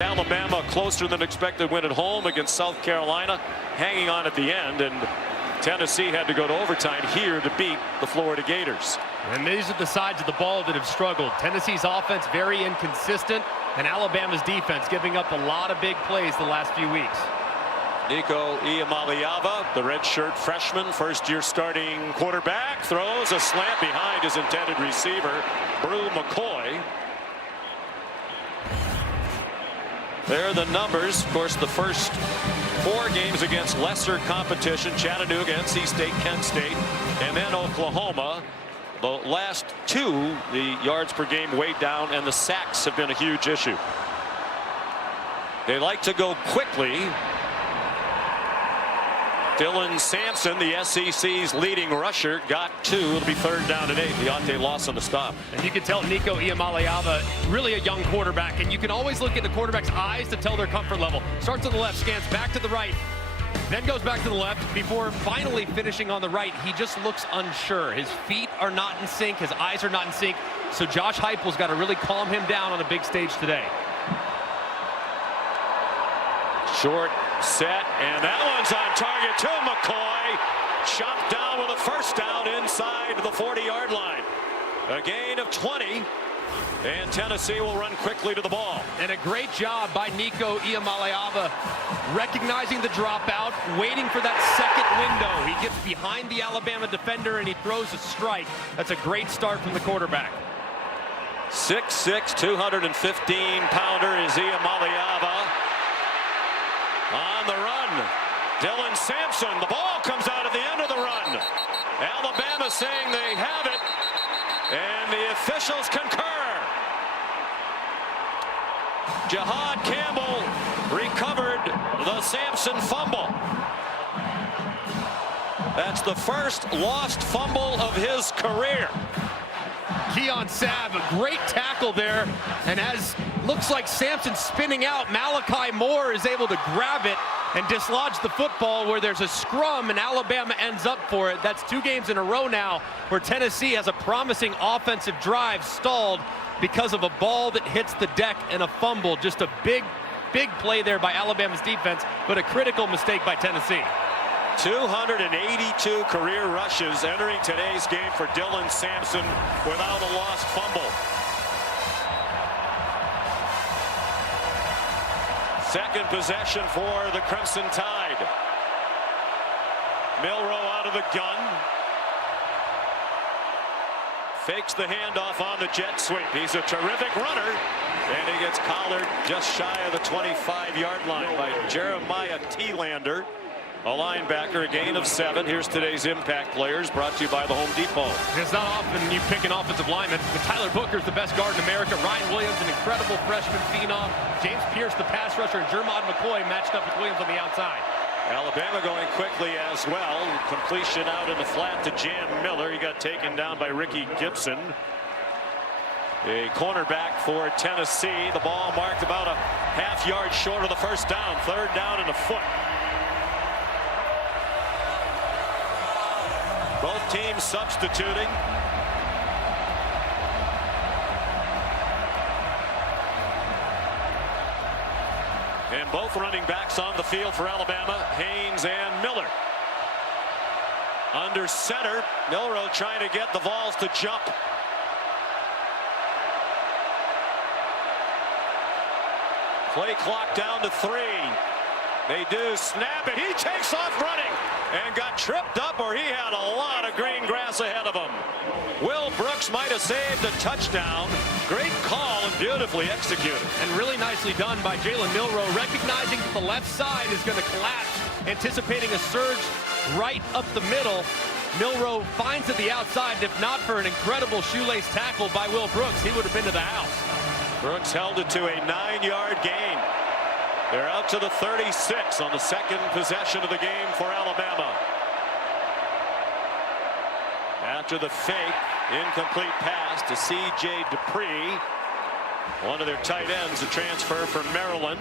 Alabama closer than expected win at home against South Carolina, hanging on at the end, and Tennessee had to go to overtime here to beat the Florida Gators. And these are the sides of the ball that have struggled. Tennessee's offense very inconsistent, and Alabama's defense giving up a lot of big plays the last few weeks. Nico Iamaleava, the redshirt freshman, first-year starting quarterback, throws a slant behind his intended receiver, Brew McCoy. There are the numbers. Of course, the first 4 games against lesser competition, Chattanooga, NC State, Kent State, and then Oklahoma. The last 2, the yards per game way down, and the sacks have been a huge issue. They like to go quickly. Dylan Sampson, the SEC's leading rusher, got 2. It'll be 3rd down and 8. Deontay loss on the stop. And you can tell Nico Iamaleava, really a young quarterback, and you can always look at the quarterback's eyes to tell their comfort level. Starts on the left, scans back to the right, then goes back to the left before finally finishing on the right. He just looks unsure. His feet are not in sync. His eyes are not in sync. So Josh Heupel's got to really calm him down on a big stage today. Short set, and that one's on target to McCoy. Chopped down with a first down inside the 40-yard line. A gain of 20, and Tennessee will run quickly to the ball. And a great job by Nico Iamaleava, recognizing the dropout, waiting for that second window. He gets behind the Alabama defender and he throws a strike. That's a great start from the quarterback. 6'6", 215-pounder is Iamaleava. On the run, Dylan Sampson. The ball comes out at the end of the run. Alabama saying they have it, and the officials concur. Jahad Campbell recovered the Sampson fumble. That's the first lost fumble of his career. Keon Sabb, a great tackle there, and as looks like Sampson spinning out, Malachi Moore is able to grab it and dislodge the football where there's a scrum, and Alabama ends up for it. That's 2 games in a row now where Tennessee has a promising offensive drive stalled because of a ball that hits the deck and a fumble. Just a big play there by Alabama's defense, but a critical mistake by Tennessee. 282 career rushes entering today's game for Dylan Sampson without a lost fumble. Second possession for the Crimson Tide. Milroe out of the gun. Fakes the handoff on the jet sweep. He's a terrific runner, and he gets collared just shy of the 25-yard line by Jeremiah Thielander, a linebacker. A gain of 7. Here's today's impact players, brought to you by the Home Depot. It's not often you pick an offensive lineman, but Tyler Booker's the best guard in America. Ryan Williams, an incredible freshman phenom. James Pierce, the pass rusher, and Jermod McCoy matched up with Williams on the outside. Alabama going quickly as well. Completion out in the flat to Jam Miller. He got taken down by Ricky Gibson, a cornerback for Tennessee. The ball marked about a half-yard short of the first down. 3rd down and a foot. Both teams substituting. And both running backs on the field for Alabama, Haynes and Miller. Under center, Milroe trying to get the Vols to jump. Play clock down to 3. They do snap it. He takes off running and got tripped up, or he had a lot of green grass ahead of him. Will Brooks might have saved a touchdown. Great call and beautifully executed. And really nicely done by Jalen Milroe, recognizing that the left side is going to collapse, anticipating a surge right up the middle. Milroe finds it the outside. If not for an incredible shoelace tackle by Will Brooks, he would have been to the house. Brooks held it to a 9-yard gain. They're out to the 36 on the second possession of the game for Alabama. After the fake, incomplete pass to C.J. Dupree, one of their tight ends, a transfer from Maryland.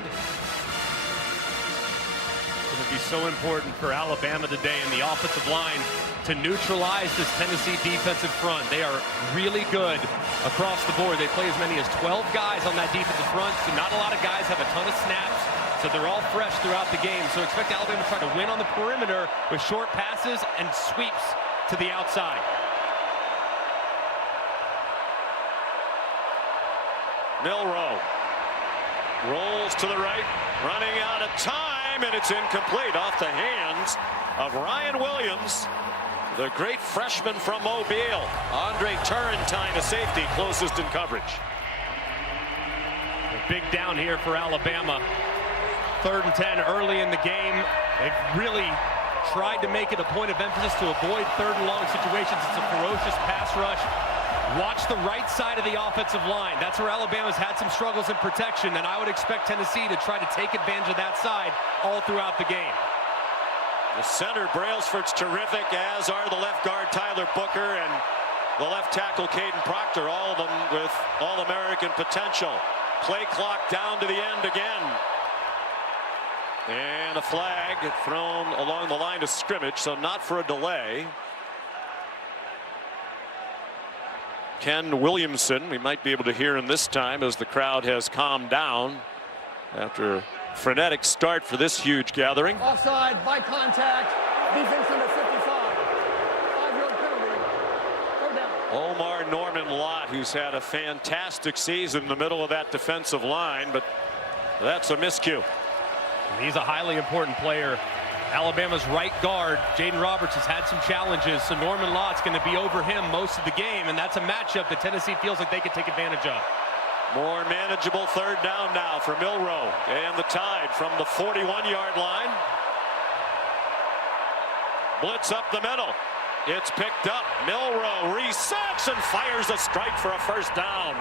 It'll be so important for Alabama today in the offensive line to neutralize this Tennessee defensive front. They are really good across the board. They play as many as 12 guys on that defensive front, so not a lot of guys have a ton of snaps, so they're all fresh throughout the game. So expect Alabama to try to win on the perimeter with short passes and sweeps to the outside. Milroe rolls to the right, running out of time, and it's incomplete off the hands of Ryan Williams, the great freshman from Mobile. Andre Turrentine, a safety, closest in coverage. A big down here for Alabama. 3rd and 10 early in the game. They've really tried to make it a point of emphasis to avoid 3rd and long situations. It's a ferocious pass rush. Watch the right side of the offensive line. That's where Alabama's had some struggles in protection, and I would expect Tennessee to try to take advantage of that side all throughout the game. The center, Brailsford's terrific, as are the left guard, Tyler Booker, and the left tackle, Caden Proctor, all of them with All-American potential. Play clock down to the end again. And a flag thrown along the line of scrimmage, so not for a delay. Ken Williamson, we might be able to hear him this time as the crowd has calmed down after a frenetic start for this huge gathering. Offside, by contact, defense under 55. 5-yard penalty. Go down. Omar Norman Lott, who's had a fantastic season in the middle of that defensive line, but that's a miscue. He's a highly important player. Alabama's right guard, Jaden Roberts, has had some challenges, so Norman Lott's going to be over him most of the game, and that's a matchup that Tennessee feels like they can take advantage of. More manageable 3rd down now for Milroe, and the Tide from the 41-yard line. Blitz up the middle. It's picked up. Milroe resets and fires a strike for a 1st down.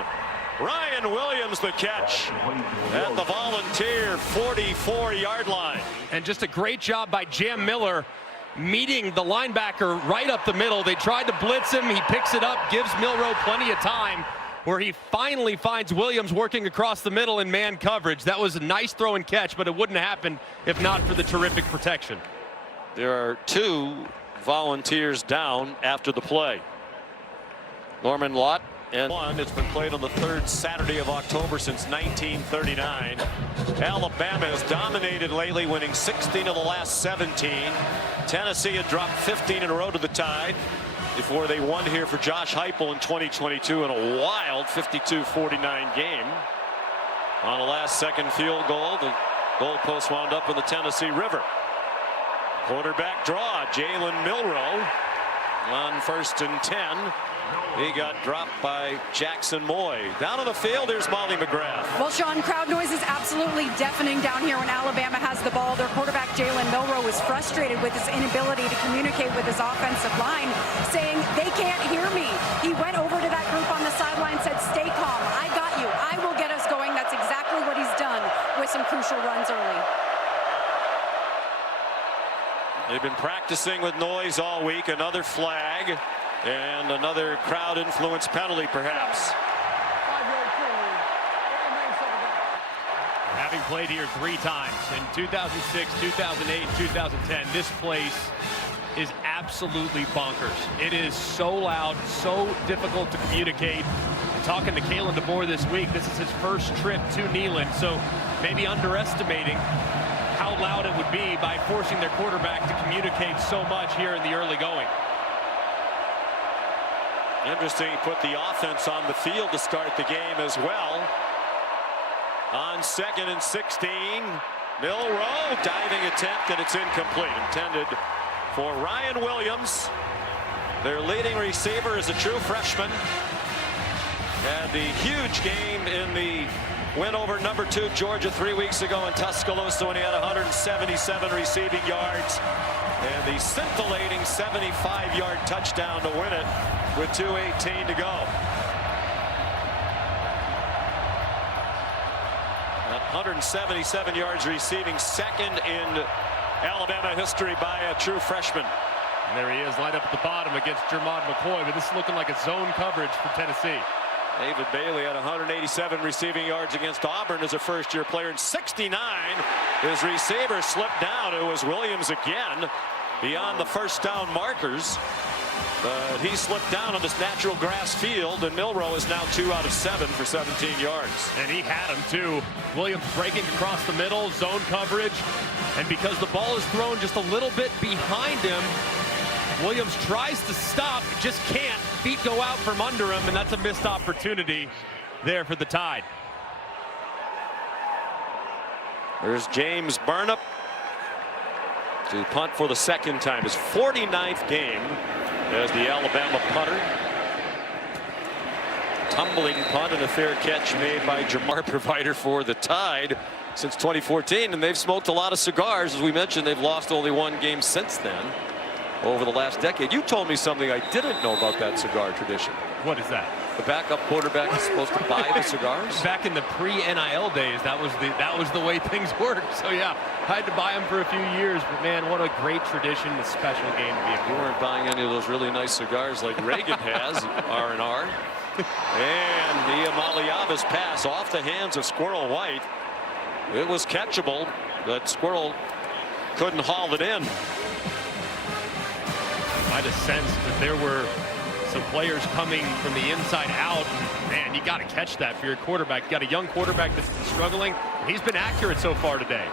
Ryan Williams the catch at the Volunteer 44-yard line. And just a great job by Jam Miller meeting the linebacker right up the middle. They tried to blitz him. He picks it up, gives Milroe plenty of time, where he finally finds Williams working across the middle in man coverage. That was a nice throw and catch, but it wouldn't have happened if not for the terrific protection. There are 2 Volunteers down after the play. Norman Lott and one. It's been played on the 3rd Saturday of October since 1939. Alabama has dominated lately, winning 16 of the last 17. Tennessee had dropped 15 in a row to the Tide before they won here for Josh Heupel in 2022 in a wild 52-49 game. On a last-second field goal, the goalpost wound up in the Tennessee River. Quarterback draw, Jalen Milroe on 1st and 10. He got dropped by Jackson Moy. Down on the field, here's Molly McGrath. Well, Sean, crowd noise is absolutely deafening down here when Alabama has the ball. Their quarterback, Jalen Milroe, is frustrated with his inability to communicate with his offensive line, saying, they can't hear me. He went over to that group on the sideline, said, stay calm. I got you. I will get us going. That's exactly what he's done with some crucial runs early. They've been practicing with noise all week. Another flag and another crowd influence penalty, perhaps. 5-yard penalty. Having played here 3 times in 2006, 2008, 2010, this place is absolutely bonkers. It is so loud, so difficult to communicate. And talking to Kalen DeBoer this week, this is his first trip to Neyland, so maybe underestimating how loud it would be by forcing their quarterback to communicate so much here in the early going. Interesting, he put the offense on the field to start the game as well. On 2nd and 16, Milroe diving attempt, and it's incomplete. Intended for Ryan Williams. Their leading receiver is a true freshman. Had the huge game in the win over number 2 Georgia 3 weeks ago in Tuscaloosa when he had 177 receiving yards. And the scintillating 75-yard touchdown to win it with 2:18 to go. At 177 yards receiving, 2nd in Alabama history by a true freshman. And there he is, lined up at the bottom against Jermod McCoy, but this is looking like a zone coverage for Tennessee. David Bailey had 187 receiving yards against Auburn as a first-year player, and 69. His receiver slipped down. It was Williams again beyond the first down markers. But he slipped down on this natural grass field, and Milroe is now 2 out of 7 for 17 yards. And he had him too. Williams breaking across the middle, zone coverage. And because the ball is thrown just a little bit behind him, Williams tries to stop, just can't. Feet go out from under him, and that's a missed opportunity there for the Tide. There's James Barnup to punt for the second time. His 49th game as the Alabama punter. Tumbling punt and a fair catch made by Jamar Provider for the Tide since 2014, and they've smoked a lot of cigars. As we mentioned, they've lost only one game since then over the last decade. You told me something I didn't know about that cigar tradition. What is that? The backup quarterback is supposed to buy the cigars? Back in the pre-NIL days, that was the way things worked. So yeah, I had to buy them for a few years, but man, what a great tradition, a special game to be a part of. You weren't buying any of those really nice cigars like Reagan has, R&R. And Iamaleava's pass off the hands of Squirrel White. It was catchable, but Squirrel couldn't haul it in. I had a sense that there were some players coming from the inside out. Man, you got to catch that for your quarterback. You got a young quarterback that's struggling. He's been accurate so far today.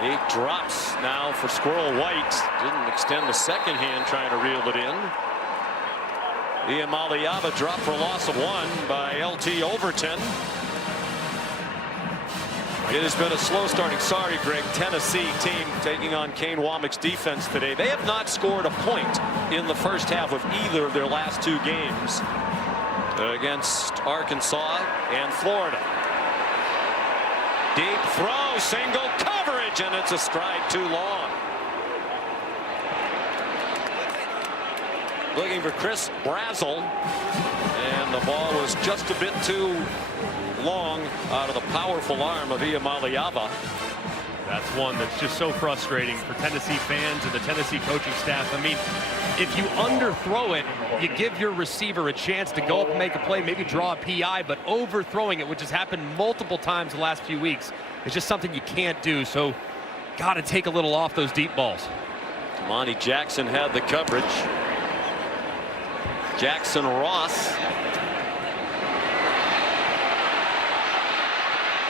8 drops now for Squirrel White. Didn't extend the second hand trying to reel it in. Iamaleava dropped for a loss of 1 by LT Overton. It has been a slow starting, sorry Greg, Tennessee team taking on Kane Womack's defense today. They have not scored a point in the first half of either of their last 2 games against Arkansas and Florida. Deep throw, single coverage, and it's a stride too long. Looking for Chris Brazel, and the ball was just a bit too long out of the powerful arm of Iamaleava. That's one that's just so frustrating for Tennessee fans and the Tennessee coaching staff. I mean, if you underthrow it, you give your receiver a chance to go up and make a play, maybe draw a PI, but overthrowing it, which has happened multiple times the last few weeks, is just something you can't do. So got to take a little off those deep balls. Monty Jackson had the coverage. Jackson Ross.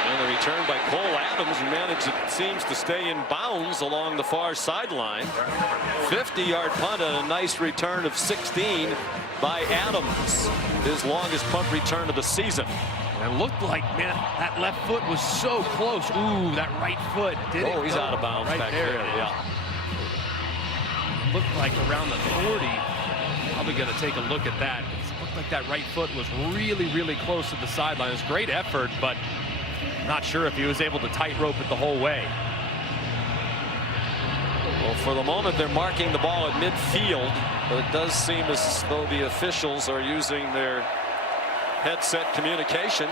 And the return by Cole Adams, who managed, it seems, to stay in bounds along the far sideline. 50-yard punt and a nice return of 16 by Adams. His longest punt return of the season. It looked like, man, that left foot was so close. Ooh, that right foot did it. Oh, he's out of bounds right back there. Yeah. It looked like around the 40. Probably going to take a look at that. It looked like that right foot was really, really close to the sideline. It was great effort, but not sure if he was able to tightrope it the whole way. Well, for the moment, they're marking the ball at midfield, but it does seem as though the officials are using their headset communication.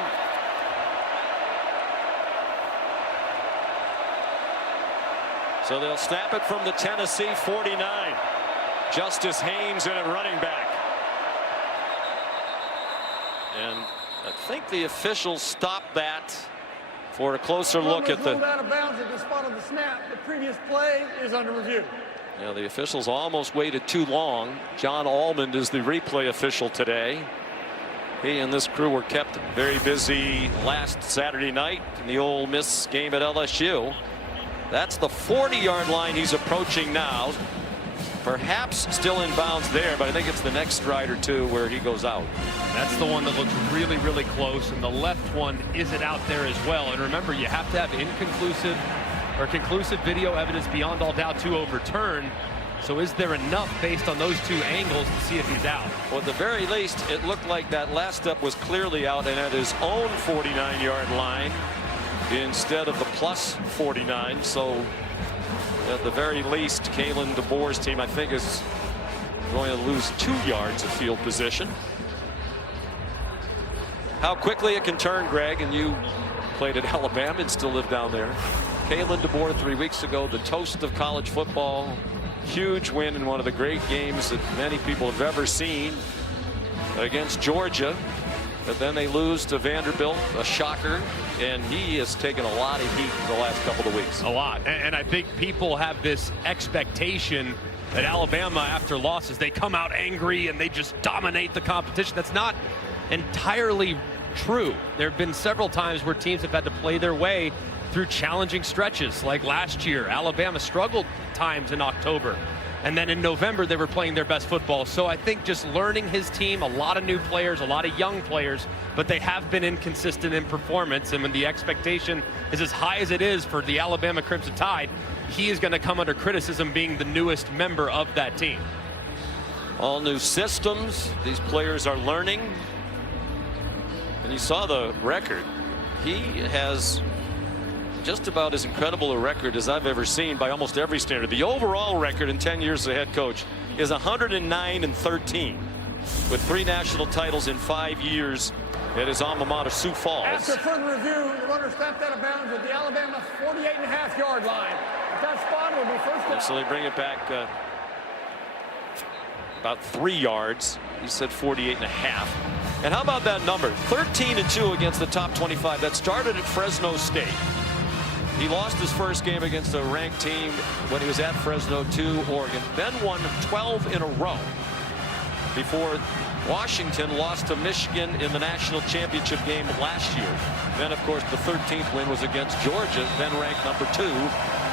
So they'll snap it from the Tennessee 49. Justice Haynes in at running back. And I think the officials stopped that for a closer look at the. Out of bounds at the spot of the snap. The previous play is under review. Yeah, the officials almost waited too long. John Almond is the replay official today. He and this crew were kept very busy last Saturday night in the Ole Miss game at LSU. That's the 40-yard line he's approaching now. Perhaps still in bounds there, but I think it's the next stride or two where he goes out. That's the one that looks really, really close, and the left one isn't out there as well. And remember, you have to have inconclusive or conclusive video evidence beyond all doubt to overturn. So is there enough based on those 2 angles to see if he's out? Well, at the very least, it looked like that last step was clearly out and at his own 49-yard line instead of the plus 49. So at the very least, Kalen DeBoer's team, I think, is going to lose 2 yards of field position. How quickly it can turn, Greg, and you played at Alabama and still live down there. Kalen DeBoer 3 weeks ago, the toast of college football. Huge win in one of the great games that many people have ever seen against Georgia. But then they lose to Vanderbilt, a shocker, and he has taken a lot of heat the last couple of weeks. A lot. And I think people have this expectation that Alabama, after losses, they come out angry and they just dominate the competition. That's not entirely true. There have been several times where teams have had to play their way through challenging stretches, like last year. Alabama struggled times in October, and then in November they were playing their best football. So I think just learning his team, a lot of new players, a lot of young players, but they have been inconsistent in performance, and when the expectation is as high as it is for the Alabama Crimson Tide, he is going to come under criticism being the newest member of that team. All new systems, these players are learning, and you saw the record. He has just about as incredible a record as I've ever seen by almost every standard. The overall record in 10 years as a head coach is 109-13, with 3 national titles in 5 years at his alma mater, Sioux Falls. After further review, the runner stepped out of bounds at the Alabama 48.5-yard line. If that spot will be first down. And so they bring it back about 3 yards. He said 48.5. And how about that number? 13-2 against the top 25. That started at Fresno State. He lost his first game against a ranked team when he was at Fresno to Oregon, then won 12 in a row before Washington lost to Michigan in the national championship game last year. Then, of course, the 13th win was against Georgia, then ranked number 2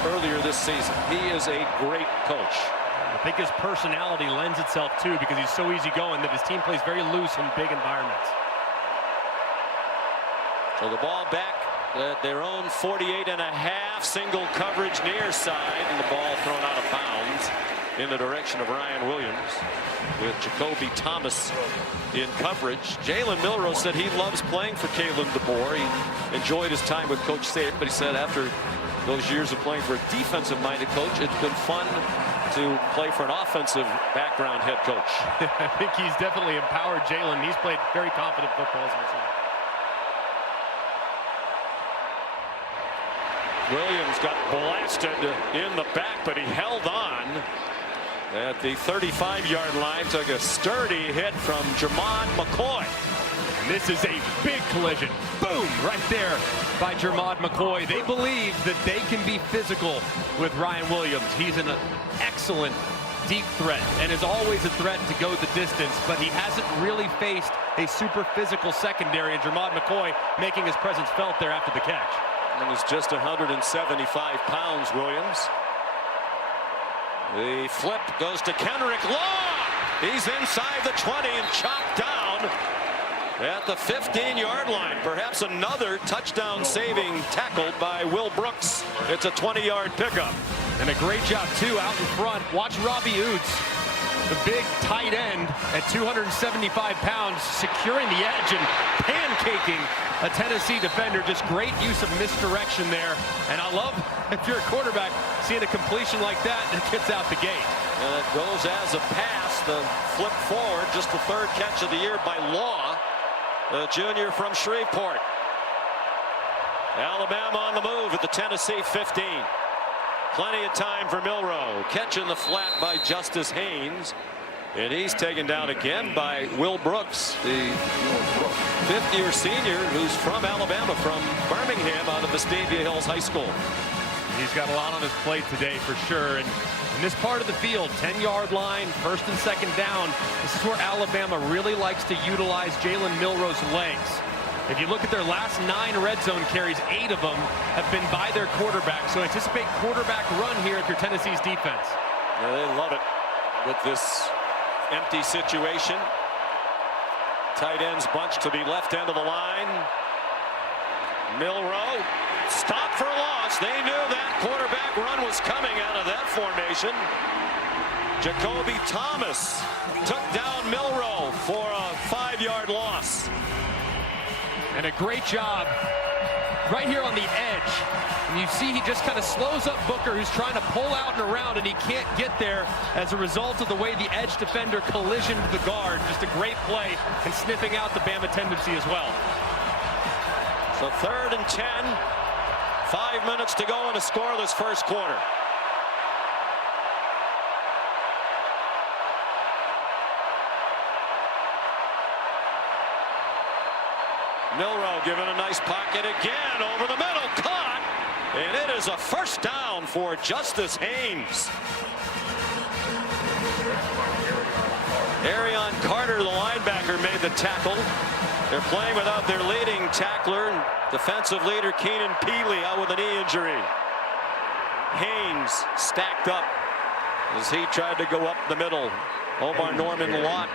earlier this season. He is a great coach. I think his personality lends itself too, because he's so easygoing that his team plays very loose in big environments. So the ball back at their own 48.5, single coverage near side, and the ball thrown out of bounds in the direction of Ryan Williams with Jacoby Thomas in coverage. Jalen Milroe said he loves playing for Kalen DeBoer. He enjoyed his time with Coach Saban, but he said after those years of playing for a defensive-minded coach, it's been fun to play for an offensive background head coach. I think he's definitely empowered Jalen. He's played very confident football as well. Williams got blasted in the back, but he held on at the 35-yard line. Took a sturdy hit from Jermod McCoy. And this is a big collision. Boom! Right there by Jermod McCoy. They believe that they can be physical with Ryan Williams. He's an excellent deep threat and is always a threat to go the distance, but he hasn't really faced a super physical secondary, and Jermod McCoy making his presence felt there after the catch. And he's just 175 pounds, Williams. The flip goes to Kendrick Law. He's inside the 20 and chopped down at the 15-yard line. Perhaps another touchdown-saving tackle by Will Brooks. It's a 20-yard pickup. And a great job, too, out in front. Watch Robbie Oots, the big tight end at 275 pounds, securing the edge and pancaking a Tennessee defender. Just great use of misdirection there. And I love, if you're a quarterback, seeing a completion like that gets out the gate. And it goes as a pass. The flip forward, just the 3rd catch of the year by Law, the junior from Shreveport. Alabama on the move at the Tennessee 15. Plenty of time for Milroe. Catching the flat by Justice Haynes. And he's taken down again by Will Brooks, the 5th-year senior who's from Alabama, from Birmingham, out of Vestavia Hills High School. He's got a lot on his plate today for sure. And in this part of the field, 10-yard line, 1st and 2nd down, this is where Alabama really likes to utilize Jalen Milroe's legs. If you look at their last 9 red zone carries, 8 of them have been by their quarterback. So anticipate quarterback run here if you're Tennessee's defense. Yeah, they love it with this empty situation. Tight ends bunched to the left end of the line. Milroe stopped for a loss. They knew that quarterback run was coming out of that formation. Jacoby Thomas took down Milroe for a 5-yard loss. And a great job right here on the edge. And you see he just kind of slows up Booker, who's trying to pull out and around, and he can't get there as a result of the way the edge defender collisioned the guard. Just a great play and sniffing out the Bama tendency as well. So 3rd and 10. 5 minutes to go in a scoreless first quarter. Milroe given a nice pocket again over the middle, caught, and it is a first down for Justice Haynes. Arion Carter, the linebacker, made the tackle. They're playing without their leading tackler, defensive leader Keenan Peely, out with a knee injury. Haynes stacked up as he tried to go up the middle. Omar Norman Lott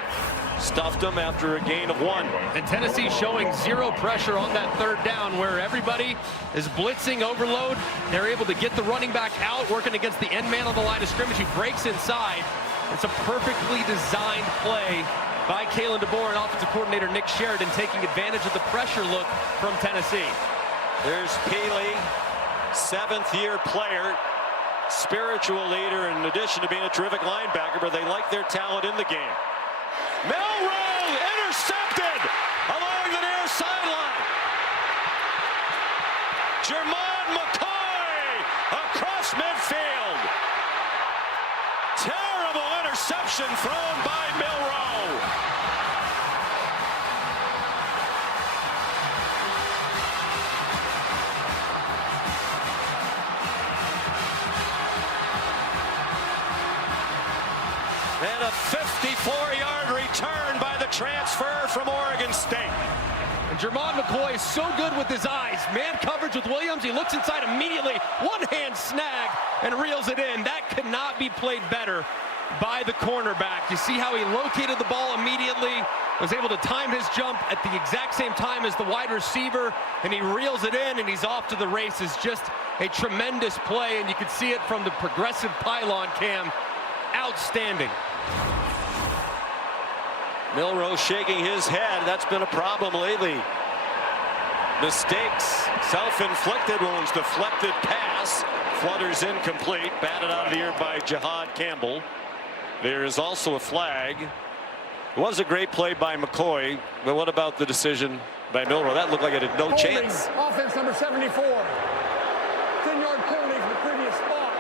stuffed him after a gain of 1. And Tennessee showing zero pressure on that third down, where everybody is blitzing overload. They're able to get the running back out, working against the end man on the line of scrimmage. He breaks inside. It's a perfectly designed play by Kalen DeBoer and offensive coordinator Nick Sheridan, taking advantage of the pressure look from Tennessee. There's Peely, 7th-year player, spiritual leader in addition to being a terrific linebacker, but they like their talent in the game. Milroe intercepted along the near sideline. Jermon McCoy across midfield. Terrible interception thrown by Milroe. And a 54-yard return by the transfer from Oregon State. And Jermon McCoy is so good with his eyes. Man coverage with Williams. He looks inside immediately. One-hand snag and reels it in. That could not be played better by the cornerback. You see how he located the ball immediately, was able to time his jump at the exact same time as the wide receiver, and he reels it in, and he's off to the races. Just a tremendous play, and you can see it from the progressive pylon cam. Outstanding. Milroe shaking his head. That's been a problem lately. Mistakes, self-inflicted wounds, deflected pass, flutters incomplete, batted out of the air by Jihad Campbell. There is also a flag. It was a great play by McCoy, but what about the decision by Milroe? That looked like it had no chance. Offense number 74. 10-yard penalty from the previous spot.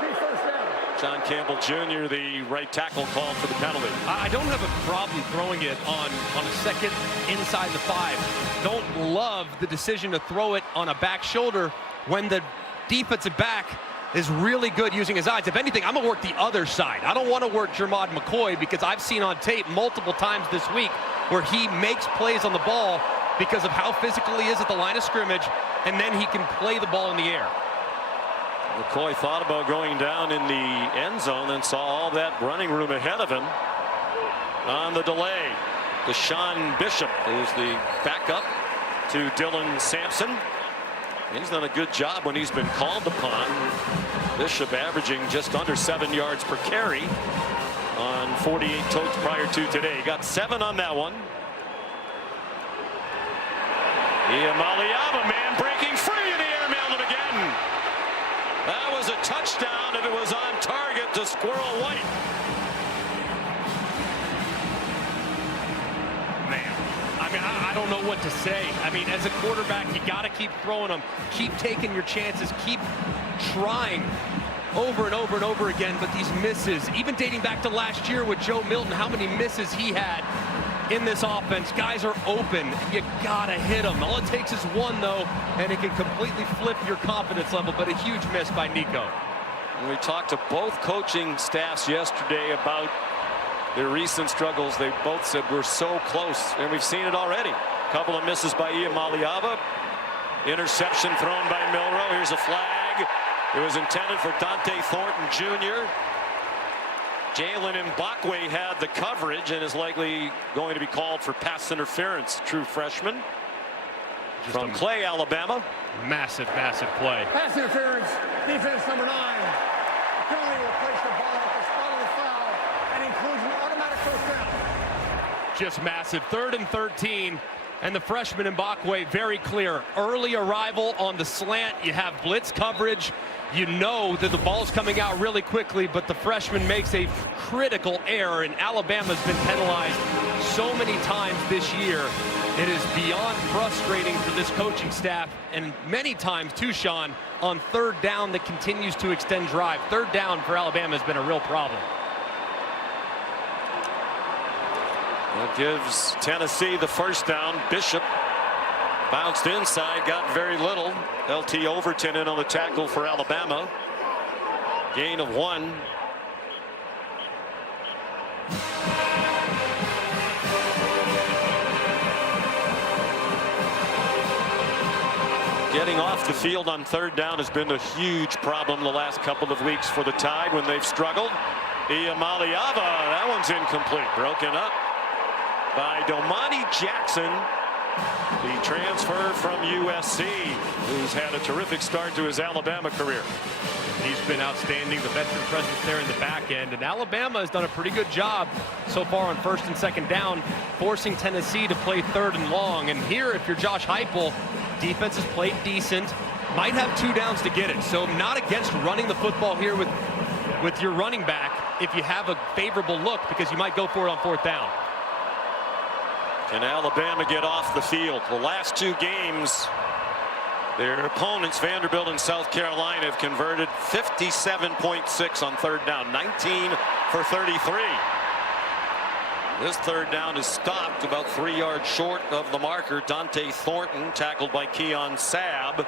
Repeat first down. John Campbell Jr., the right tackle, called for the penalty. I don't have a problem throwing it on a second inside the 5. Don't love the decision to throw it on a back shoulder when the defensive back is really good using his eyes. If anything, I'm gonna work the other side. I don't want to work Jermon McCoy, because I've seen on tape multiple times this week where he makes plays on the ball because of how physical he is at the line of scrimmage, and then he can play the ball in the air. McCoy thought about going down in the end zone and saw all that running room ahead of him on the delay. Deshaun Bishop, who's the backup to Dylan Sampson. He's done a good job when he's been called upon. Bishop averaging just under 7 yards per carry on 48 totes prior to today. Got 7 on that one. Iamaleava, man breaking free in the air, mailed him again. That was a touchdown if it was on target to Squirrel White. Man, I mean, I don't know what to say. I mean, as a quarterback, you got to keep throwing them, keep taking your chances, keep trying over and over and over again. But these misses, even dating back to last year with Joe Milton, how many misses he had in this offense. Guys are open. You got to hit them. All it takes is one, though, and it can completely flip your confidence level. But a huge miss by Nico. We talked to both coaching staffs yesterday about their recent struggles. They both said we're so close, and we've seen it already. A couple of misses by Iamaleava. Interception thrown by Milroe. Here's a flag. It was intended for Dante Thornton Jr. Jalen Mbakwe had the coverage and is likely going to be called for pass interference. True freshman from Clay, Alabama. Massive, massive play. Pass interference. Defense number 9. Penalty will place the ball at the spot of the foul and includes an automatic first down. Just massive. 3rd and 13. And the freshman Mbakwe, very clear. Early arrival on the slant. You have blitz coverage. You know that the ball's coming out really quickly, but the freshman makes a critical error, and Alabama's been penalized so many times this year. It is beyond frustrating for this coaching staff, and many times too, Sean, on 3rd down that continues to extend drive. 3rd down for Alabama has been a real problem. That gives Tennessee the first down. Bishop Bounced inside, got very little. LT Overton in on the tackle for Alabama. Gain of 1. Getting off the field on 3rd down has been a huge problem the last couple of weeks for the Tide when they've struggled. Iamaliava, that one's incomplete. Broken up by Domani Jackson, the transfer from USC, who's had a terrific start to his Alabama career. He's been outstanding, the veteran presence there in the back end, and Alabama has done a pretty good job so far on 1st and 2nd down, forcing Tennessee to play 3rd and long. And here, if you're Josh Heupel, defense has played decent, might have 2 downs to get it, so I'm not against running the football here with your running back if you have a favorable look, because you might go for it on 4th down. Can Alabama get off the field? The last 2 games, their opponents, Vanderbilt and South Carolina, have converted 57.6 on 3rd down, 19 for 33. This 3rd down is stopped about 3 yards short of the marker. Dante Thornton tackled by Keon Sabb,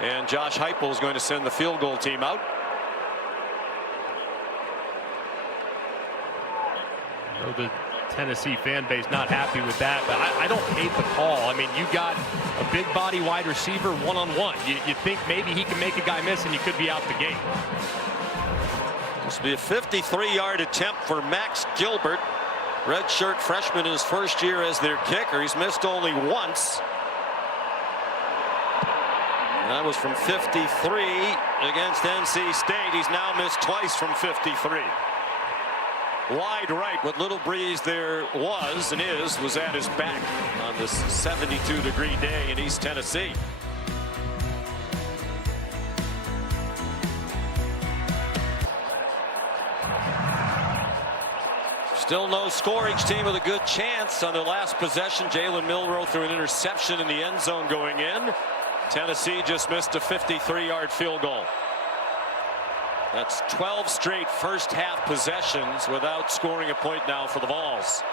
and Josh Heupel is going to send the field goal team out. I know the Tennessee fan base not happy with that, but I don't hate the call. I mean, you got a big body wide receiver one-on-one. You think maybe he can make a guy miss and you could be out the gate. This will be a 53-yard attempt for Max Gilbert, redshirt freshman in his 1st year as their kicker. He's missed only once. And that was from 53 against NC State. He's now missed twice from 53. Wide right, what little breeze there was and was at his back on this 72-degree day in East Tennessee. Still no score. Each team with a good chance on their last possession. Jalen Milroe threw an interception in the end zone going in. Tennessee just missed a 53-yard field goal. That's 12 straight 1st half possessions without scoring a point now for the Vols.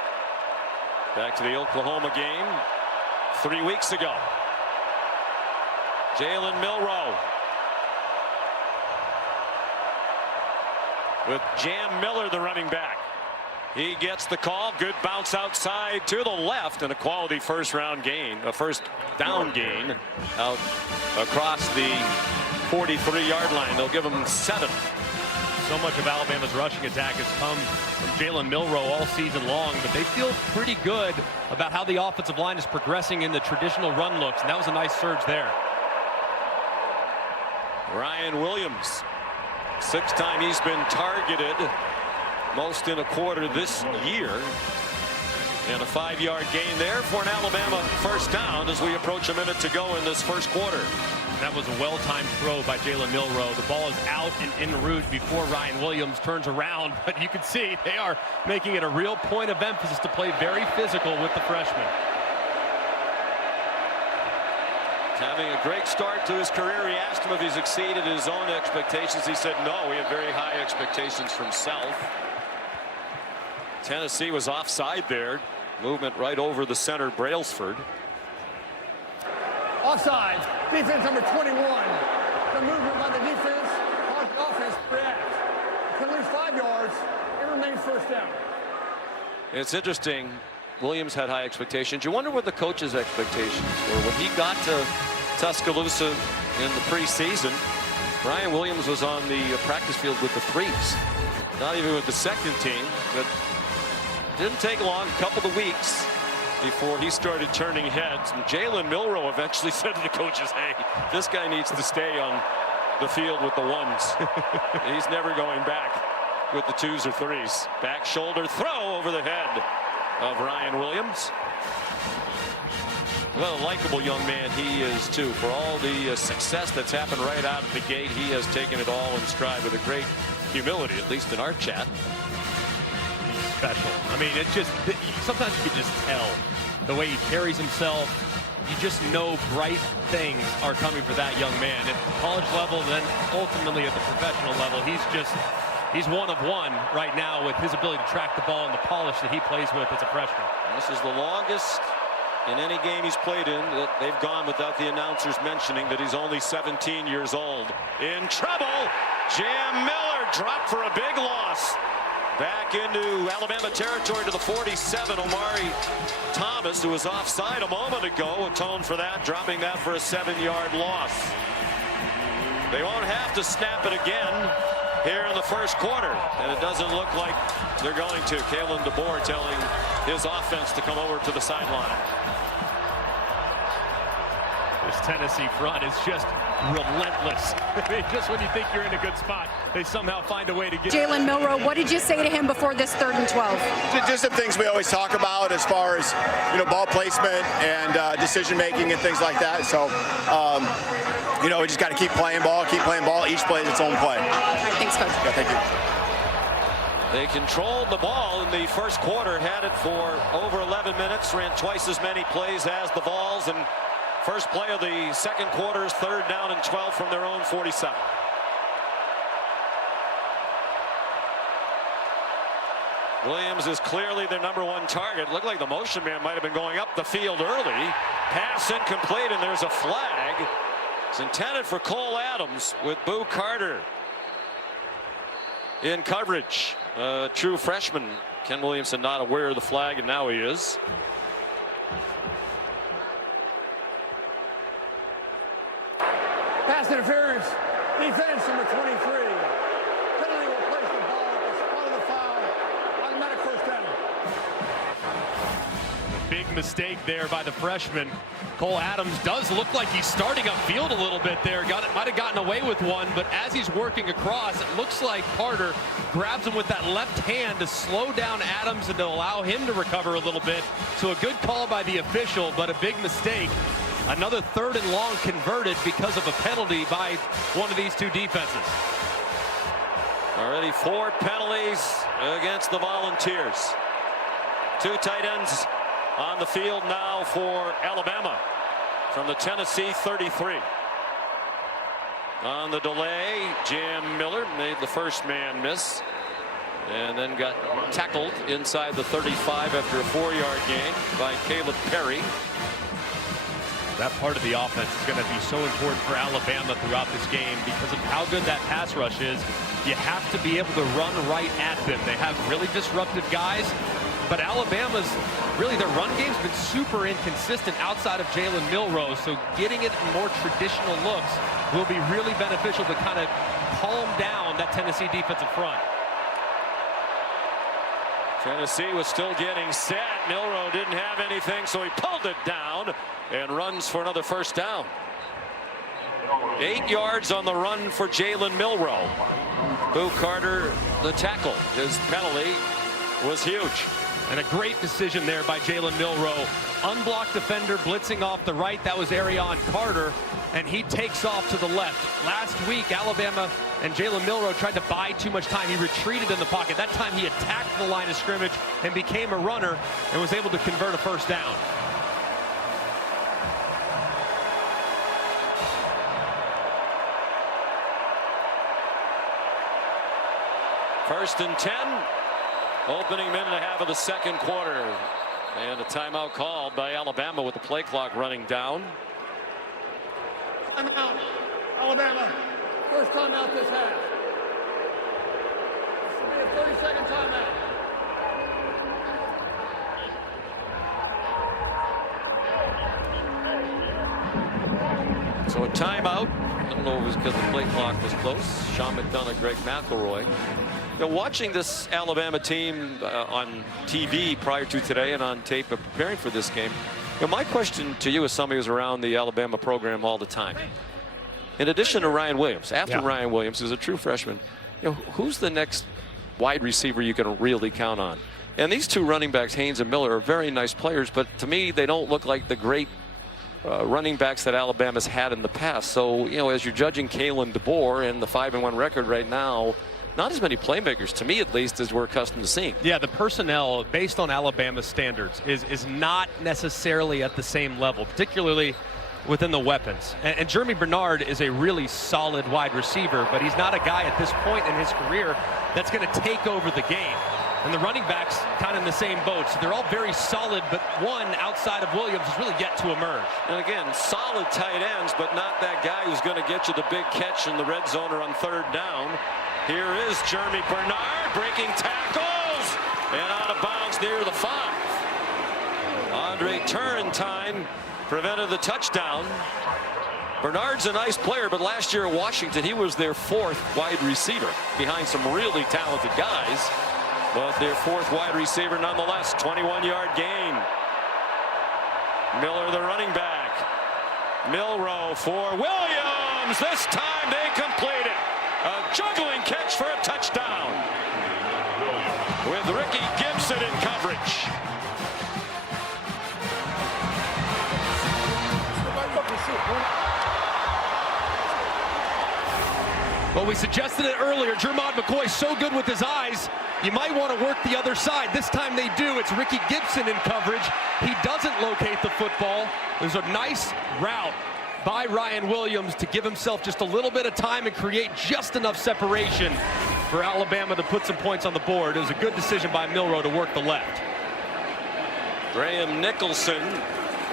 Back to the Oklahoma game 3 weeks ago. Jalen Milroe with Jam Miller, the running back. He gets the call. Good bounce outside to the left, and a quality 1st down gain out across the 43-yard line. They'll give him 7. So much of Alabama's rushing attack has come from Jalen Milroe all season long, but they feel pretty good about how the offensive line is progressing in the traditional run looks, and that was a nice surge there. Ryan Williams, 6th time he's been targeted, most in a quarter this year. And a 5-yard gain there for an Alabama 1st down as we approach a minute to go in this 1st quarter. That was a well-timed throw by Jalen Milroe. The ball is out and en route before Ryan Williams turns around, but you can see they are making it a real point of emphasis to play very physical with the freshman. Having a great start to his career. He asked him if he's exceeded his own expectations. He said no, we have very high expectations for himself. Tennessee was offside there. Movement right over the center, Brailsford. Offside, defense number 21. The movement by the defense, caused the offense to react. Can lose 5 yards, it remains 1st down. It's interesting. Williams had high expectations. You wonder what the coach's expectations were. When he got to Tuscaloosa in the preseason, Ryan Williams was on the practice field with the 3s. Not even with the 2nd team, but didn't take long, a couple of weeks before he started turning heads. And Jalen Milroe eventually said to the coaches, hey, this guy needs to stay on the field with the 1s. He's never going back with the 2s or 3s. Back shoulder throw over the head of Ryan Williams. Well, a likable young man he is too. For all the success that's happened right out of the gate, he has taken it all in stride with a great humility, at least in our chat. Special. I mean, it's just, sometimes you can just tell the way he carries himself. You just know bright things are coming for that young man at the college level, and then ultimately at the professional level. He's one of one right now with his ability to track the ball and the polish that he plays with as a freshman. This is the longest in any game he's played in that they've gone without the announcers mentioning that he's only 17 years old. In trouble. Jam Miller dropped for a big loss. Back into Alabama territory to the 47. Omari Thomas, who was offside a moment ago, atoned for that, dropping that for a 7-yard loss. They won't have to snap it again here in the first quarter, and it doesn't look like they're going to. Kalen DeBoer telling his offense to come over to the sideline. This Tennessee front is just relentless. I mean, just when you think you're in a good spot, they somehow find a way to get. Jalen Milroe, what did you say to him before this 3rd and 12? Just some things we always talk about as far as, ball placement and decision making and things like that. So, we just got to keep playing ball. Each play is its own play. All right, thanks, Coach. Yeah, thank you. They controlled the ball in the first quarter, had it for over 11 minutes, ran twice as many plays as the Vols, and first play of the second quarter is 3rd down and 12 from their own 47. Williams is clearly their #1 target. Looked like the motion man might have been going up the field early. Pass incomplete, and there's a flag. It's intended for Cole Adams with Boo Carter in coverage. True freshman. Ken Williamson not aware of the flag, and now he is. Pass interference. Defense number 23. Penalty will place the ball at the spot of the foul. Automatic first down. Big mistake there by the freshman. Cole Adams does look like he's starting upfield a little bit there. Might have gotten away with one, but as he's working across, it looks like Carter grabs him with that left hand to slow down Adams and to allow him to recover a little bit. So a good call by the official, but a big mistake. Another 3rd and long converted because of a penalty by one of these two defenses. Already 4 penalties against the Volunteers. 2 tight ends on the field now for Alabama from the Tennessee 33. On the delay, Jam Miller made the first man miss and then got tackled inside the 35 after a 4-yard gain by Caleb Perry. That part of the offense is going to be so important for Alabama throughout this game because of how good that pass rush is. You have to be able to run right at them. They have really disruptive guys, but Alabama's their run game's been super inconsistent outside of Jalen Milroe, so getting it in more traditional looks will be really beneficial to kind of calm down that Tennessee defensive front. Tennessee was still getting set. Milroe didn't have anything, so he pulled it down and runs for another first down. 8 yards on the run for Jalen Milroe. Boo Carter, the tackle. His penalty was huge. And a great decision there by Jalen Milroe. Unblocked defender blitzing off the right. That was Arion Carter, and he takes off to the left. Last week, Alabama and Jalen Milroe tried to buy too much time. He retreated in the pocket. That time he attacked the line of scrimmage and became a runner and was able to convert a first down. First and 10. Opening minute and a half of the second quarter. And a timeout called by Alabama with the play clock running down. Timeout. Alabama. First timeout this half. This will be a 30-second timeout. So a timeout. I don't know if it was because the play clock was close. Sean McDonough, Greg McElroy. Watching this Alabama team on TV prior to today and on tape preparing for this game, my question to you as somebody who's around the Alabama program all the time, in addition to Ryan Williams, after Ryan Williams, who's a true freshman, who's the next wide receiver you can really count on? And these two running backs, Haynes and Miller, are very nice players, but to me, they don't look like the great running backs that Alabama's had in the past. So, as you're judging Kalen DeBoer and the 5-1 record right now, not as many playmakers, to me at least, as we're accustomed to seeing. Yeah, the personnel, based on Alabama's standards, is not necessarily at the same level, particularly within the weapons. And Jeremy Bernard is a really solid wide receiver, but he's not a guy at this point in his career that's going to take over the game. And the running backs kind of in the same boat. So they're all very solid, but one outside of Williams has really yet to emerge. And again, solid tight ends, but not that guy who's going to get you the big catch in the red zone or on third down. Here is Jeremy Bernard breaking tackles and out of bounds near the 5. Andre Turrentine prevented the touchdown. Bernard's a nice player, but last year at Washington, he was their 4th wide receiver behind some really talented guys. But their 4th wide receiver nonetheless. 21-yard gain. Miller, the running back. Milroe for Williams. This time they complete it. A juggling catch for a touchdown. With Ricky Gibson in coverage. Well, we suggested it earlier. Jermod McCoy's so good with his eyes, you might want to work the other side. This time they do. It's Ricky Gibson in coverage. He doesn't locate the football. There's a nice route by Ryan Williams to give himself just a little bit of time and create just enough separation for Alabama to put some points on the board. It was a good decision by Milroe to work the left. Graham Nicholson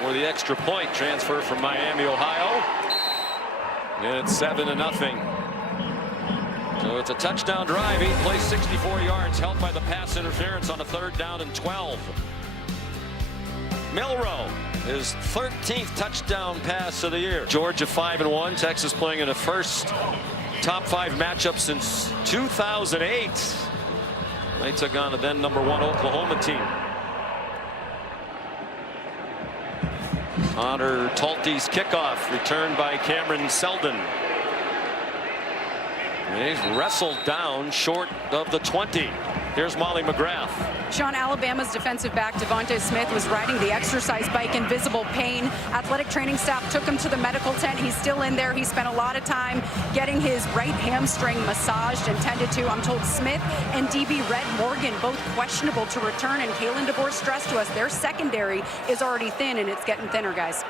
for the extra point transfer from Miami, Ohio. And it's 7-0. So it's a touchdown drive. 8 plays, 64 yards, helped by the pass interference on a 3rd down and 12. Milroe, his 13th touchdown pass of the year. Georgia 5-1. Texas playing in a first top 5 matchup since 2008. They took on a then #1 Oklahoma team. Connor Talty's kickoff returned by Cameron Seldon. He's wrestled down short of the 20. Here's Molly McGrath. Sean, Alabama's defensive back Devontae Smith was riding the exercise bike in visible pain. Athletic training staff took him to the medical tent. He's still in there. He spent a lot of time getting his right hamstring massaged and tended to. I'm told Smith and DB Red Morgan both questionable to return. And Kalen DeBoer stressed to us their secondary is already thin, and it's getting thinner, guys.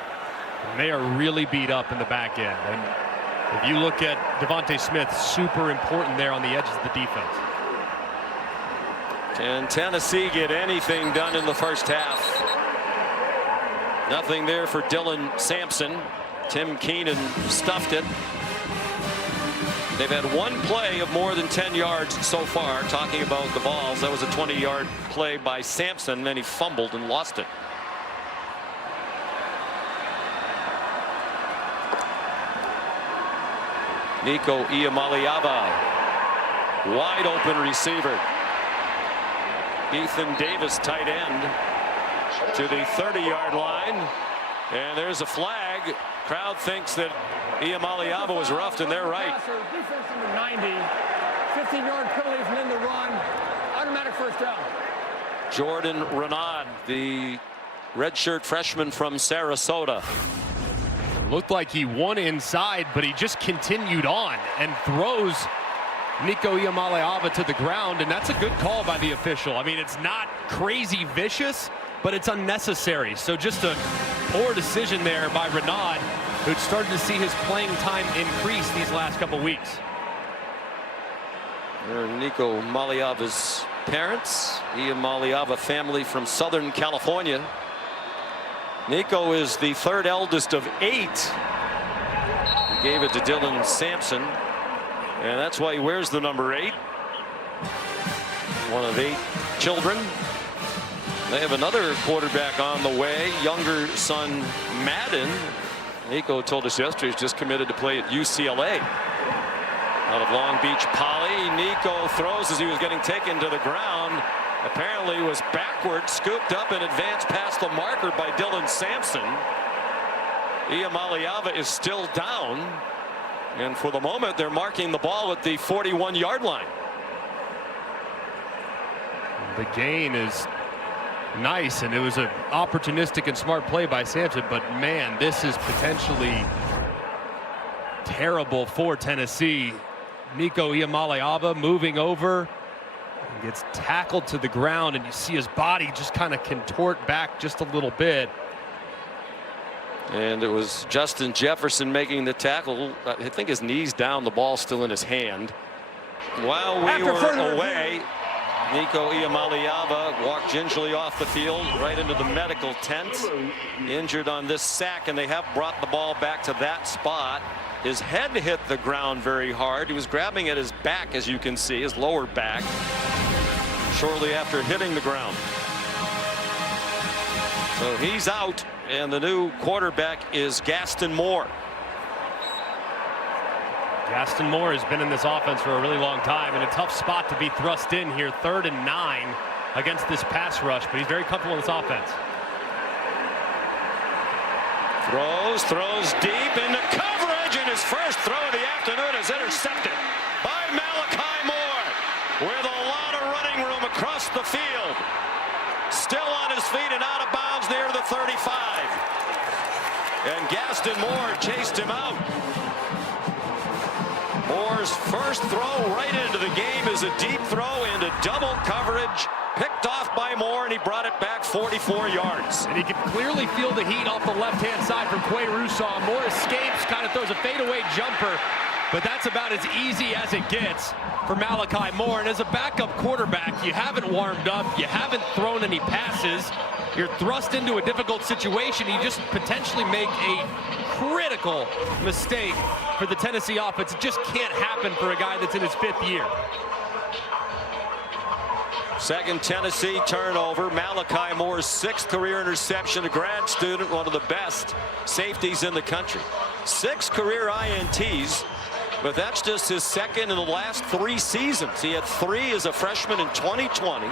They are really beat up in the back end. And if you look at Devontae Smith, super important there on the edges of the defense. Can Tennessee get anything done in the first half? Nothing there for Dylan Sampson. Tim Keenan stuffed it. They've had one play of more than 10 yards so far. Talking about the balls, that was a 20-yard play by Sampson. Then he fumbled and lost it. Nico Iamaleava, wide open receiver. Ethan Davis, tight end, to the 30-yard line. And there's a flag. Crowd thinks that Iamaleava was roughed, and they're right. Defense number 90. 15-yard penalty from in the run. Automatic first down. Jordan Renaud, the redshirt freshman from Sarasota. Looked like he won inside, but he just continued on and throws Nico Iamaleava to the ground, and that's a good call by the official. I mean, it's not crazy vicious, but it's unnecessary. So just a poor decision there by Renaud, who'd started to see his playing time increase these last couple weeks. Nico Iamaleava's parents, Iamaleava family from Southern California. Nico is the 3rd eldest of 8. He gave it to Dylan Sampson, and that's why he wears the number 8. One of 8 children. They have another quarterback on the way, younger son Madden. Nico told us yesterday he's just committed to play at UCLA. Out of Long Beach Poly, Nico throws as he was getting taken to the ground. Apparently was backward, scooped up and advanced past the marker by Dylan Sampson. Iamaleava is still down, and for the moment they're marking the ball at the 41-yard line. The gain is nice, and it was an opportunistic and smart play by Sampson, but man, this is potentially terrible for Tennessee. Nico Iamaleava moving over. He gets tackled to the ground, and you see his body just kind of contort back just a little bit. And it was Justin Jefferson making the tackle. I think his knee's down, the ball still in his hand. While we were away, Nico Iamaleava walked gingerly off the field right into the medical tent, injured on this sack, and they have brought the ball back to that spot. His head hit the ground very hard. He was grabbing at his back, as you can see, his lower back, shortly after hitting the ground. So he's out, and the new quarterback is Gaston Moore. Gaston Moore has been in this offense for a really long time, in a tough spot to be thrust in here, 3rd and 9 against this pass rush, but he's very comfortable in this offense. Throws deep into coverage, and his first throw of the afternoon is intercepted by Malachi Moore with a lot of running room across the field. Still on his feet and out of bounds near the 35. And Gaston Moore chased him out. Moore's first throw right into the game is a deep throw into double coverage, picked off by Moore, and he brought it back 44 yards. And he can clearly feel the heat off the left-hand side from Quay Rousseau. Moore escapes, kind of throws a fadeaway jumper, but that's about as easy as it gets for Malachi Moore. And as a backup quarterback, you haven't warmed up, you haven't thrown any passes, you're thrust into a difficult situation. You just potentially make a critical mistake for the Tennessee offense. It just can't happen for a guy that's in his 5th year. Second Tennessee turnover. Malachi Moore's 6th career interception, a grad student, one of the best safeties in the country. 6 career INTs, but that's just his 2nd in the last 3 seasons. He had 3 as a freshman in 2020.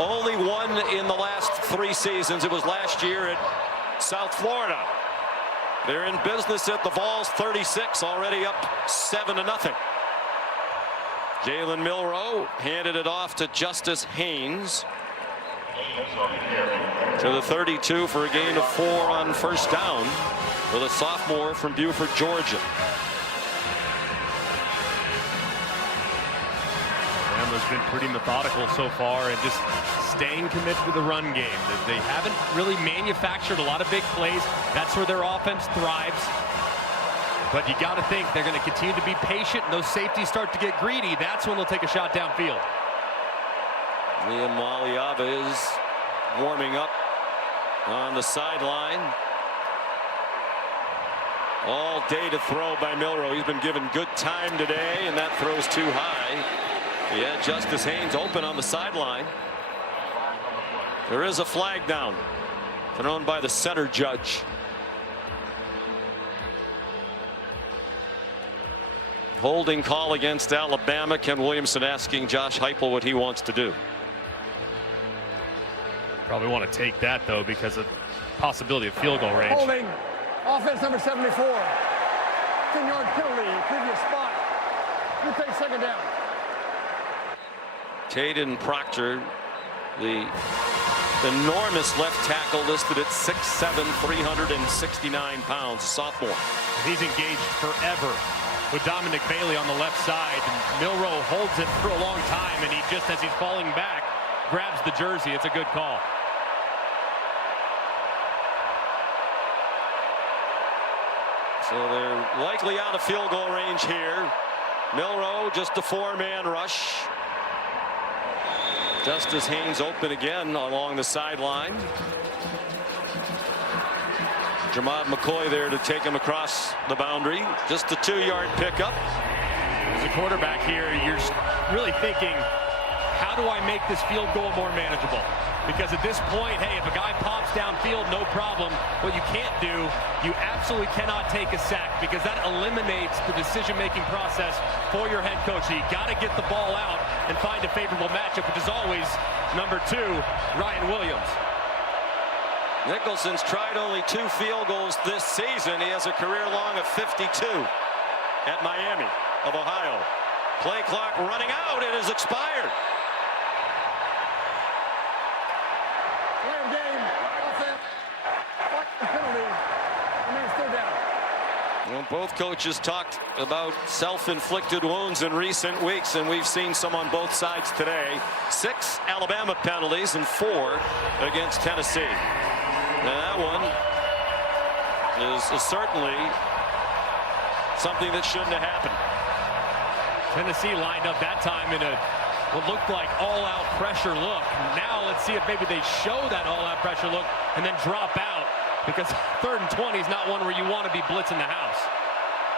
Only 1 in the last 3 seasons. It was last year at South Florida. They're in business at the Vols, 36, already up 7-0. Jalen Milroe handed it off to Justice Haynes to the 32 for a gain of 4 on first down for the sophomore from Buford, Georgia. Bama's been pretty methodical so far and just staying committed to the run game. They haven't really manufactured a lot of big plays. That's where their offense thrives. But you got to think they're going to continue to be patient, and those safeties start to get greedy. That's when they'll take a shot downfield. Iamaleava is warming up on the sideline. All day to throw by Milroe. He's been given good time today, and that throw's too high. Yeah, Justice Haynes open on the sideline. There is a flag down, thrown by the center judge. Holding call against Alabama. Ken Williamson asking Josh Heupel what he wants to do. Probably want to take that, though, because of possibility of field goal range. Holding. Offense number 74. 10-yard penalty, previous spot. You take 2nd down. Caden Proctor, the enormous left tackle, listed at 6'7", 369 pounds, a sophomore. He's engaged forever with Dominic Bailey on the left side. And Milroe holds it for a long time, and he just, as he's falling back, grabs the jersey. It's a good call. So they're likely out of field goal range here. Milroe, just a 4-man rush. Justice Haynes open again along the sideline. Jamad McCoy there to take him across the boundary. Just a 2-yard pickup. As a quarterback here, you're really thinking, how do I make this field goal more manageable? Because at this point, hey, if a guy pops downfield, no problem. What you can't do, you absolutely cannot take a sack, because that eliminates the decision-making process for your head coach. So you got to get the ball out and find a favorable matchup, which is always number 2, Ryan Williams. Nicholson's tried only 2 field goals this season. He has a career long of 52 at Miami of Ohio. Play clock running out. It has expired. Game. Offense. Penalty. Remains 3rd down. Well, both coaches talked about self-inflicted wounds in recent weeks, and we've seen some on both sides today. 6 Alabama penalties and 4 against Tennessee. Now that one is certainly something that shouldn't have happened. Tennessee lined up that time in a what looked like all-out pressure look. Now let's see if maybe they show that all-out pressure look and then drop out, because 3rd and 20 is not one where you want to be blitzing the house.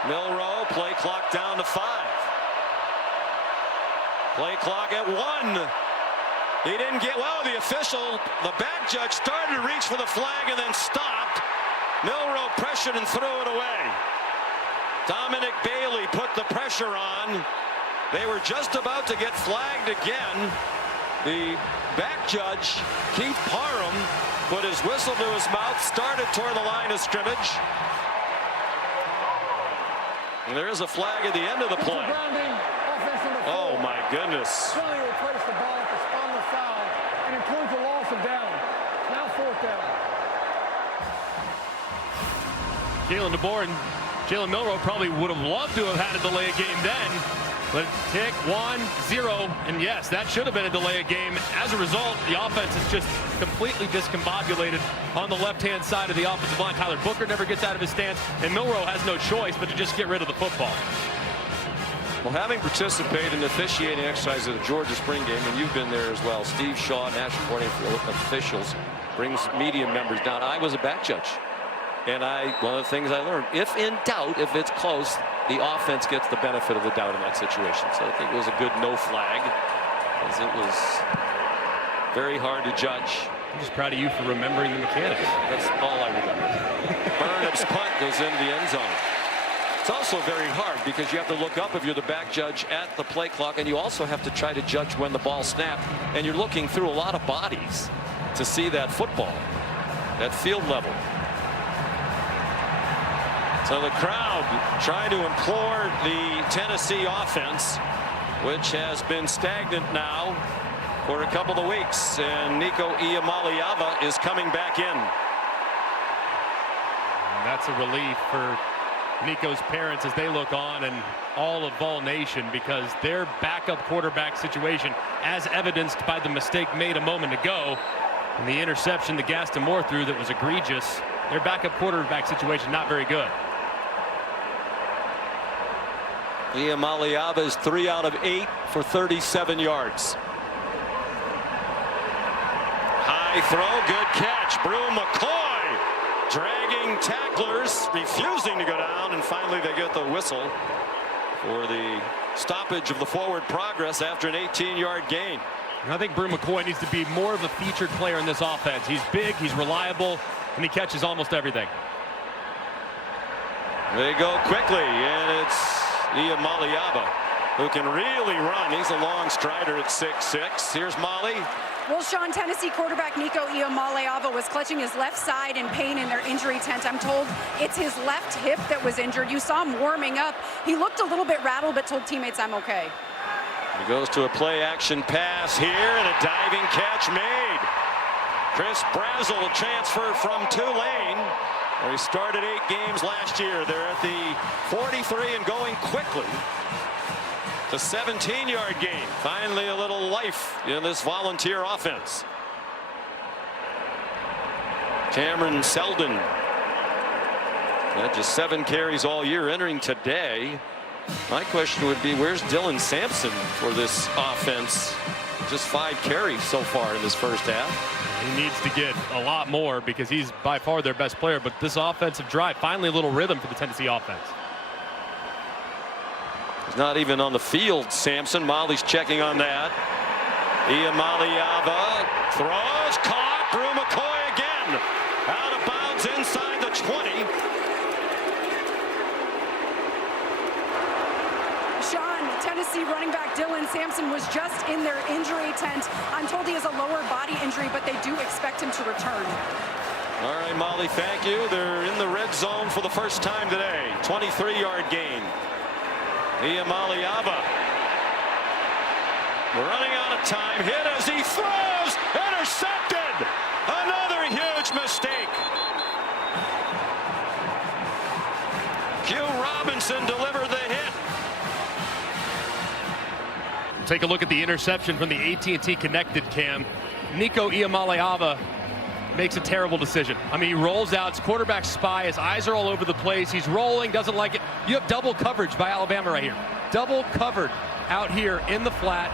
Milroe, play clock down to 5. Play clock at 1. He didn't get, well, the official, the back judge started to reach for the flag and then stopped. Milroe pressured and threw it away. Dominic Bailey put the pressure on. They were just about to get flagged again. The back judge, Keith Parham, put his whistle to his mouth, started toward the line of scrimmage. And there is a flag at the end of the play. Oh my goodness. Penalty will place the ball at the spot of the foul and includes a loss of down. Now 4th down. Jalen DeBoer and Jalen Milroe probably would have loved to have had a delay of game then. But tick 1-0, and yes, that should have been a delay of game. As a result, the offense is just completely discombobulated on the left-hand side of the offensive line. Tyler Booker never gets out of his stance, and Milroe has no choice but to just get rid of the football. Well, having participated in the officiating exercise of the Georgia spring game, and you've been there as well, Steve Shaw, national coordinator for officials, brings media members down. I was a back judge, and one of the things I learned, if in doubt, if it's close, the offense gets the benefit of the doubt in that situation. So I think it was a good no flag, as it was very hard to judge. I'm just proud of you for remembering the mechanics. That's all I remember. Burnham's punt goes into the end zone. It's also very hard because you have to look up if you're the back judge at the play clock, and you also have to try to judge when the ball snapped, and you're looking through a lot of bodies to see that football at field level. So the crowd trying to implore the Tennessee offense, which has been stagnant now for a couple of weeks, and Nico Iamaleava is coming back in. And that's a relief for Nico's parents as they look on, and all of Vol Nation, because their backup quarterback situation, as evidenced by the mistake made a moment ago and the interception that Gaston Moore threw that was egregious, their backup quarterback situation not very good. Iamaleava is 3 out of 8 for 37 yards. High throw, good catch. Brew McCoy dragging tacklers, refusing to go down, and finally they get the whistle for the stoppage of the forward progress after an 18-yard gain. And I think Brew McCoy needs to be more of a featured player in this offense. He's big, he's reliable, and he catches almost everything. They go quickly, and it's Iamaleava, who can really run. He's a long strider at 6'6". Here's Molly. Well, Sean, Tennessee quarterback Nico Iamaleava was clutching his left side in pain in their injury tent. I'm told it's his left hip that was injured. You saw him warming up. He looked a little bit rattled, but told teammates, "I'm okay." He goes to a play action pass here, and a diving catch made. Chris Brazel, a transfer from Tulane, where he started 8 games last year. They're at the 43 and going quickly. It's a 17-yard gain. Finally a little life in this Volunteer offense. Cameron Seldon had just 7 carries all year entering today. My question would be, where's Dylan Sampson for this offense? Just 5 carries so far in this first half. He needs to get a lot more because he's by far their best player, but this offensive drive, finally a little rhythm for the Tennessee offense. He's not even on the field, Sampson. Molly's checking on that. Iamaleava throws, caught. Brew McCoy again. Out of bounds inside the 20. Sean, Tennessee running back Dylan Sampson was just in their injury tent. I'm told he has a lower body injury, but they do expect him to return. All right, Molly, thank you. They're in the red zone for the first time today. 23-yard gain. Iamaleava running out of time. Hit as he throws. Intercepted. Another huge mistake. Q Robinson delivered the hit. Take a look at the interception from the AT&T Connected cam. Nico Iamaleava makes a terrible decision. I mean, he rolls out, his quarterback spy, his eyes are all over the place, he's rolling, doesn't like it. You have double coverage by Alabama right here. Double covered out here in the flat.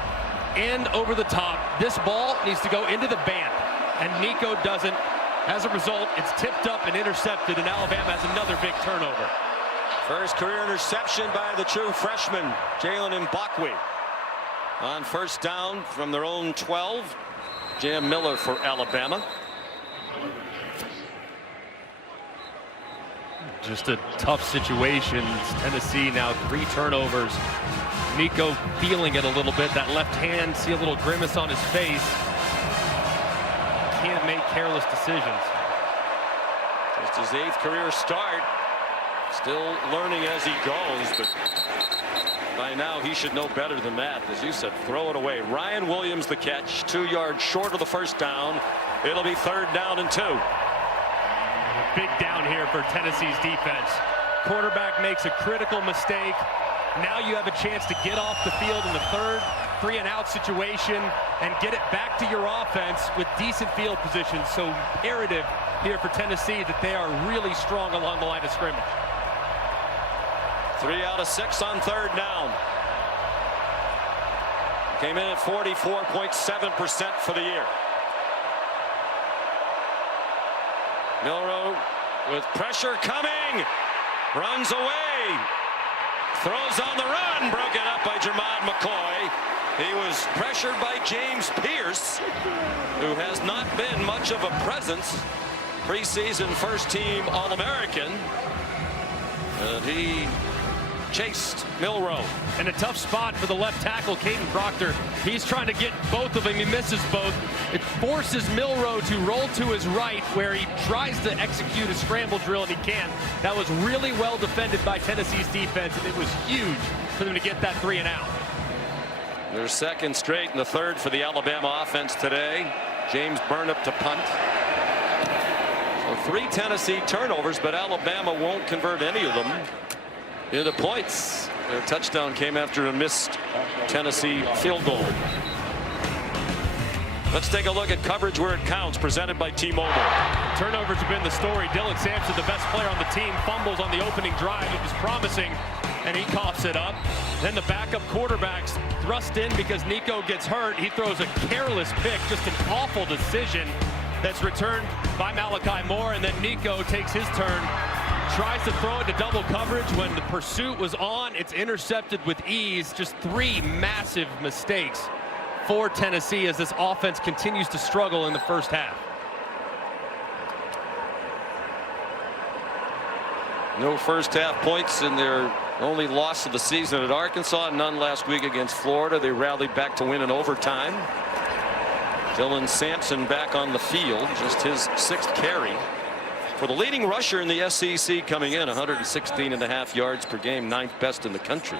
and over the top. This ball needs to go into the band, and Nico doesn't. As a result, it's tipped up and intercepted, and Alabama has another big turnover. First career interception by the true freshman, Jalen Mbakwe. On first down from their own 12, Jam Miller for Alabama. Just a tough situation. It's Tennessee now 3 turnovers. Nico feeling it a little bit. That left hand, see a little grimace on his face. Can't make careless decisions. Just his 8th career start. Still learning as he goes, but by now he should know better than that. As you said, throw it away. Ryan Williams the catch, 2 yards short of the first down. It'll be 3rd down and 2. Big down here for Tennessee's defense. Quarterback makes a critical mistake. Now you have a chance to get off the field in the 3rd 3-and-out situation and get it back to your offense with decent field position. So imperative here for Tennessee that they are really strong along the line of scrimmage. 3 out of 6 on 3rd down. Came in at 44.7% for the year. Milroe with pressure coming, runs away, throws on the run, broken up by Jermod McCoy. He was pressured by James Pierce, who has not been much of a presence. Preseason first-team All-American, and he chased Milroe. And a tough spot for the left tackle, Caden Proctor. He's trying to get both of them. He misses both. It forces Milroe to roll to his right, where he tries to execute a scramble drill, and he can't. That was really well defended by Tennessee's defense, and it was huge for them to get that 3-and-out. Their 2nd straight and the 3rd for the Alabama offense today. James Burnip to punt. So 3 Tennessee turnovers, but Alabama won't convert any of them into points. Their touchdown came after a missed Tennessee field goal. Let's take a look at coverage where it counts, presented by T-Mobile. Turnovers have been the story. Dylan Sampson, the best player on the team, fumbles on the opening drive. It was promising, and he coughs it up. Then the backup quarterbacks thrust in because Nico gets hurt. He throws a careless pick, just an awful decision that's returned by Malachi Moore, and then Nico takes his turn. Tries to throw it to double coverage. When the pursuit was on, it's intercepted with ease. Just 3 massive mistakes for Tennessee as this offense continues to struggle in the first half. No first half points in their only loss of the season at Arkansas. None last week against Florida. They rallied back to win in overtime. Dylan Sampson back on the field, just his 6th carry. For the leading rusher in the SEC coming in, 116.5 yards per game, 9th best in the country.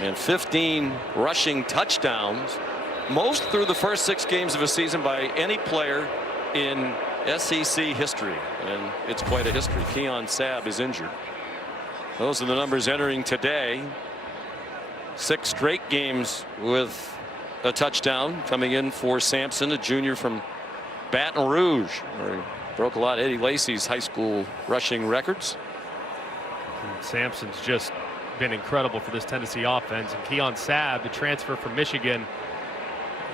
And 15 rushing touchdowns, most through the first 6 games of a season by any player in SEC history. And it's quite a history. Keon Sabb is injured. Those are the numbers entering today. 6 straight games with a touchdown coming in for Sampson, a junior from Baton Rouge, where he broke a lot of Eddie Lacy's high school rushing records. Sampson's just been incredible for this Tennessee offense. And Keon Sabb, the transfer from Michigan,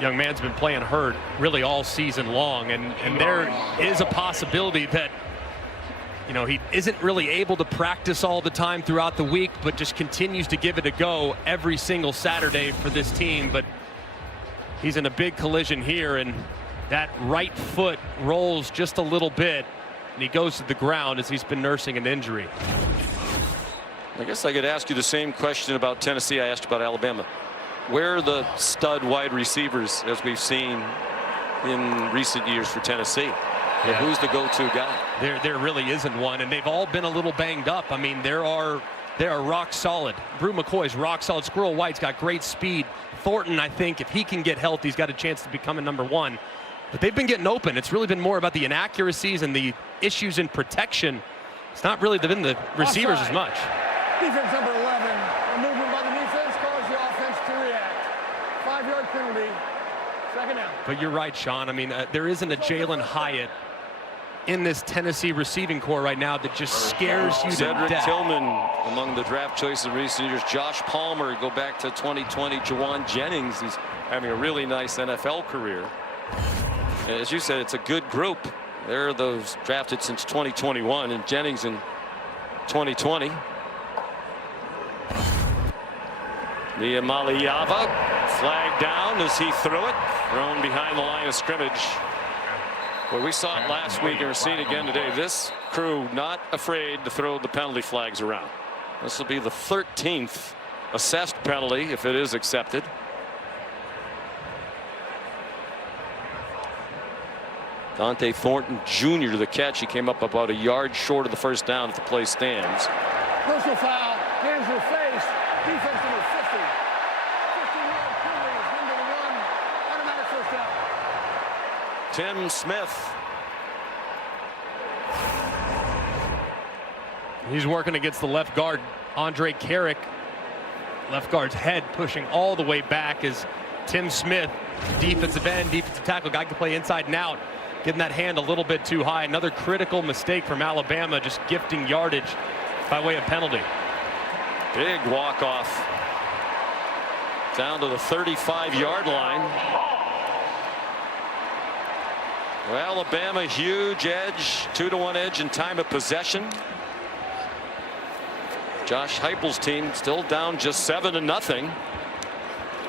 young man's been playing hurt really all season long, and there is a possibility that, you know, he isn't really able to practice all the time throughout the week, but just continues to give it a go every single Saturday for this team. But he's in a big collision here, and that right foot rolls just a little bit, and he goes to the ground as he's been nursing an injury. I guess I could ask you the same question about Tennessee I asked about Alabama. Where are the stud wide receivers, as we've seen in recent years for Tennessee? Yeah. Who's the go-to guy? There really isn't one, and they've all been a little banged up. I mean, they are rock solid. Brew McCoy's rock solid. Squirrel White's got great speed. Thornton, I think, if he can get healthy, he's got a chance to become a number 1. But they've been getting open. It's really been more about the inaccuracies and the issues in protection. It's not really been the receivers Offside. as much. Defense number 11. A movement by the defense caused the offense to react. 5-yard penalty. 2nd down. But you're right, Sean. I mean, there isn't a Jalen Hyatt in this Tennessee receiving core right now that just scares you to Cedric death. Tillman among the draft choices in recent years. Josh Palmer, go back to 2020. Jawan Jennings, who's having a really nice NFL career. As you said, it's a good group. There are those drafted since 2021, and Jennings in 2020. Niamaliava flagged down as he threw it, thrown behind the line of scrimmage. Well, we saw it last week and we're seeing it again today. This crew not afraid to throw the penalty flags around. This will be the 13th assessed penalty if it is accepted. Dante Thornton Jr. to the catch. He came up about a yard short of the first down if the play stands. Personal foul, hands to the face, defense number 50. 15-yard penalty, 1-1, automatic first down. Tim Smith. He's working against the left guard, Andre Carrick. Left guard's head pushing all the way back as Tim Smith, defensive end, defensive tackle, guy can play inside and out. Getting that hand a little bit too high. Another critical mistake from Alabama, just gifting yardage by way of penalty. Big walk-off down to the 35-yard line. Well, Alabama, huge edge, 2-to-1 edge in time of possession. Josh Heupel's team still down just 7-0.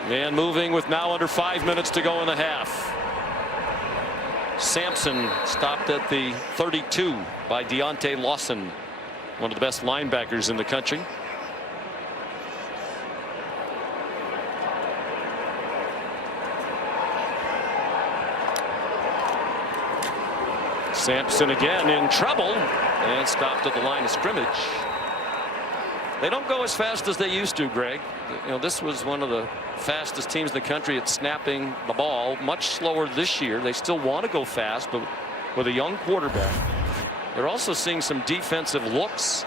And moving with now under 5 minutes to go in the half. Sampson stopped at the 32 by Deontay Lawson, one of the best linebackers in the country. Sampson again in trouble and stopped at the line of scrimmage. They don't go as fast as they used to, Greg. You know, this was one of the fastest teams in the country at snapping the ball. Much slower this year. They still want to go fast, but with a young quarterback. They're also seeing some defensive looks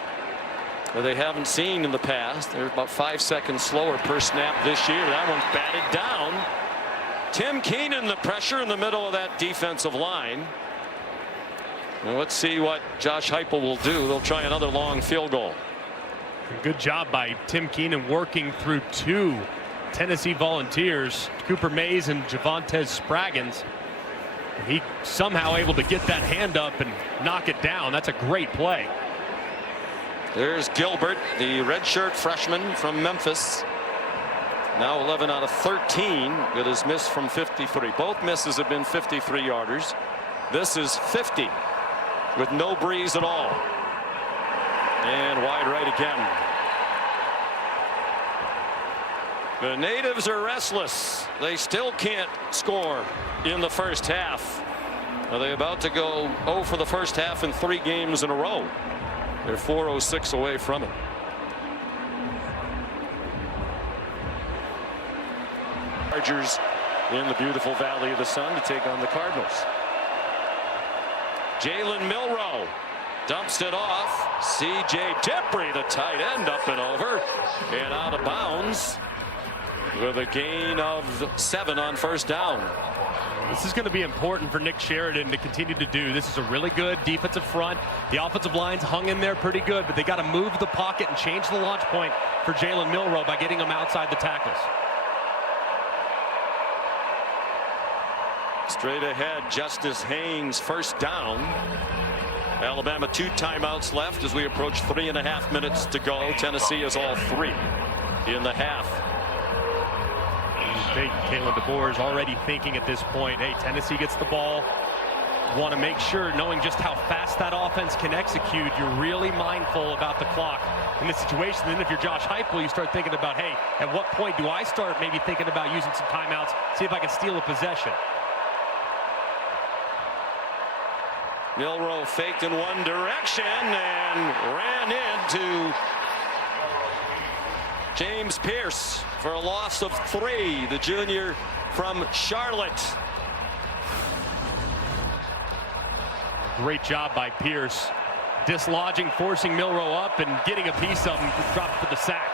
that they haven't seen in the past. They're about 5 seconds slower per snap this year. That one's batted down. Tim Keenan, the pressure in the middle of that defensive line. Well, let's see what Josh Heupel will do. They'll try another long field goal. Good job by Tim Keenan working through two Tennessee Volunteers, Cooper Mays and Javontes Spraggins. He somehow able to get that hand up and knock it down. That's a great play. There's Gilbert, the redshirt freshman from Memphis. Now 11 out of 13 with his miss from 53. Both misses have been 53-yarders. This is 50 with no breeze at all. And wide right again. The natives are restless. They still can't score in the first half. Are they about to go 0 for the first half in 3 games in a row? They're 406 away from it. Chargers in the beautiful Valley of the Sun to take on the Cardinals. Jalen Milroe dumps it off. C.J. Dippre, the tight end, up and over and out of bounds with a gain of 7 on first down. This is going to be important for Nick Sheridan to continue to do. This is a really good defensive front. The offensive line's hung in there pretty good, but they got to move the pocket and change the launch point for Jalen Milroe by getting him outside the tackles. Straight ahead, Justice Haynes, first down. Alabama 2 timeouts left as we approach 3.5 minutes to go. Tennessee is all 3 in the half. I think Kalen DeBoer is already thinking at this point, hey, Tennessee gets the ball. Want to make sure, knowing just how fast that offense can execute, you're really mindful about the clock in this situation. Then if you're Josh Heupel, you start thinking about, hey, at what point do I start maybe thinking about using some timeouts, see if I can steal a possession. Milroe faked in one direction and ran into James Pierce for a loss of 3, the junior from Charlotte. Great job by Pierce, dislodging, forcing Milroe up and getting a piece of him, dropped for the sack.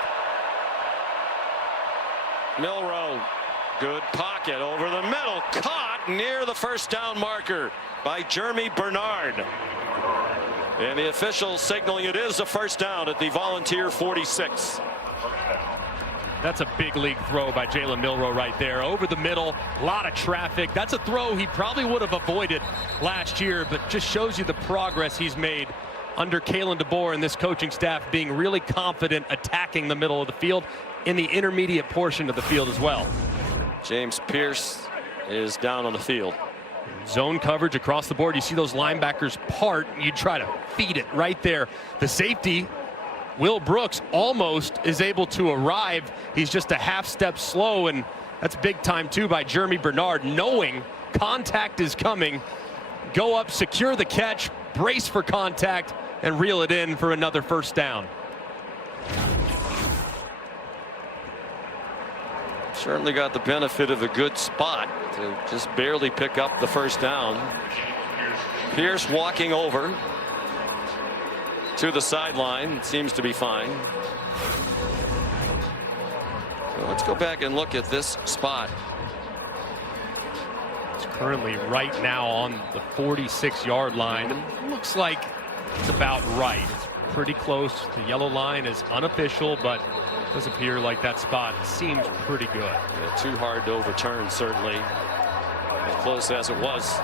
Milroe, good pocket over the middle, caught near the first down marker by Jeremy Bernard. And the official signaling it is a first down at the Volunteer 46. That's a big league throw by Jalen Milroe right there. Over the middle, a lot of traffic. That's a throw he probably would have avoided last year, but just shows you the progress he's made under Kalen DeBoer and this coaching staff being really confident attacking the middle of the field in the intermediate portion of the field as well. James Pierce is down on the field. Zone coverage across the board. You see those linebackers part. You try to feed it right there. The safety, Will Brooks, almost is able to arrive. He's just a half step slow, and that's big time too by Jeremy Bernard, knowing contact is coming. Go up, secure the catch, brace for contact, and reel it in for another first down. Certainly got the benefit of a good spot to just barely pick up the first down. Pierce walking over to the sideline, seems to be fine. So let's go back and look at this spot. It's currently right now on the 46-yard line. It looks like it's about right. It's pretty close. The yellow line is unofficial, but it does appear like that spot seems pretty good. Yeah, too hard to overturn, certainly. As close as it was.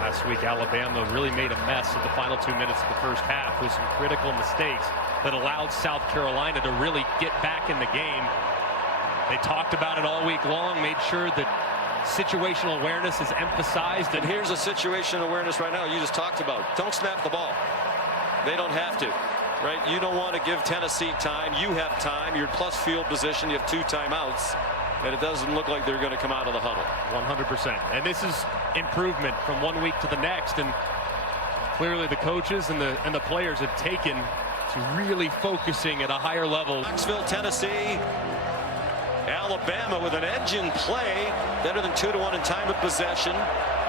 Last week, Alabama really made a mess of the final 2 minutes of the first half with some critical mistakes that allowed South Carolina to really get back in the game. They talked about it all week long, made sure that situational awareness is emphasized. And here's a situational awareness right now you just talked about. Don't snap the ball. They don't have to, right? You don't want to give Tennessee time. You have time. You're plus field position. You have 2 timeouts. And it doesn't look like they're going to come out of the huddle. 100%. And this is improvement from 1 week to the next. And clearly the coaches and the players have taken to really focusing at a higher level. Knoxville, Tennessee. Alabama with an edge in play, better than 2-1 in time of possession.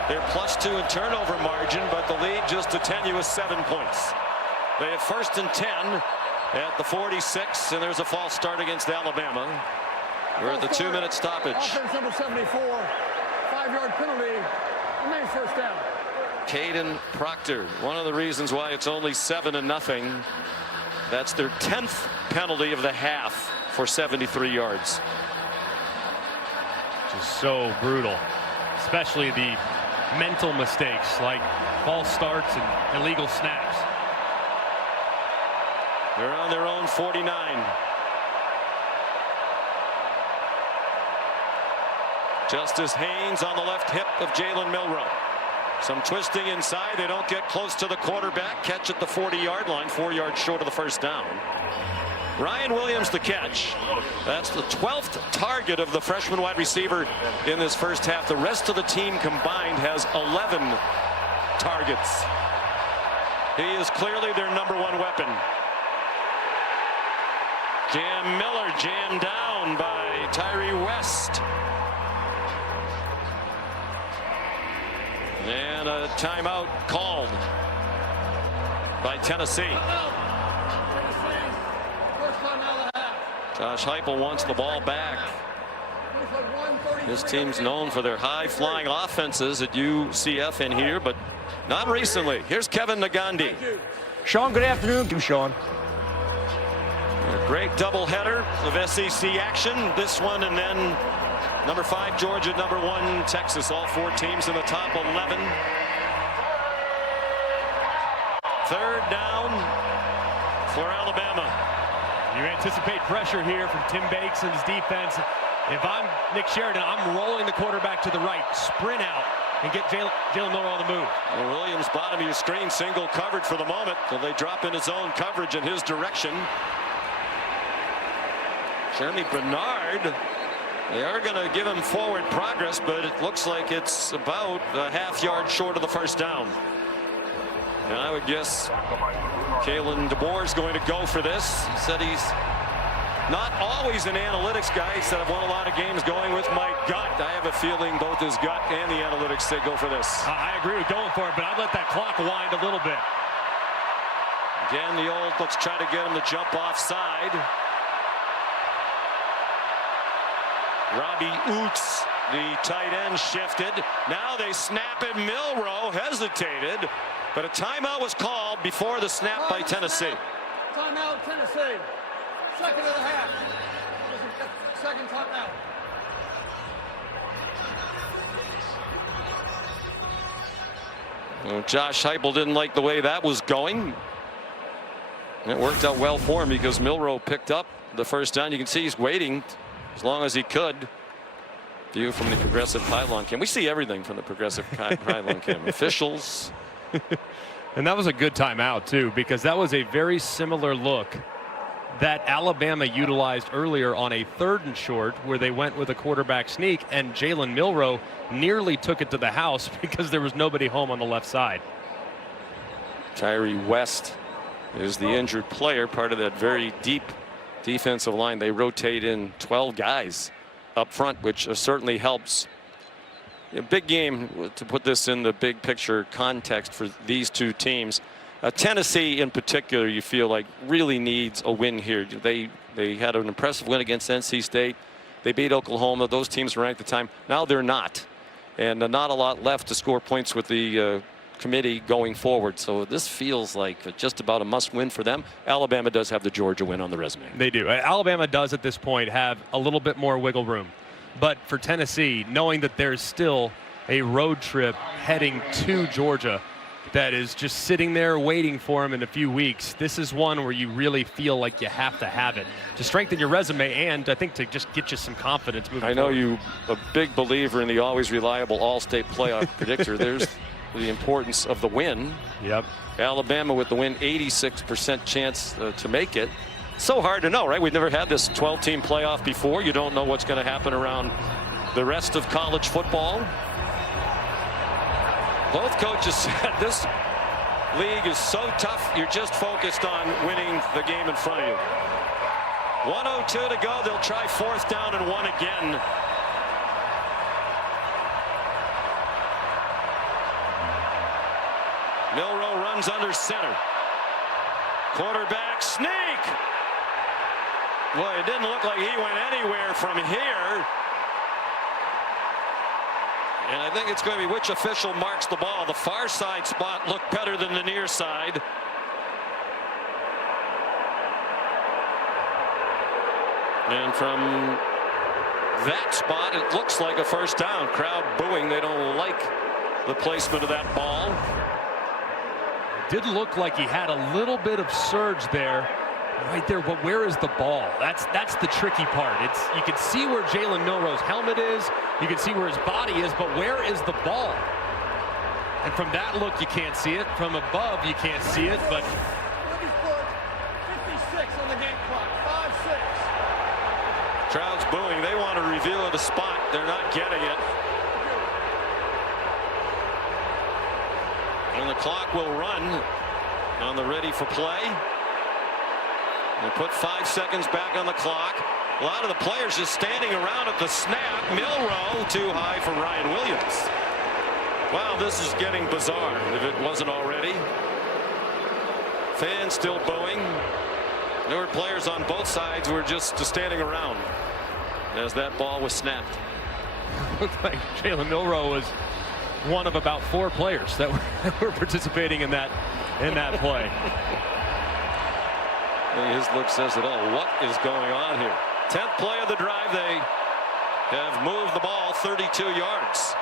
They're +2 in turnover margin, but the lead just a tenuous 7 points. They have 1st and 10 at the 46, and there's a false start against Alabama. We're at the 2-minute stoppage. Offense number 74, 5-yard penalty, remains first down. Caden Proctor, one of the reasons why it's only 7-0. That's their 10th penalty of the half for 73 yards. Just so brutal, especially the mental mistakes like false starts and illegal snaps. They're on their own 49. Justice Haynes on the left hip of Jalen Milroe. Some twisting inside. They don't get close to the quarterback. Catch at the 40-yard line, 4 yards short of the first down. Ryan Williams the catch. That's the 12th target of the freshman wide receiver in this first half. The rest of the team combined has 11 targets. He is clearly their #1 weapon. Jam Miller jammed down by Tyree West. And a timeout called by Tennessee. Josh Heupel wants the ball back. This team's known for their high-flying offenses at UCF in here, but not recently. Here's Kevin Nagandi. Sean, good afternoon. Sean. A great doubleheader of SEC action. This one and then number 5 Georgia, number 1 Texas. All 4 teams in the top 11. 3rd down for Alabama. You anticipate pressure here from Tim Bakes and his defense. If I'm Nick Sheridan, I'm rolling the quarterback to the right, sprint out, and get Jalen Milroe on the move. And Williams, bottom of your screen, single covered for the moment. So they drop in his own coverage in his direction. Jeremy Bernard, they are going to give him forward progress, but it looks like it's about a half-yard short of the first down. And I would guess Kalen DeBoer is going to go for this. He said he's not always an analytics guy. He said, I've won a lot of games going with my gut. I have a feeling both his gut and the analytics say go for this. I agree with going for it, but I'd let that clock wind a little bit. Again, the old, let's try to get him to jump offside. Robbie Oots The tight end shifted. Now they snap it. Milroe hesitated, but a timeout was called before the snap by Tennessee. Timeout, Tennessee. Second of the half. Second timeout. Well, Josh Heupel didn't like the way that was going. It worked out well for him because Milroe picked up the first down. You can see he's waiting as long as he could. View from the Progressive Pylon Cam. We see everything from the Progressive Pylon Cam. Officials. And that was a good timeout too, because that was a very similar look that Alabama utilized earlier on a 3rd and short, where they went with a quarterback sneak, and Jalen Milroe nearly took it to the house because there was nobody home on the left side. Tyree West is the injured player, part of that very deep defensive line. They rotate in 12 guys up front, which certainly helps. A big game, to put this in the big picture context for these two teams. Tennessee in particular, you feel like really needs a win here. They had an impressive win against NC State. They beat Oklahoma. Those teams were ranked at the time. Now they're not, and not a lot left to score points with the committee going forward. So this feels like just about a must-win for them. Alabama does have the Georgia win on the resume. They do. Alabama does at this point have a little bit more wiggle room. But for Tennessee, knowing that there's still a road trip heading to Georgia that is just sitting there waiting for him in a few weeks, this is one where you really feel like you have to have it to strengthen your resume, and I think to just get you some confidence moving forward. I know you a big believer in the always reliable all-state playoff predictor. There's the importance of the win. Yep. Alabama with the win, 86% chance to make it. So hard to know, right? We've never had this 12-team playoff before. You don't know what's going to happen around the rest of college football. Both coaches said this league is so tough, you're just focused on winning the game in front of you. 1:02 to go. They'll try 4th down and 1 again. Milroe runs under center. Quarterback sneak. Boy, it didn't look like he went anywhere from here. And I think it's going to be which official marks the ball. The far side spot looked better than the near side. And from that spot, it looks like a first down. Crowd booing. They don't like the placement of that ball. Did look like he had a little bit of surge there, right there, but where is the ball? That's the tricky part. You can see where Jalen Milroe's helmet is, you can see where his body is, but where is the ball? And from that look, you can't see it. From above, you can't see it, but 56 on the game clock. 5-6. Crowd's booing. They want to reveal the spot. They're not getting it. And the clock will run on the ready for play. They put 5 seconds back on the clock. A lot of the players just standing around at the snap. Milroe too high for Ryan Williams. Wow, this is getting bizarre if it wasn't already. Fans still booing. There were players on both sides who were just standing around as that ball was snapped. Looked like Jalen Milroe was one of about 4 players that were participating in that play. His look says it all. What is going on here? 10th play of the drive. They have moved the ball 32 yards.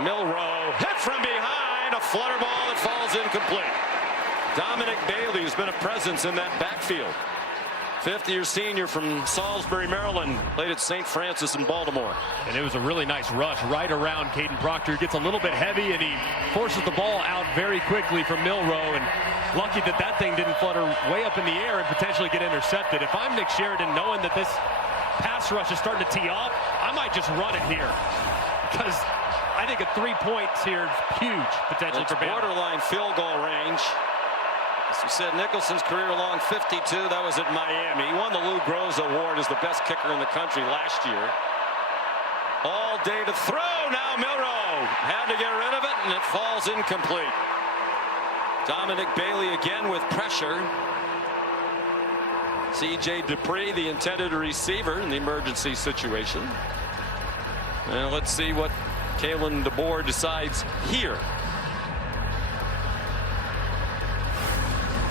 Milroe hit from behind, a flutter ball that falls incomplete. Dominic Bailey, who's been a presence in that backfield. 5th-year senior from Salisbury, Maryland, played at St. Francis in Baltimore. And it was a really nice rush right around Caden Proctor. Gets a little bit heavy, and he forces the ball out very quickly from Milroe. And lucky that thing didn't flutter way up in the air and potentially get intercepted. If I'm Nick Sheridan, knowing that this pass rush is starting to tee off, I might just run it here, because I think a 3 points here is huge potentially for Bama. Borderline field goal range. As you said, Nicholson's career-long 52. That was at Miami. He won the Lou Groza Award as the best kicker in the country last year. All day to throw. Now Milroe had to get rid of it, and it falls incomplete. Dominic Bailey again with pressure. C.J. Dupree, the intended receiver in the emergency situation. And let's see what Kalen DeBoer decides here.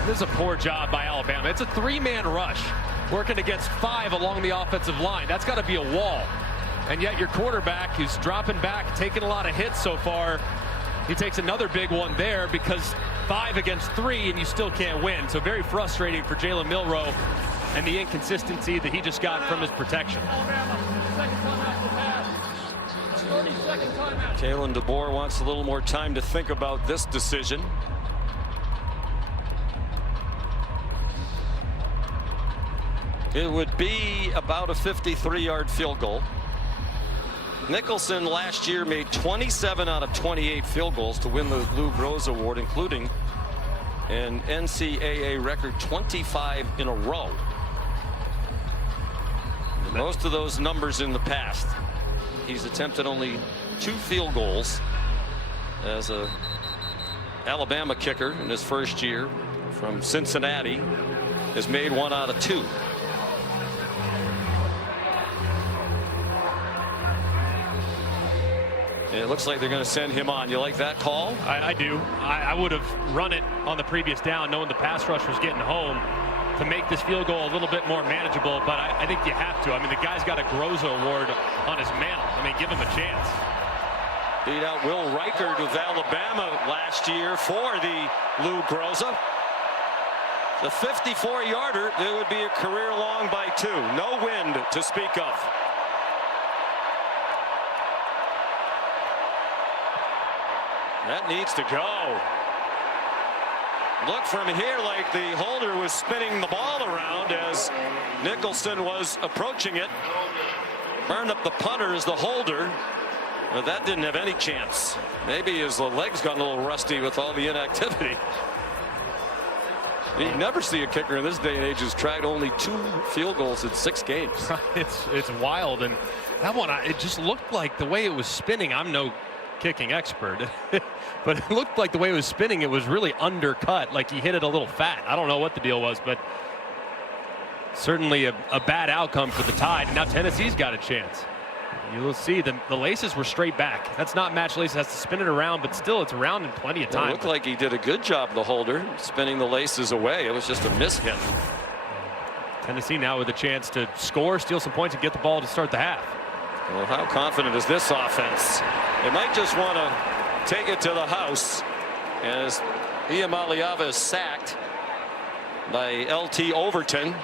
This is a poor job by Alabama. It's a three-man rush working against 5 along the offensive line. That's got to be a wall. And yet your quarterback, who's dropping back, taking a lot of hits so far, he takes another big one there because 5 against 3 and you still can't win. So very frustrating for Jalen Milroe and the inconsistency that he just got from his protection. Kalen DeBoer wants a little more time to think about this decision. It would be about a 53-yard field goal. Nicholson last year made 27 out of 28 field goals to win the Lou Groza Award, including an NCAA record 25 in a row. Most of those numbers in the past. He's attempted only 2 field goals as a Alabama kicker in his first year from Cincinnati. Has made 1 out of 2. It looks like they're going to send him on. You like that call? I do. I would have run it on the previous down, knowing the pass rush was getting home, to make this field goal a little bit more manageable. But I think you have to. I mean, the guy's got a Groza Award on his mantle. I mean, give him a chance. Beat out Will Reichard with Alabama last year for the Lou Groza. The 54-yarder, it would be a career long by 2. No wind to speak of. That needs to go. Looked from here like the holder was spinning the ball around as Nicholson was approaching it. Burned up the punter as the holder, but that didn't have any chance. Maybe his legs got a little rusty with all the inactivity. You never see a kicker in this day and age who's tried only 2 field goals in 6 games. It's wild, and that one, it just looked like the way it was spinning. I'm no kicking expert, but it looked like the way it was spinning, it was really undercut, like he hit it a little fat. I don't know what the deal was, but certainly a bad outcome for the Tide. And now Tennessee's got a chance. You will see the laces were straight back. That's not match laces. Has to spin it around, but still it's around in plenty of time. It looked like he did a good job, the holder, spinning the laces away. It was just a mishit. Tennessee now with a chance to score, steal some points, and get the ball to start the half. Well, how confident is this offense? They might just want to take it to the house as Iamaleava is sacked by L.T. Overton.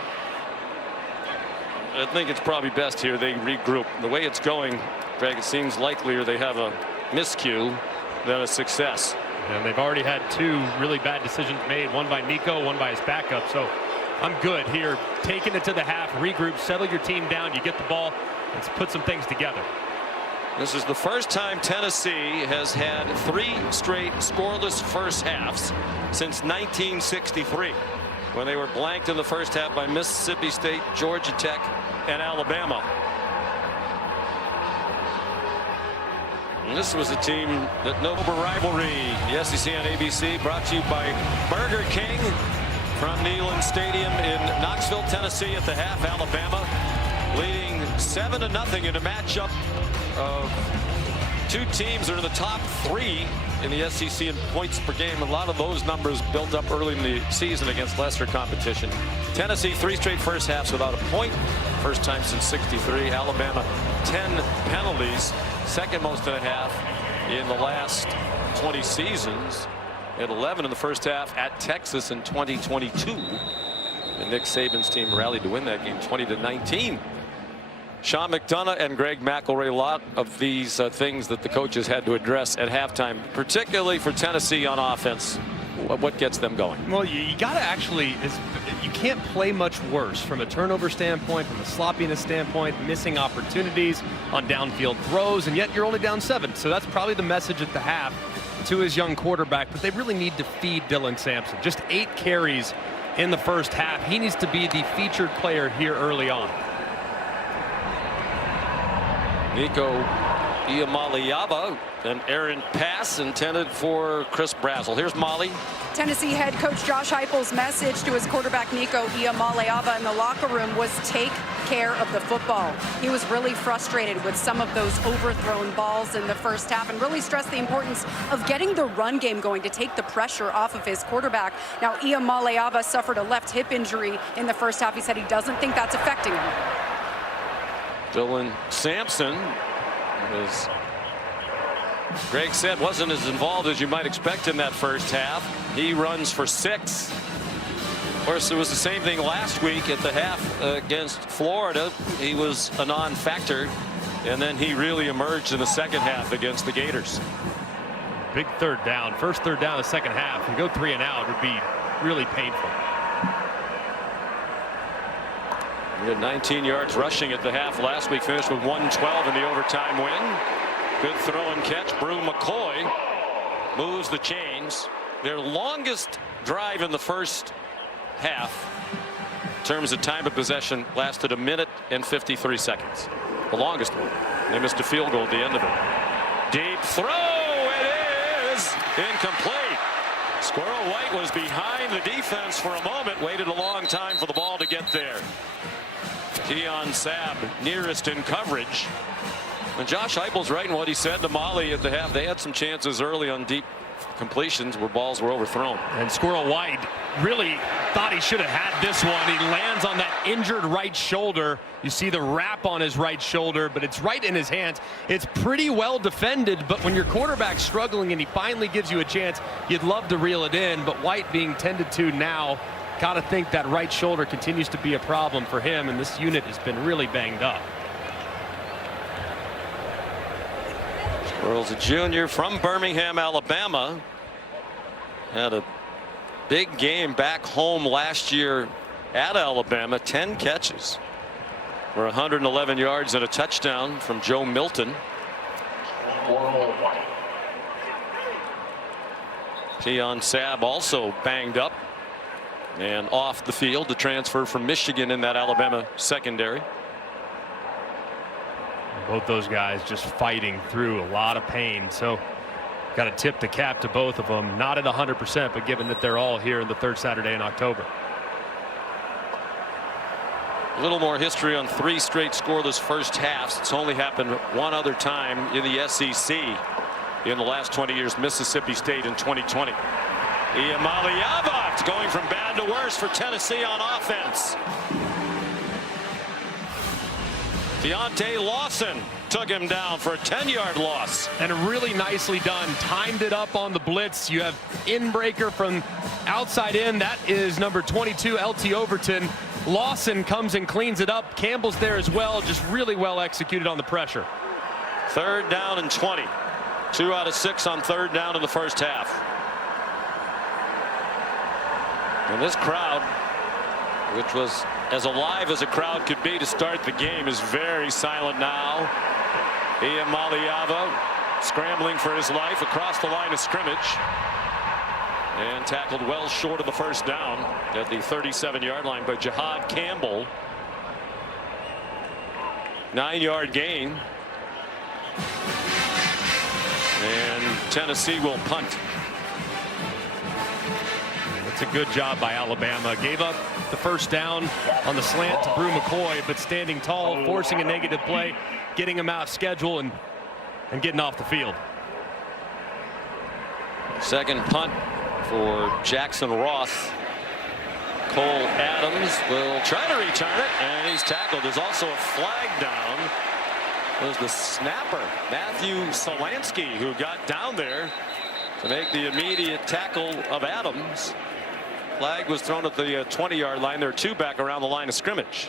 I think it's probably best here they regroup. The way it's going, Greg, it seems likelier they have a miscue than a success. And they've already had 2 really bad decisions made, one by Nico, one by his backup. So I'm good here. Taking it to the half, regroup, settle your team down, you get the ball, let's put some things together. This is the first time Tennessee has had 3 straight scoreless first halves since 1963, when they were blanked in the first half by Mississippi State, Georgia Tech, and Alabama. And this was a team that noble rivalry. The SEC on ABC, brought to you by Burger King from Neyland Stadium in Knoxville, Tennessee. At the half, Alabama leading 7-0 in a matchup of 2 teams that are in the top 3 in the SEC in points per game. A lot of those numbers built up early in the season against lesser competition. Tennessee 3 straight first halves without a point. First time since '63. Alabama 10 penalties, second most in a half in the last 20 seasons. At 11 in the first half at Texas in 2022. And Nick Saban's team rallied to win that game 20-19. Sean McDonough and Greg McElroy, a lot of these things that the coaches had to address at halftime, particularly for Tennessee on offense. What gets them going? Well, you got to actually, you can't play much worse from a turnover standpoint, from a sloppiness standpoint, missing opportunities on downfield throws, and yet you're only down 7. So that's probably the message at the half to his young quarterback. But they really need to feed Dylan Sampson. Just 8 carries in the first half. He needs to be the featured player here early on. Nico Iamaleava, an errant pass intended for Chris Brazzell. Here's Molly. Tennessee head coach Josh Heupel's message to his quarterback Nico Iamaleava in the locker room was take care of the football. He was really frustrated with some of those overthrown balls in the first half and really stressed the importance of getting the run game going to take the pressure off of his quarterback. Now, Iamaleava suffered a left hip injury in the first half. He said he doesn't think that's affecting him. Dylan Sampson, as Greg said, wasn't as involved as you might expect in that first half. He runs for 6. Of course, it was the same thing last week at the half against Florida. He was a non-factor, and then he really emerged in the second half against the Gators. Big third down. First third down the second half. You go 3 and out, it would be really painful. He had 19 yards rushing at the half last week, finished with 112 in the overtime win. Good throw and catch. Brew McCoy moves the chains. Their longest drive in the first half in terms of time of possession lasted 1 minute and 53 seconds. The longest one. They missed a field goal at the end of it. Deep throw. It is incomplete. Squirrel White was behind the defense for a moment, waited a long time for the ball to get there. Keon Sabb nearest in coverage. And Josh Heupel's right in what he said to Molly at the half. They had some chances early on deep completions where balls were overthrown. And Squirrel White really thought he should have had this one. He lands on that injured right shoulder. You see the wrap on his right shoulder, but it's right in his hands. It's pretty well defended, but when your quarterback's struggling and he finally gives you a chance, you'd love to reel it in. But White being tended to now, got to think that right shoulder continues to be a problem for him, and this unit has been really banged up. Squirrel's a junior from Birmingham, Alabama. Had a big game back home last year at Alabama. 10 catches for 111 yards and a touchdown from Joe Milton. Keon Sabb also banged up and off the field to transfer from Michigan in that Alabama secondary. Both those guys just fighting through a lot of pain. So got to tip the cap to both of them. Not at 100%, but given that they're all here in the third Saturday in October. A little more history on 3 straight scoreless first halves. It's only happened one other time in the SEC in the last 20 years. Mississippi State in 2020. Iamaleava going from bad to worse for Tennessee on offense. Deontay Lawson took him down for a 10-yard loss. And really nicely done. Timed it up on the blitz. You have in-breaker from outside in. That is number 22, LT Overton. Lawson comes and cleans it up. Campbell's there as well. Just really well executed on the pressure. 3rd down and 20. 2 out of 6 on 3rd down in the first half. And this crowd, which was as alive as a crowd could be to start the game, is very silent now. Iamaleava scrambling for his life across the line of scrimmage and tackled well short of the first down at the 37-yard line by Jihad Campbell. 9-yard gain. And Tennessee will punt. It's a good job by Alabama. Gave up the first down on the slant to Brew McCoy, but standing tall, forcing a negative play, getting him out of schedule and getting off the field. Second punt for Jackson Ross. Cole Adams will try to return it, and he's tackled. There's also a flag down. It was the snapper, Matthew Solansky, who got down there to make the immediate tackle of Adams. Flag was thrown at the 20-yard line. There are 2 back around the line of scrimmage.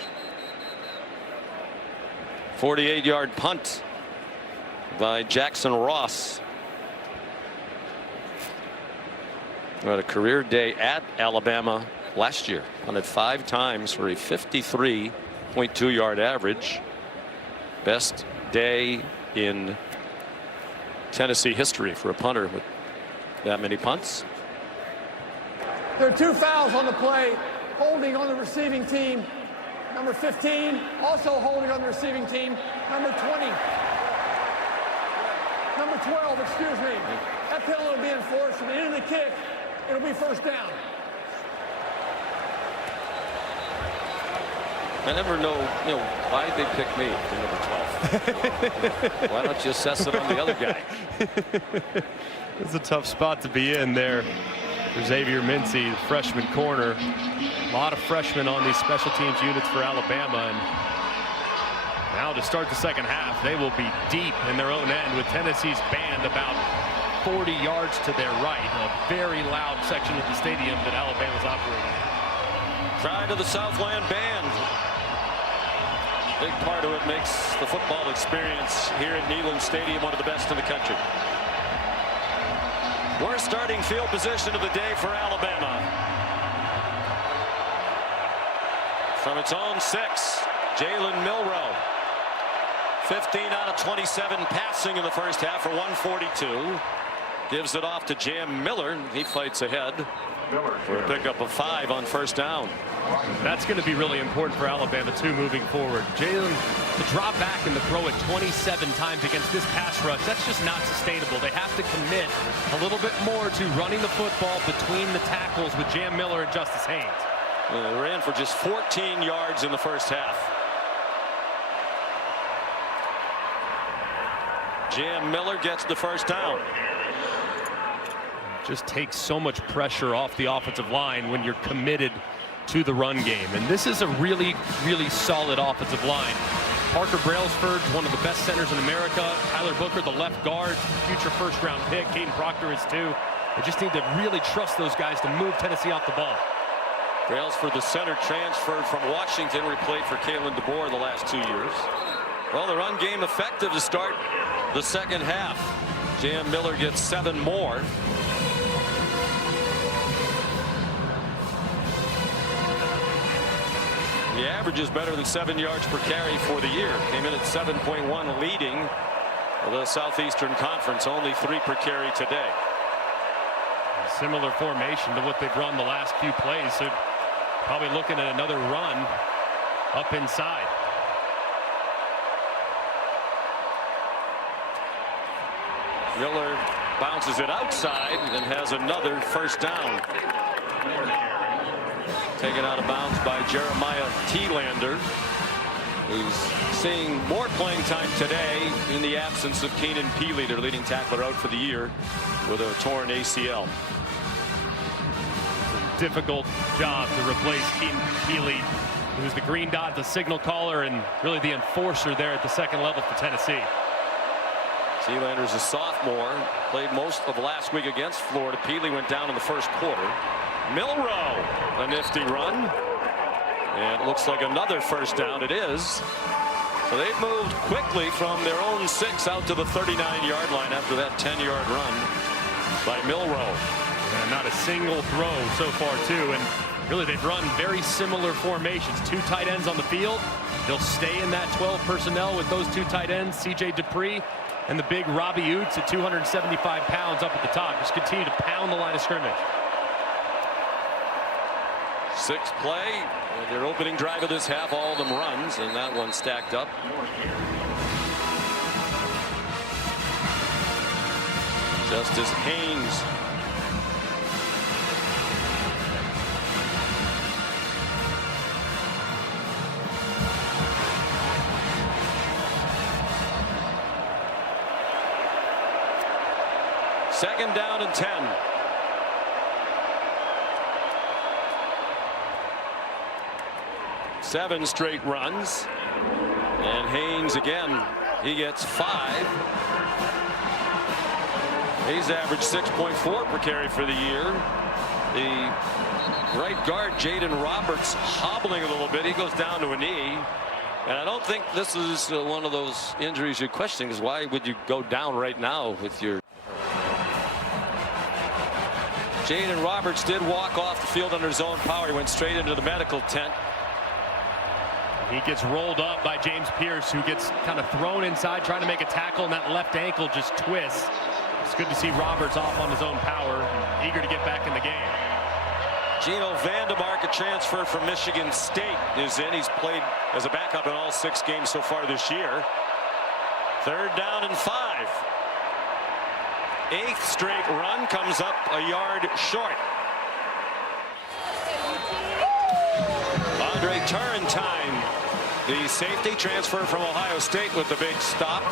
48-yard punt by Jackson Ross. Who had a career day at Alabama last year. Punted 5 times for a 53.2-yard average. Best day in Tennessee history for a punter with that many punts. There are 2 fouls on the play. Holding on the receiving team. Number 15, also holding on the receiving team. Number 20. Number 12, excuse me. That penalty will be enforced. At the end of the kick, it'll be first down. I never know, why they pick me for number 12. Why don't you assess it on the other guy? It's a tough spot to be in there for Xavier Mincy, the freshman corner. A lot of freshmen on these special teams units for Alabama. And now to start the second half, they will be deep in their own end with Tennessee's band about 40 yards to their right. A very loud section of the stadium that Alabama's operating in. Try to the Southland band. Big part of it makes the football experience here at Neyland Stadium one of the best in the country. Worst starting field position of the day for Alabama. From its own 6, Jalen Milroe. 15 out of 27 passing in the first half for 142. Gives it off to Jam Miller. He fights ahead for a pickup of 5 on first down. That's going to be really important for Alabama too moving forward. Jalen to drop back and to throw it 27 times against this pass rush, that's just not sustainable. They have to commit a little bit more to running the football between the tackles with Jam Miller and Justice Haynes. They ran for just 14 yards in the first half. Jam Miller gets the first down. Just takes so much pressure off the offensive line when you're committed to the run game. And this is a really, really solid offensive line. Parker Brailsford's one of the best centers in America. Tyler Booker, the left guard, future first-round pick. Caden Proctor is too. They just need to really trust those guys to move Tennessee off the ball. Brailsford, the center, transferred from Washington, where he played for Kalen DeBoer the last 2 years. Well, the run game effective to start the second half. Jam Miller gets 7 more. The average is better than 7 yards per carry for the year. Came in at 7.1, leading the Southeastern Conference. Only 3 per carry today. Similar formation to what they've run the last few plays. So probably looking at another run up inside. Miller bounces it outside and has another first down. Taken out of bounds by Jeremiah Thielander, who's seeing more playing time today in the absence of Keenan Peely, their leading tackler, out for the year with a torn ACL. Difficult job to replace Keenan Peely, who's the green dot, the signal caller, and really the enforcer there at the second level for Tennessee. Thielander's a sophomore, played most of last week against Florida. Peely went down in the first quarter. Milroe, a nifty run, and it looks like another first down. It is. So they've moved quickly from their own 6 out to the 39-yard line after that 10-yard run by Milroe. And not a single throw so far too, and really they've run very similar formations. 2 tight ends on the field. They'll stay in that 12 personnel with those 2 tight ends, C.J. Dupree and the big Robbie Oots at 275 pounds up at the top. Just continue to pound the line of scrimmage. 6 play, their opening drive of this half, all of them runs, and that one stacked up. Justice Haynes. Second down and 10. Seven straight runs, and Haynes again, he gets 5. He's averaged 6.4 per carry for the year. The right guard, Jaden Roberts, hobbling a little bit. He goes down to a knee, and I don't think this is one of those injuries you're questioning, because why would you go down right now with your... Jaden Roberts did walk off the field under his own power. He went straight into the medical tent. He gets rolled up by James Pierce, who gets kind of thrown inside trying to make a tackle, and that left ankle just twists. It's good to see Roberts off on his own power, eager to get back in the game. Gino Vandemark, a transfer from Michigan State, is in. He's played as a backup in all 6 games so far this year. Third down and 5. 8th straight run comes up a yard short. Andre Turrentine, the safety, transfer from Ohio State with the big stop.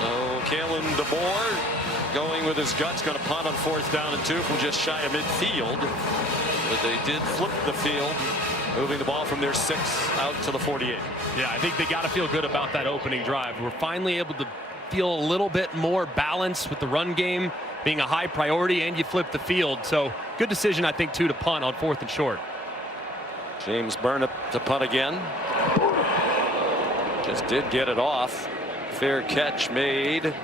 So Kalen DeBoer going with his guts, going to punt on 4th down and 2 from just shy of midfield. But they did flip the field, moving the ball from their 6 out to the 48. Yeah, I think they got to feel good about that opening drive. We're finally able to feel a little bit more balance with the run game being a high priority, and you flip the field. So good decision, I think, too, to punt on 4th and short. James Burnip to punt again. Just did get it off. Fair catch made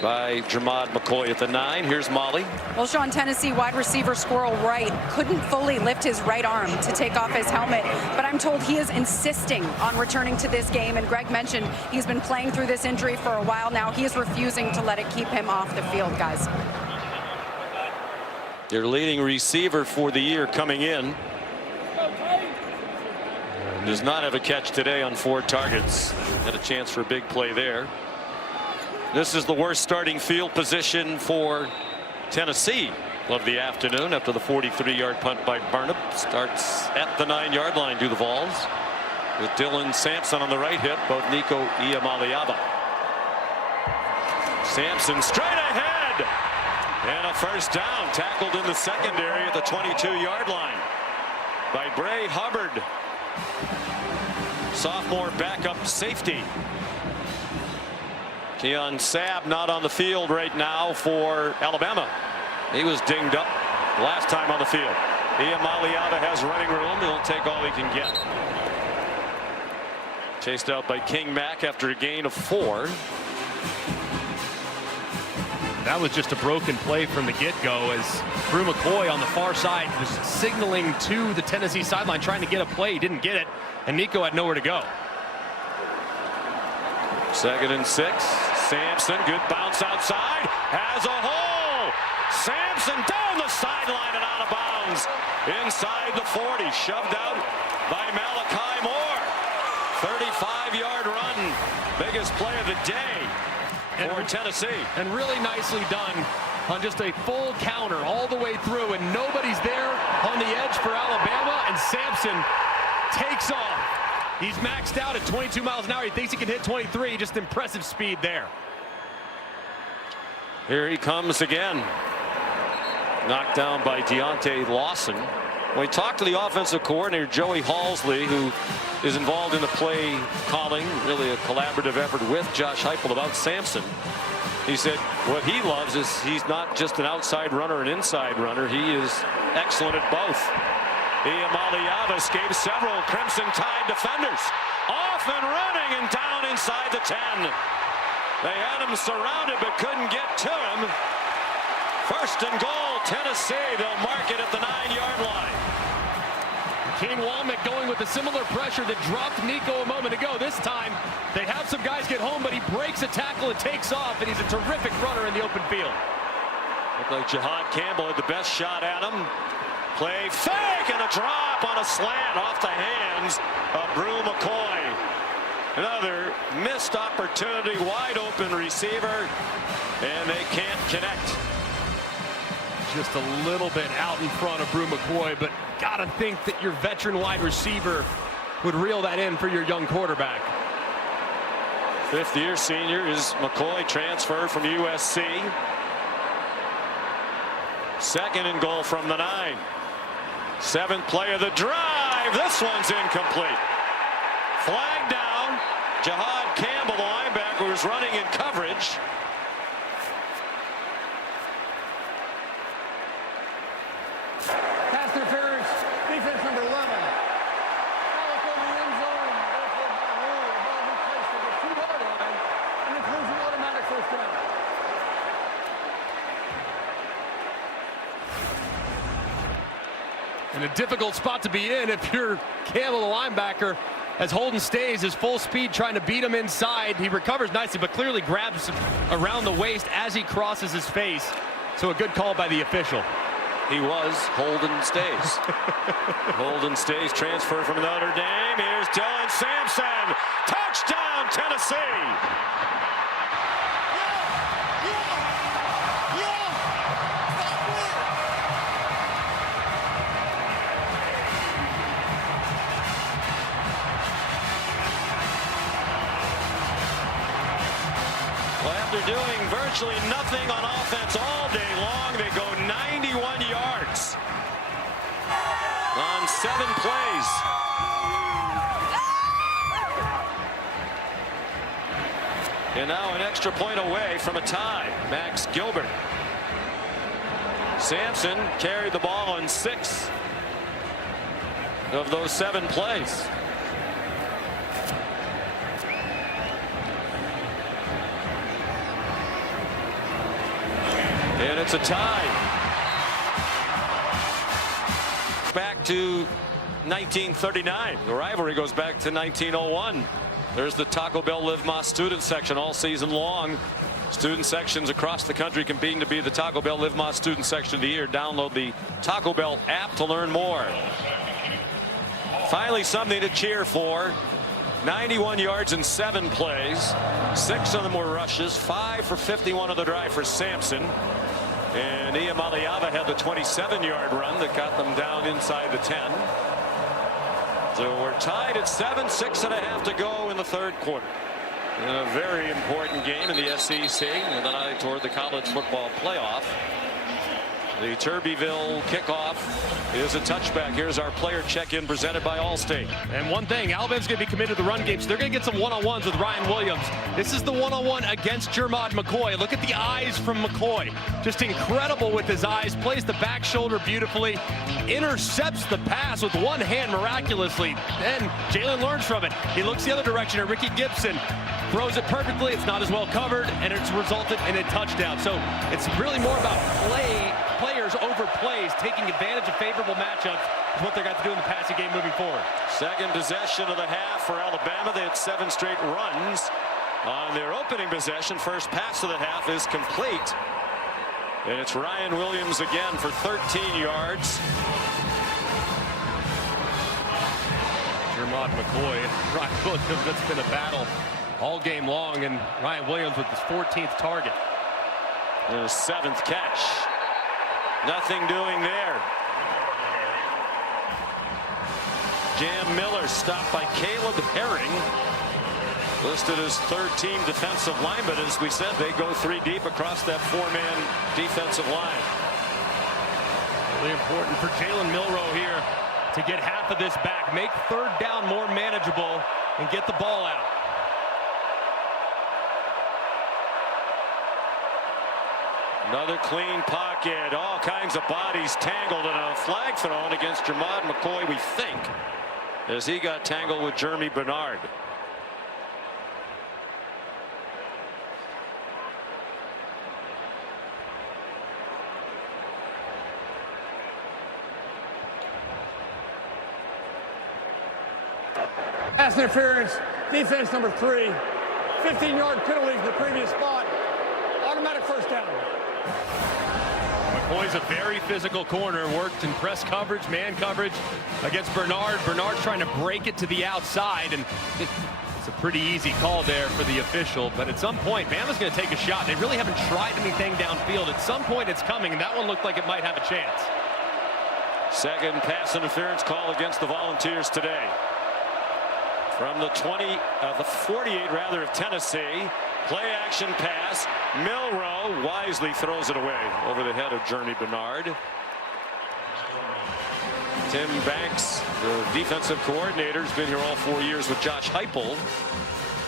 by Jermod McCoy at the 9. Here's Molly. Well, Sean, Tennessee wide receiver Squirrel Wright couldn't fully lift his right arm to take off his helmet, but I'm told he is insisting on returning to this game. And Greg mentioned he's been playing through this injury for a while now. He is refusing to let it keep him off the field, guys. Their leading receiver for the year coming in does not have a catch today on 4 targets. Had a chance for a big play there. This is the worst starting field position for Tennessee of the afternoon after the 43-yard punt by Burnip. Starts at the 9-yard line to the Vols with Dylan Sampson on the right hip, both Nico Iamaleava. Sampson straight ahead and a first down, tackled in the secondary at the 22-yard line by Bray Hubbard, sophomore backup safety. Keon Sabb not on the field right now for Alabama. He was dinged up last time on the field. Iamaleava has running room. He'll take all he can get. Chased out by King Mack after a gain of 4. That was just a broken play from the get-go as Brew McCoy on the far side was signaling to the Tennessee sideline, trying to get a play. He didn't get it, and Nico had nowhere to go. 2nd and 6. Sampson, good bounce outside, has a hole. Sampson down the sideline and out of bounds inside the 40, shoved out by Malachi Moore. 35-yard run, biggest play of the day for Tennessee. And really nicely done on just a full counter all the way through, and nobody's there on the edge for Alabama, and Sampson takes off. He's maxed out at 22 miles an hour. He thinks he can hit 23. Just impressive speed there. Here he comes again. Knocked down by Deontay Lawson. When we talked to the offensive coordinator, Joey Halsley, who is involved in the play calling, really a collaborative effort with Josh Heupel, about Sampson, he said what he loves is he's not just an outside runner, an inside runner. He is excellent at both. Iamaleava escapes several Crimson Tide defenders. Off and running and down inside the 10. They had him surrounded but couldn't get to him. 1st and goal, Tennessee. They'll mark it at the 9-yard line. Kane Womack going with a similar pressure that dropped Nico a moment ago. This time they have some guys get home, but he breaks a tackle and takes off, and he's a terrific runner in the open field. Looked like Jahad Campbell had the best shot at him. Play fake and a drop on a slant off the hands of Brew McCoy. Another missed opportunity, wide open receiver, and they can't connect. Just a little bit out in front of Brew McCoy, but gotta think that your veteran wide receiver would reel that in for your young quarterback. 5th-year senior is McCoy, transferred from USC. 2nd and goal from the 9. 7th play of the drive. This one's incomplete. Flag down. Jahad Campbell, the linebacker, was running in coverage. Pass interference, defense number 11. Ball over the end zone, therefore by rule, the ball be placed at the 2-yard line and includes an automatic first down. And a difficult spot to be in if you're Campbell, the linebacker, as Holden stays his full speed trying to beat him inside. He recovers nicely, but clearly grabs around the waist as he crosses his face. So a good call by the official. He was Holden Stays. Holden Stays, transfer from Notre Dame. Here's Dylan Sampson. Touchdown, Tennessee. virtually nothing on offense all day long. They go 91 yards on 7 plays. And now an extra point away from a tie. Max Gilbert. Sampson carried the ball on 6 of those 7 plays. And it's a tie. Back to 1939. The rivalry goes back to 1901. There's the Taco Bell Live Más student section all season long. Student sections across the country competing to be the Taco Bell Live Más student section of the year. Download the Taco Bell app to learn more. Finally, something to cheer for. 91 yards in 7 plays. 6 of them were rushes. 5 for 51 on the drive for Sampson. And Iamaleava had the 27-yard run that got them down inside the 10. So we're tied at 7, 6.5 to go in the 3rd quarter. In a very important game in the SEC with an eye toward the college football playoff. The Turbeville kickoff is a touchback. Here's our player check-in presented by Allstate. And one thing, Alabama's going to be committed to the run game, so they're going to get some one-on-ones with Ryan Williams. This is the one-on-one against Jermod McCoy. Look at the eyes from McCoy. Just incredible with his eyes. Plays the back shoulder beautifully. Intercepts the pass with one hand miraculously. Then Jalen learns from it. He looks the other direction at Ricky Gibson. Throws it perfectly. It's not as well covered, and it's resulted in a touchdown. So it's really more about players over plays, taking advantage of favorable matchups is what they're got to do in the passing game moving forward. Second possession of the half for Alabama. They had 7 straight runs on their opening possession. First pass of the half is complete. And it's Ryan Williams again for 13 yards. Jermod McCoy and Ryan Williams, that's been a battle all game long, and Ryan Williams with his 14th target. And his 7th catch. Nothing doing there. Jam Miller stopped by Caleb Herring. Listed as 3rd team defensive line, but as we said, they go 3 deep across that 4-man defensive line. Really important for Jalen Milroe here to get half of this back, make 3rd down more manageable, and get the ball out. Another clean pocket. All kinds of bodies tangled, and a flag thrown against Jermod McCoy, we think, as he got tangled with Jeremy Bernard. Pass interference, defense number 3. 15-yard penalty from the previous spot. Automatic 1st down. McCoy's a very physical corner, worked in press coverage, man coverage against Bernard. Bernard's trying to break it to the outside, and it's a pretty easy call there for the official. But at some point, Bama's going to take a shot. They really haven't tried anything downfield. At some point, it's coming, and that one looked like it might have a chance. Second pass interference call against the Volunteers today. From the 48 rather of Tennessee. Play action pass. Milroe wisely throws it away over the head of Jeremy Bernard. Tim Banks, the defensive coordinator, has been here all 4 years with Josh Heupel.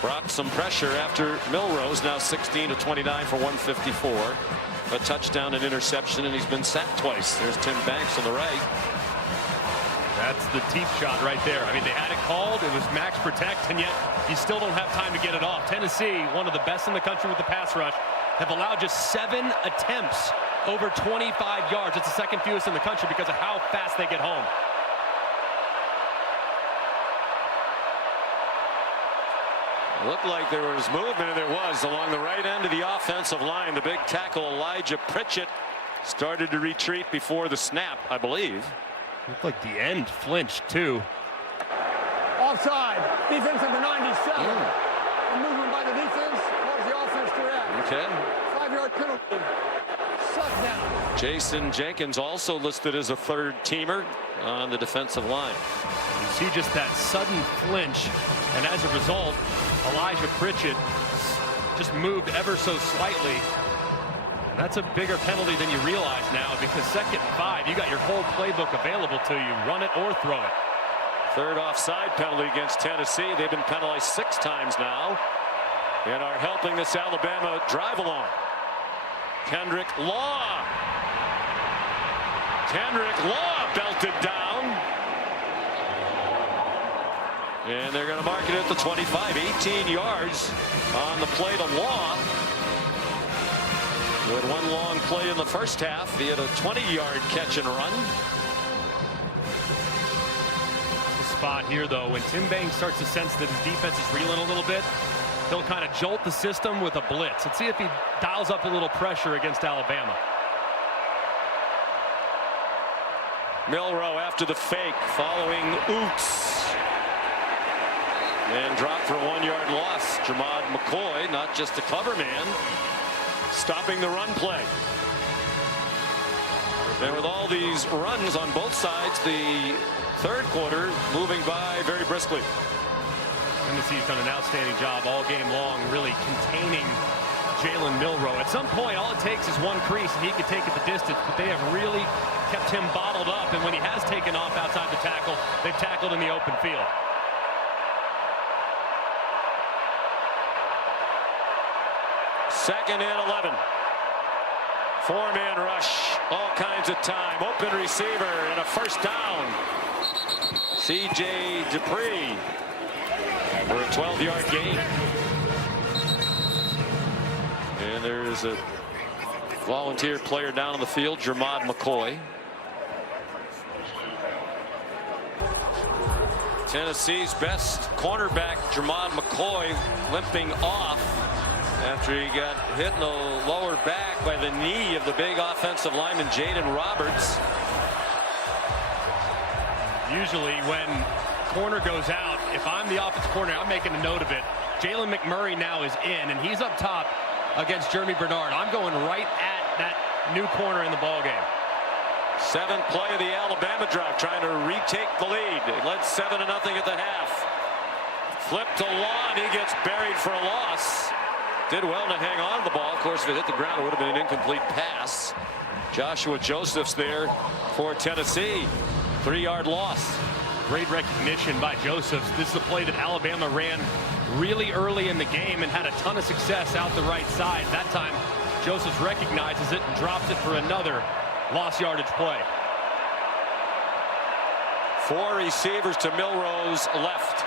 Brought some pressure after Milroe's now 16 of 29 for 154. A touchdown and interception, and he's been sacked twice. There's Tim Banks on the right. That's the teeth shot right there. I mean, they had it called. It was max protect, and yet you still don't have time to get it off. Tennessee, one of the best in the country with the pass rush, have allowed just 7 attempts over 25 yards. It's the 2nd fewest in the country because of how fast they get home. It looked like there was movement, and there was along the right end of the offensive line. The big tackle, Elijah Pritchett, started to retreat before the snap, I believe. Looked like the end flinched, too. Offside. Defense number 97. A movement by the defense caused the offense to react. Okay. 5-yard penalty. Suck down. Jason Jenkins also listed as a 3rd teamer on the defensive line. You see just that sudden flinch, and as a result, Elijah Pritchett just moved ever so slightly And that's a bigger penalty than you realize now, because 2nd and 5, you got your whole playbook available to you. Run it or throw it. Third offside penalty against Tennessee. They've been penalized 6 times now and are helping this Alabama drive along. Kendrick Law. Kendrick Law belted down. And they're going to mark it at the 25. 18 yards on the play to Law. He had one long play in the first half. He had a 20-yard catch and run. The spot here, though, when Tim Banks starts to sense that his defense is reeling a little bit, he'll kind of jolt the system with a blitz. Let's see if he dials up a little pressure against Alabama. Milroe after the fake, following Oots. And dropped for a 1-yard loss. Jermod McCoy, not just a cover man, stopping the run play. And with all these runs on both sides, the third quarter moving by very briskly. Tennessee's done an outstanding job all game long, really containing Jalen Milroe. At some point, all it takes is one crease, and he can take it the distance, but they have really kept him bottled up, and when he has taken off outside the tackle, they've tackled in the open field. Second and 11. 4-man rush, all kinds of time. Open receiver and a first down. C.J. Dupree for a 12-yard gain. And there is a volunteer player down on the field, Jermod McCoy. Tennessee's best cornerback, Jermod McCoy, limping off after he got hit in the lower back by the knee of the big offensive lineman Jaden Roberts. Usually when corner goes out, if I'm the offensive corner, I'm making a note of it. Jalen McMurray now is in, and he's up top against Jeremy Bernard. I'm going right at that new corner in the ball game. 7th play of the Alabama drive, trying to retake the lead. It led 7-0 at the half. Flip to Law, and he gets buried for a loss. Did well to hang on to the ball. Of course, if it hit the ground, it would have been an incomplete pass. Joshua Joseph's there for Tennessee. 3-yard loss. Great recognition by Josephs. This is a play that Alabama ran really early in the game and had a ton of success out the right side. That time, Josephs recognizes it and drops it for another lost yardage play. 4 receivers to Milroe's left.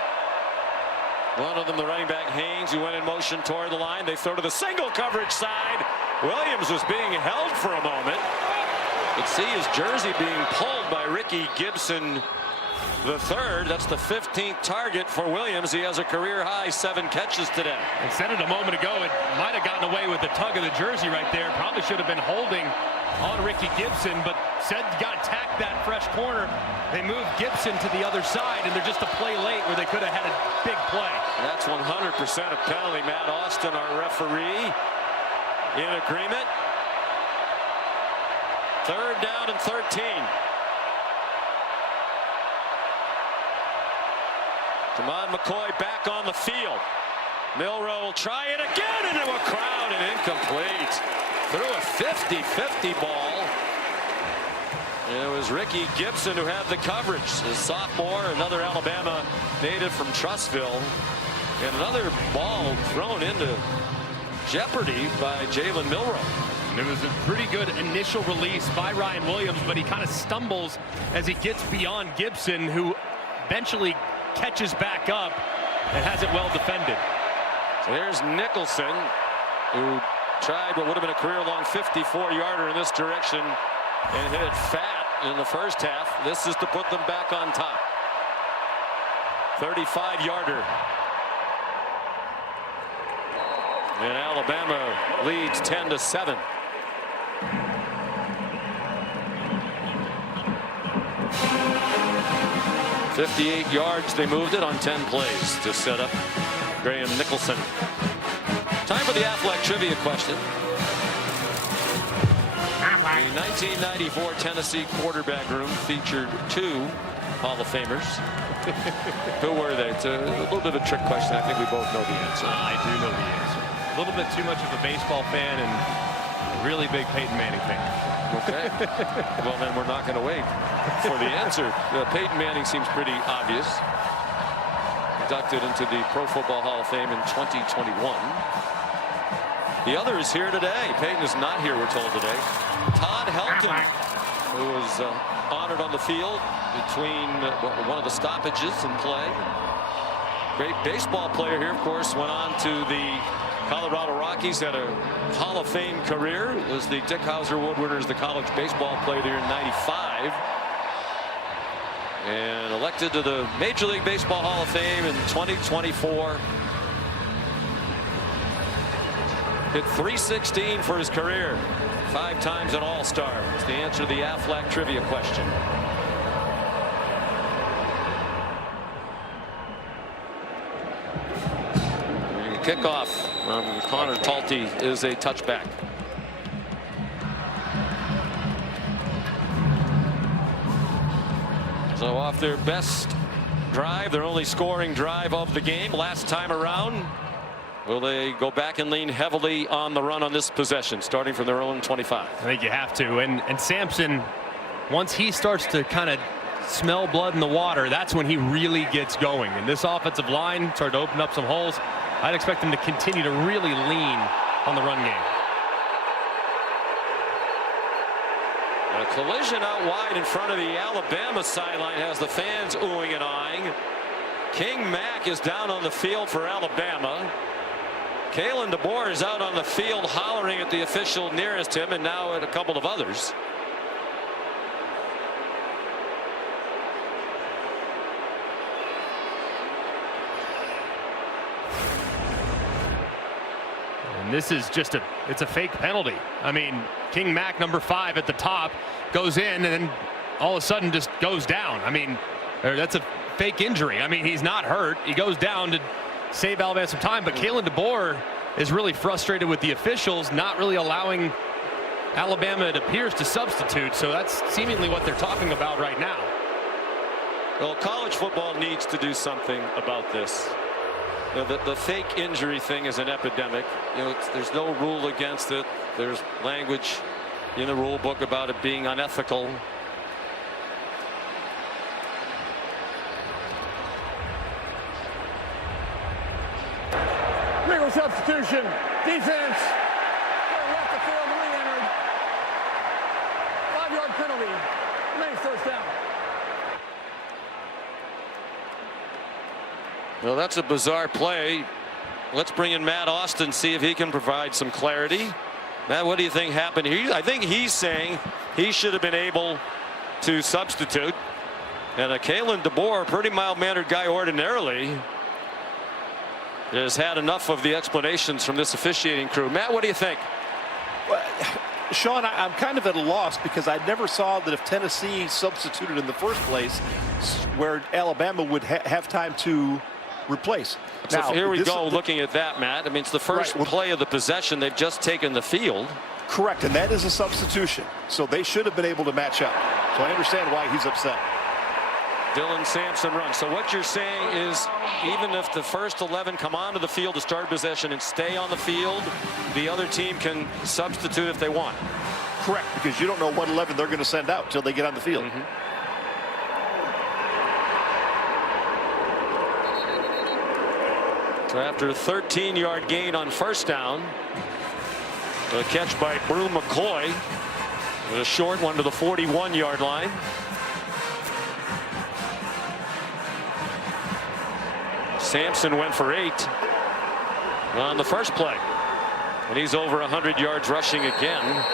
One of them, the running back Haynes, who went in motion toward the line. They throw to the single coverage side. Williams was being held for a moment. You could see his jersey being pulled by Ricky Gibson III. That's the 15th target for Williams. He has a career-high 7 catches today. I said it a moment ago, it might have gotten away with the tug of the jersey right there. Probably should have been holding on Ricky Gibson, but said got to attack that fresh corner. They moved Gibson to the other side, and they're just a play late where they could have had a big play. That's 100% a penalty. Matt Austin, our referee, in agreement. 3rd down and 13. Jermod McCoy back on the field. Milroe will try it again into a crowd and incomplete. Threw a 50-50 ball. And it was Ricky Gibson who had the coverage. A sophomore, another Alabama native from Trussville. And another ball thrown into jeopardy by Jalen Milroe. And it was a pretty good initial release by Ryan Williams, but he kind of stumbles as he gets beyond Gibson, who eventually catches back up and has it well defended. So here's Nicholson, who tried what would have been a career-long 54-yarder in this direction and hit it fat in the first half. This is to put them back on top. 35-yarder. And Alabama leads 10-7. .58 yards. They moved it on 10 plays to set up Graham Nicholson. Time for the Affleck trivia question. The 1994 Tennessee quarterback room featured 2 Hall of Famers. Who were they? It's a little bit of a trick question. I think we both know the answer. I do know the answer. A little bit too much of a baseball fan and really big Peyton Manning fan. Okay. Well, then we're not going to wait for the answer. Peyton Manning seems pretty obvious. Inducted into the Pro Football Hall of Fame in 2021. The other is here today. Peyton is not here, we're told today. Todd Helton, who was honored on the field between one of the stoppages in play. Great baseball player here, of course, went on to the Colorado Rockies, had a Hall of Fame career. Was the Dick Hauser Award winner as the college baseball player there in '95. And elected to the Major League Baseball Hall of Fame in 2024. Hit .316 for his career. 5 times an All-Star. It's the answer to the Aflac trivia question. Kickoff from Connor Talty is a touchback. So off their best drive, their only scoring drive of the game last time around. Will they go back and lean heavily on the run on this possession, starting from their own 25? I think you have to. And Sampson, once he starts to kind of smell blood in the water, that's when he really gets going. And this offensive line started to open up some holes. I'd expect them to continue to really lean on the run game. A collision out wide in front of the Alabama sideline has the fans oohing and eyeing. King Mack is down on the field for Alabama. Kalen DeBoer is out on the field hollering at the official nearest him and now at a couple of others. And this is just it's a fake penalty. I mean, King Mack, number 5 at the top, goes in and then all of a sudden just goes down. I mean, that's a fake injury. I mean, he's not hurt. He goes down to save Alabama some time, but Kalen DeBoer is really frustrated with the officials not really allowing Alabama, it appears, to substitute. So that's seemingly what they're talking about right now. Well, college football needs to do something about this. You know, the fake injury thing is an epidemic. You know, there's no rule against it. There's language in the rule book about it being unethical. Legal substitution. Defense. Left the field, re-entered. 5-yard penalty. Remains first down. Well, that's a bizarre play. Let's bring in Matt Austin, see if he can provide some clarity. Matt, what do you think happened here? I think he's saying he should have been able to substitute. And Kalen DeBoer, a pretty mild-mannered guy ordinarily, has had enough of the explanations from this officiating crew. Matt, what do you think? Well, Sean, I'm kind of at a loss because I never saw that if Tennessee substituted in the first place, where Alabama would have time to replace. So now, here we go looking at that, Matt. I mean, it's the first play of the possession. They've just taken the field. Correct, and that is a substitution. So they should have been able to match up. So I understand why he's upset. Dylan Sampson runs. So what you're saying is even if the first 11 come onto the field to start possession and stay on the field, the other team can substitute if they want. Correct, because you don't know what 11 they're going to send out until they get on the field. So after a 13-yard gain on first down, a catch by Brew McCoy, a short one to the 41-yard line. Sampson went for 8 on the first play, and he's over 100 yards rushing again.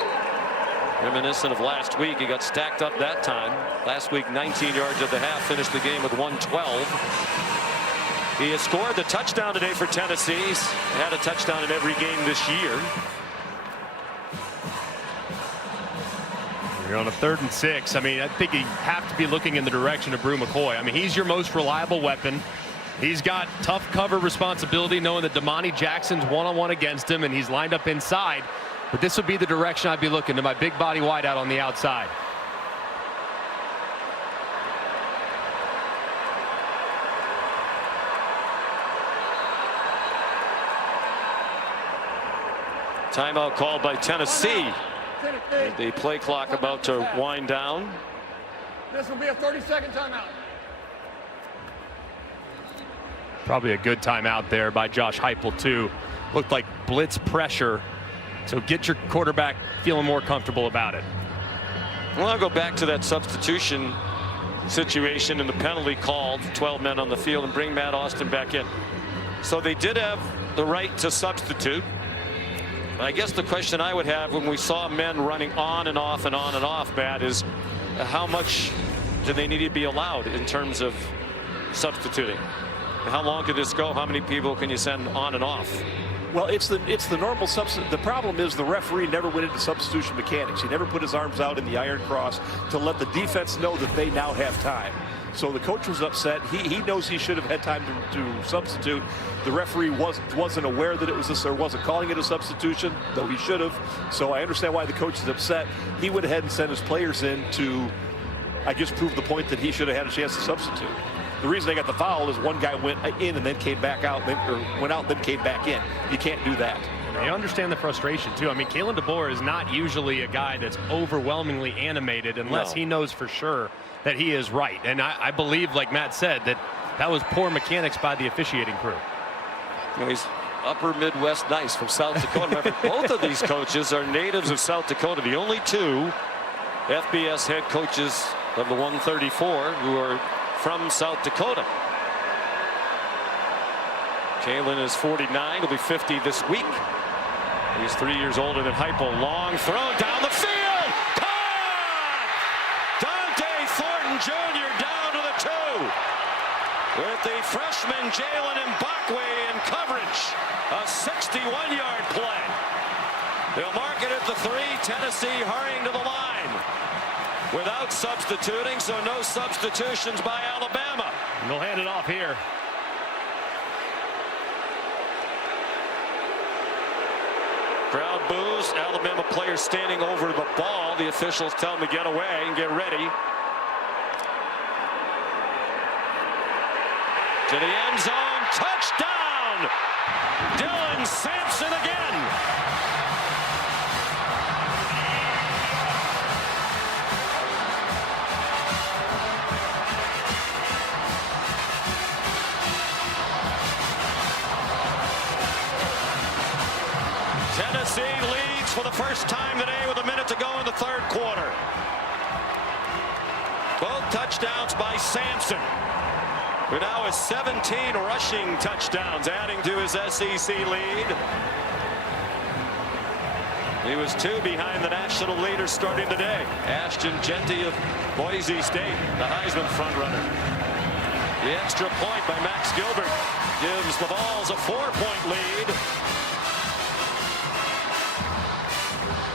Reminiscent of last week, he got stacked up that time. Last week, 19 yards at the half, finished the game with 112. He has scored the touchdown today for Tennessee. He's had a touchdown in every game this year. You're on a 3rd and 6. I mean, I think you have to be looking in the direction of Brew McCoy. I mean, he's your most reliable weapon. He's got tough cover responsibility, knowing that Damani Jackson's one-on-one against him, and he's lined up inside. But this would be the direction I'd be looking, to my big body wideout on the outside. Timeout called by Tennessee. The play clock about to wind down. This will be a 30-second timeout. Probably a good timeout there by Josh Heupel too. Looked like blitz pressure. So get your quarterback feeling more comfortable about it. Well, I'll go back to that substitution situation and the penalty called, 12 men on the field, and bring Matt Austin back in. So they did have the right to substitute. I guess the question I would have when we saw men running on and off and on and off, Matt, is how much do they need to be allowed in terms of substituting? How long could this go? How many people can you send on and off? Well, it's the normal substitute. The problem is the referee never went into substitution mechanics. He never put his arms out in the iron cross to let the defense know that they now have time. So the coach was upset. He knows he should have had time to substitute. The referee wasn't aware that it was this, or wasn't calling it a substitution, though he should have. So I understand why the coach is upset. He went ahead and sent his players in to, I guess, prove the point that he should have had a chance to substitute. The reason they got the foul is one guy went in and then came back out, or went out then came back in. You can't do that. I understand the frustration too. I mean, Kalen DeBoer is not usually a guy that's overwhelmingly animated unless he knows for sure that he is right. And I believe, like Matt said, that was poor mechanics by the officiating crew. You know, he's upper Midwest nice from South Dakota. Remember, both of these coaches are natives of South Dakota. The only two FBS head coaches of the 134 who are from South Dakota. Kalen is 49. He'll be 50 this week. He's 3 years older than Heupel. Long throw down the field. Caught! Dante Thornton Jr. down to the 2. With the freshman Jalen Mbakwe in coverage. A 61-yard play. They'll mark it at the 3. Tennessee hurrying to the line. Without substituting, so no substitutions by Alabama. And they'll hand it off here. Crowd boos. Alabama players standing over the ball. The officials tell them to get away and get ready. To the end zone. Touchdown! Dylan Sampson again. Tennessee leads for the first time today with a minute to go in the third quarter. Both touchdowns by Sampson, who now has 17 rushing touchdowns, adding to his SEC lead. He was 2 behind the national leader starting today, Ashton Jeanty of Boise State, the Heisman frontrunner. The extra point by Max Gilbert gives the Vols a 4-point lead.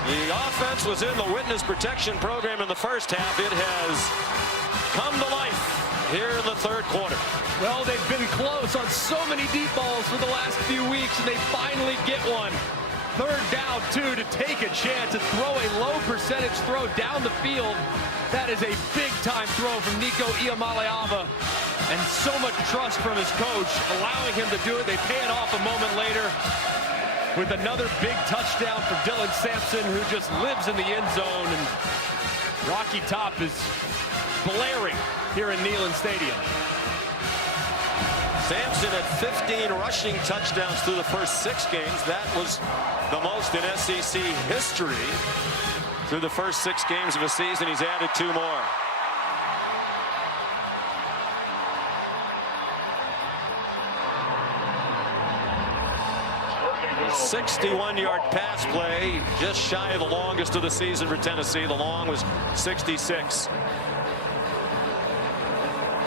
The offense was in the witness protection program in the first half. It has come to life here in the third quarter. Well, they've been close on so many deep balls for the last few weeks, and they finally get one. Third down, 2 to take a chance and throw a low percentage throw down the field. That is a big-time throw from Nico Iamaleava, and so much trust from his coach, allowing him to do it. They pay it off a moment later with another big touchdown for Dylan Sampson, who just lives in the end zone. And Rocky Top is blaring here in Neyland Stadium. Sampson at 15 rushing touchdowns through the first 6 games. That was the most in SEC history through the first 6 games of a season. He's added 2 more. 61-yard pass play, just shy of the longest of the season for Tennessee. The long was 66.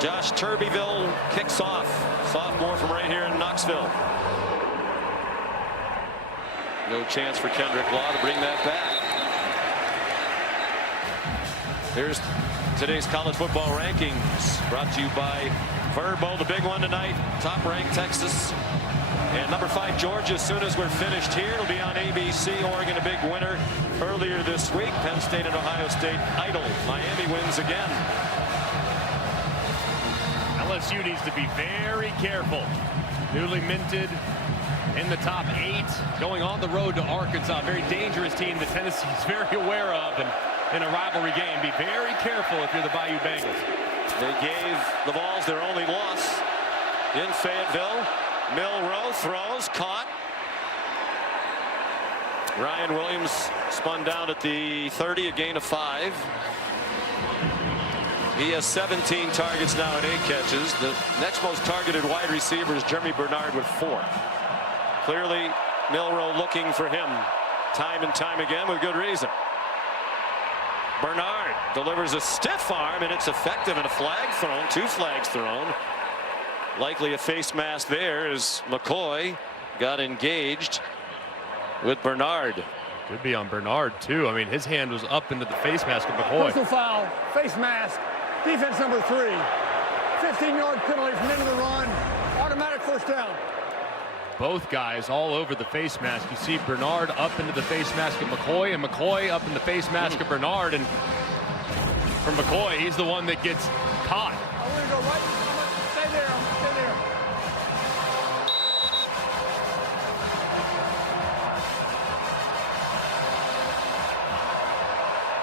Josh Turbyville kicks off, sophomore from right here in Knoxville. No chance for Kendrick Law to bring that back. Here's today's college football rankings, brought to you by Verbo, the big one tonight. Top-ranked Texas. And number 5, Georgia. As soon as we're finished here, it'll be on ABC. Oregon a big winner earlier this week. Penn State and Ohio State idle. Miami wins again. LSU needs to be very careful. Newly minted in the top 8, going on the road to Arkansas. Very dangerous team that Tennessee's very aware of, and in a rivalry game, be very careful if you're the Bayou Bengals. They gave the Vols their only loss in Fayetteville. Milroe throws, caught. Ryan Williams spun down at the 30, a gain of 5. He has 17 targets now and 8 catches. The next most targeted wide receiver is Jeremy Bernard with 4. Clearly, Milroe looking for him time and time again with good reason. Bernard delivers a stiff arm, and it's effective, and a flag thrown, 2 flags thrown. Likely a face mask there as McCoy got engaged with Bernard. Could be on Bernard, too. I mean, his hand was up into the face mask of McCoy. Personal foul, face mask, defense number 3. 15-yard penalty from into the run, automatic first down. Both guys all over the face mask. You see Bernard up into the face mask of McCoy, and McCoy up in the face mask of Bernard. And for McCoy, he's the one that gets caught. I'm going to go right. Stay there. Stay there.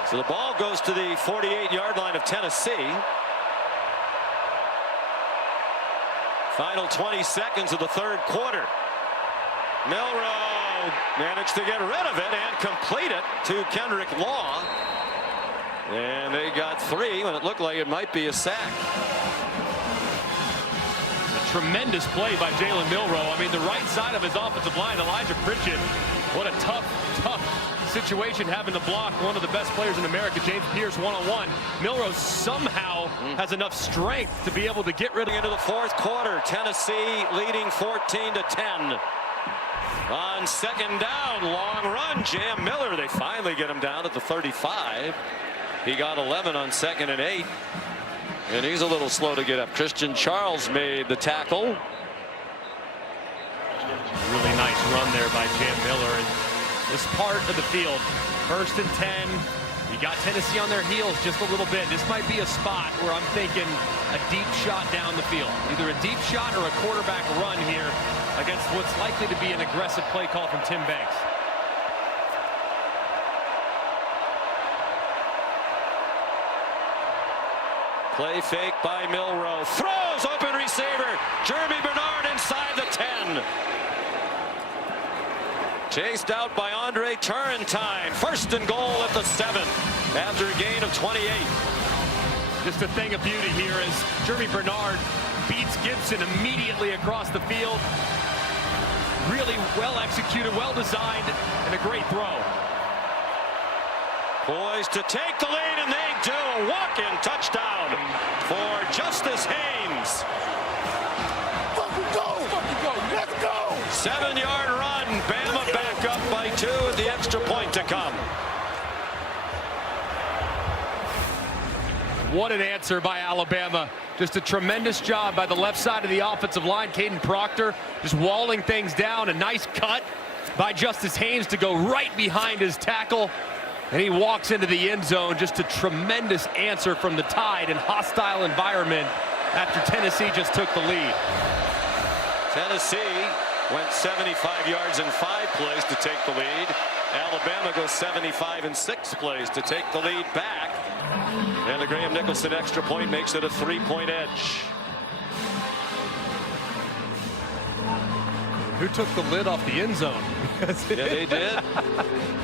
So the ball goes to the 48-yard line of Tennessee. Final 20 seconds of the 3rd quarter. Milroe managed to get rid of it and complete it to Kendrick Law. And they got 3 when it looked like it might be a sack. A tremendous play by Jalen Milroe. I mean, the right side of his offensive line, Elijah Pritchett. What a tough situation having to block one of the best players in America, James Pierce, one-on-one. Milroe somehow has enough strength to be able to get rid of it. Into the 4th quarter, Tennessee leading 14-10. On 2nd down, long run, Jam Miller. They finally get him down at the 35. He got 11 on 2nd and 8. And he's a little slow to get up. Christian Charles made the tackle. Really nice run there by Jam Miller. And this part of the field, 1st and 10. You got Tennessee on their heels just a little bit. This might be a spot where I'm thinking a deep shot down the field. Either a deep shot or a quarterback run here against what's likely to be an aggressive play call from Tim Banks. Play fake by Milroe. Throws, open receiver. Jeremy Bernard inside the 10. Chased out by Andre Turrentine. 1st and goal at the 7 after a gain of 28. Just a thing of beauty here as Jeremy Bernard beats Gibson immediately across the field. Really well executed, well designed, and a great throw. Poised to take the lead, and they do. A walk-in touchdown for Justice Haynes. Fucking go! Fucking go! Let's go! 7-yard run. Bama back up by 2 with the extra point to come. What an answer by Alabama. Just a tremendous job by the left side of the offensive line. Caden Proctor just walling things down. A nice cut by Justice Haynes to go right behind his tackle. And he walks into the end zone. Just a tremendous answer from the Tide in hostile environment after Tennessee just took the lead. Tennessee went 75 yards in 5 plays to take the lead. Alabama goes 75 in 6 plays to take the lead back. And the Graham Nicholson extra point makes it a 3-point edge. Who took the lid off the end zone? Yeah, they did.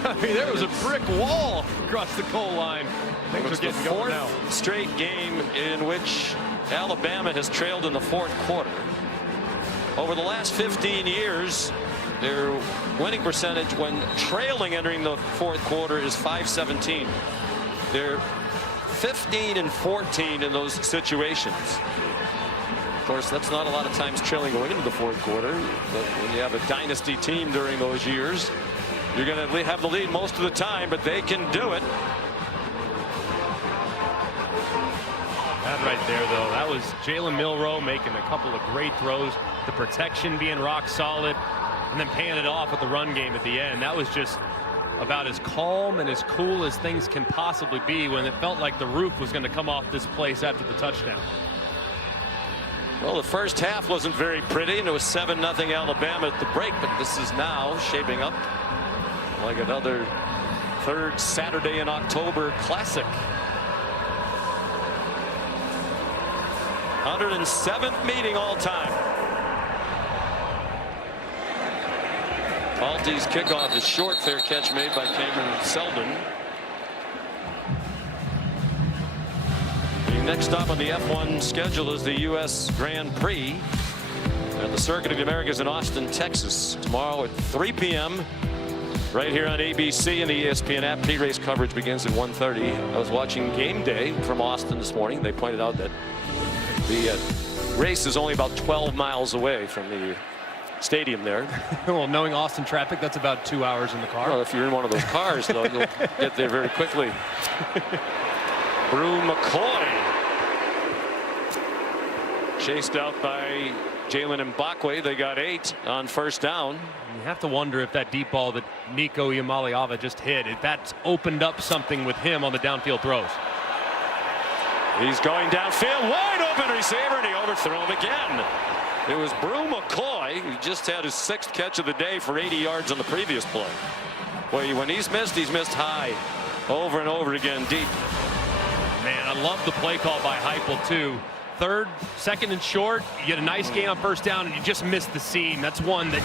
I mean, there was a brick wall across the goal line. Things are It's the getting going now. 4th straight game in which Alabama has trailed in the 4th quarter. Over the last 15 years, their winning percentage when trailing entering the 4th quarter is .517. They're 15 and 14 in those situations. Of course, that's not a lot of times trailing going into the 4th quarter, but when you have a dynasty team during those years, you're going to have the lead most of the time, but they can do it. That right there, though, that was Jalen Milroe making a couple of great throws. The protection being rock solid, and then paying it off with the run game at the end. That was just about as calm and as cool as things can possibly be when it felt like the roof was going to come off this place after the touchdown. Well, the first half wasn't very pretty, and it was 7-0 Alabama at the break, but this is now shaping up like another third Saturday in October classic. 107th meeting all time. Alti's kickoff is short. Fair catch made by Cameron Seldon. The next stop on the F1 schedule is the U.S. Grand Prix at the Circuit of the Americas in Austin, Texas. Tomorrow at 3 p.m. right here on ABC and the ESPN app. Pre-race coverage begins at 1:30. I was watching Game Day from Austin this morning. They pointed out that the race is only about 12 miles away from the stadium there. Well, knowing Austin traffic, that's about 2 hours in the car. Well, if you're in one of those cars, though, you'll get there very quickly. Brew McCoy chased out by Jalen Mbakwe. They got 8 on first down. You have to wonder if that deep ball that Nico Iamaleava just hit, if that's opened up something with him on the downfield throws. He's going downfield, wide open receiver, and he overthrew him again. It was Brew McCoy, who just had his 6th catch of the day for 80 yards on the previous play. Boy, when he's missed high, over and over again, deep. Man, I love the play call by Heupel too. 3rd, 2nd and short, you get a nice gain on first down, and you just miss the seam. That's one that,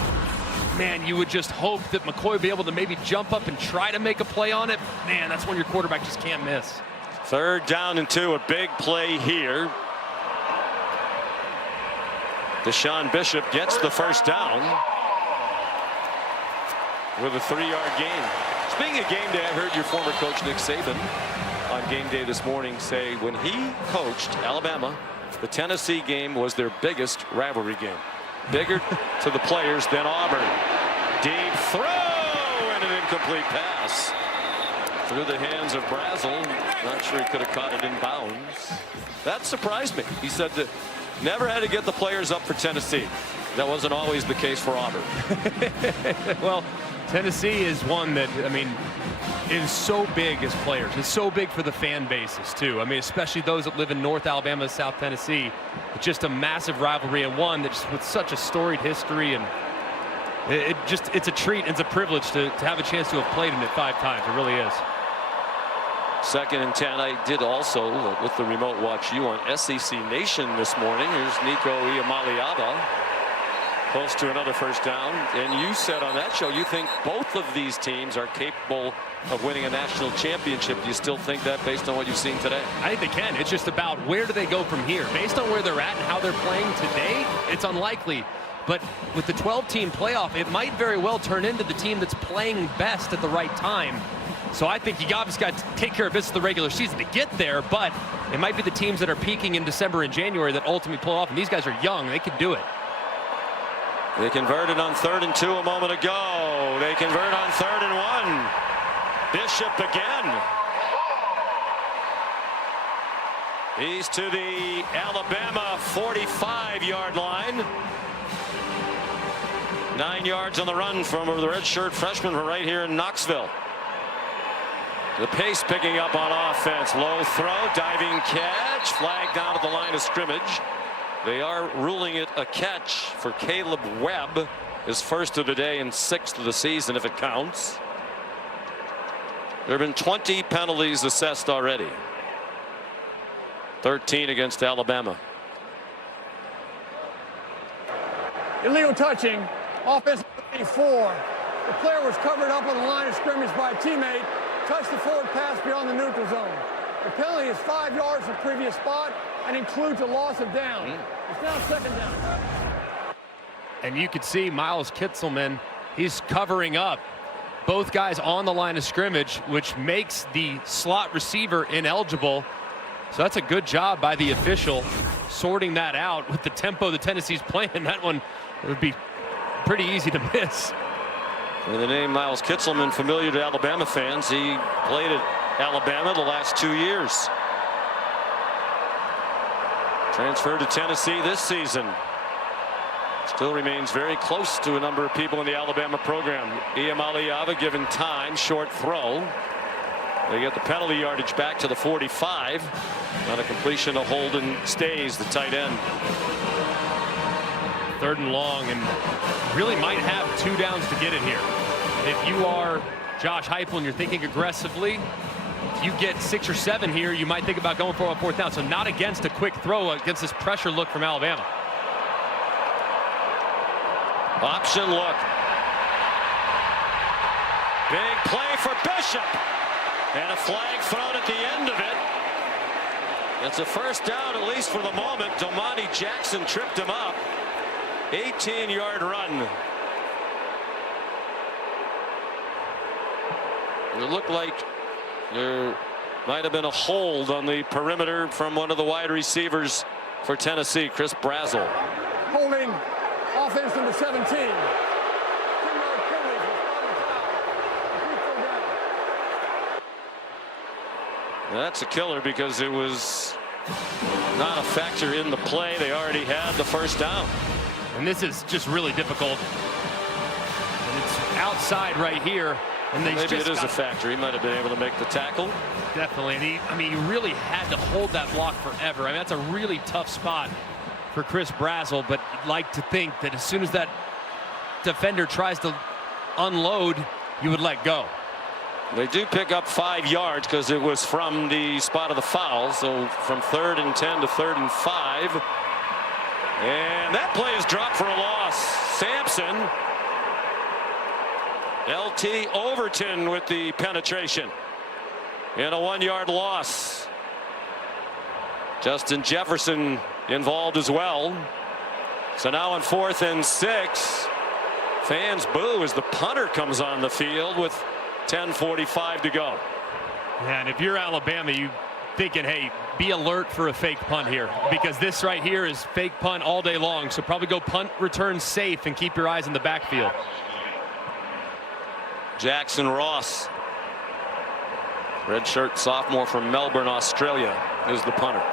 man, you would just hope that McCoy would be able to maybe jump up and try to make a play on it. Man, that's when your quarterback just can't miss. 3rd down and 2, a big play here. Deshaun Bishop gets the first down with a 3-yard gain. Speaking of game day, I heard your former coach Nick Saban on game day this morning say when he coached Alabama, the Tennessee game was their biggest rivalry game. Bigger to the players than Auburn. Deep throw and an incomplete pass through the hands of Brazel. Not sure he could have caught it in bounds. That surprised me. He said that never had to get the players up for Tennessee. That wasn't always the case for Auburn. Well, Tennessee is one that, I mean, is so big as players. It's so big for the fan bases too. I mean, especially those that live in North Alabama, South Tennessee. It's just a massive rivalry, and one that just with such a storied history, and it's a treat. It's a privilege to have a chance to have played in it 5 times. It really is. 2nd and 10. I did also, with the remote watch you on SEC Nation this morning. Here's Nico Iamaleava, close to another first down. And you said on that show you think both of these teams are capable of winning a national championship. Do you still think that based on what you've seen today? I think they can. It's just about where do they go from here. Based on where they're at and how they're playing today, it's unlikely. But with the 12-team playoff, it might very well turn into the team that's playing best at the right time. So I think you obviously got to take care of business the regular season to get there, but it might be the teams that are peaking in December and January that ultimately pull off, and these guys are young. They can do it. They converted on 3rd and 2 a moment ago. They convert on 3rd and 1. Bishop again. He's to the Alabama 45-yard line. 9 yards on the run from the redshirt freshman from right here in Knoxville. The pace picking up on offense. Low throw, diving catch, flag down at the line of scrimmage. They are ruling it a catch for Caleb Webb, his first of the day and 6th of the season if it counts. There have been 20 penalties assessed already. 13 against Alabama. Illegal touching. Offensive 4. The player was covered up on the line of scrimmage by a teammate. Touched the forward pass beyond the neutral zone. The penalty is 5 yards from previous spot and includes a loss of down. It's now 2nd down. And you could see Miles Kitzelman, he's covering up both guys on the line of scrimmage, which makes the slot receiver ineligible. So that's a good job by the official sorting that out with the tempo the Tennessee's playing. That one would be pretty easy to miss. And the name Miles Kitzelman familiar to Alabama fans. He played at Alabama the last 2 years. Transferred to Tennessee this season. Still remains very close to a number of people in the Alabama program. Iamaleava given time, short throw. They get the penalty yardage back to the 45. On a completion of Holden Stays, the tight end. 3rd and long, and really might have 2 downs to get it here. If you are Josh Heupel and you're thinking aggressively, if you get 6 or 7 here, you might think about going for a 4th down. So not against a quick throw, against this pressure look from Alabama. Option look. Big play for Bishop. And a flag thrown at the end of it. It's a 1st down, at least for the moment. Domani Jackson tripped him up. 18-yard run. It looked like there might have been a hold on the perimeter from one of the wide receivers for Tennessee, Chris Brazel. Holding offense number 17. That's a killer because it was not a factor in the play. They already had the 1st down. And this is just really difficult. And it's outside right here. And they maybe just it is a factor. He might have been able to make the tackle. Definitely. And he really had to hold that block forever. I mean, that's a really tough spot for Chris Brazel, but you'd like to think that as soon as that defender tries to unload, you would let go. They do pick up 5 yards because it was from the spot of the foul. So from 3rd and 10 to 3rd and 5. And that play is dropped for a loss. Sampson. LT Overton with the penetration. And a 1-yard loss. Justin Jefferson involved as well. So now on 4th and 6. Fans boo as the punter comes on the field with 10:45 to go. Yeah, and if you're Alabama, you thinking, hey, be alert for a fake punt here, because this right here is fake punt all day long. So probably go punt return safe and keep your eyes in the backfield. Jackson Ross, redshirt sophomore from Melbourne, Australia, is the punter.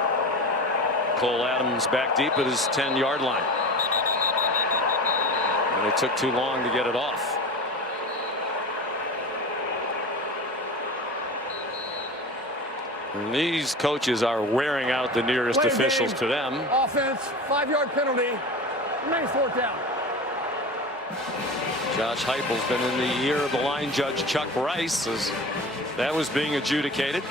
Cole Adams back deep at his 10-yard line. And it took too long to get it off. And these coaches are wearing out the nearest officials to them. Offense, 5-yard penalty. Remains 4th down. Josh Heupel's been in the ear of the line judge Chuck Rice as that was being adjudicated.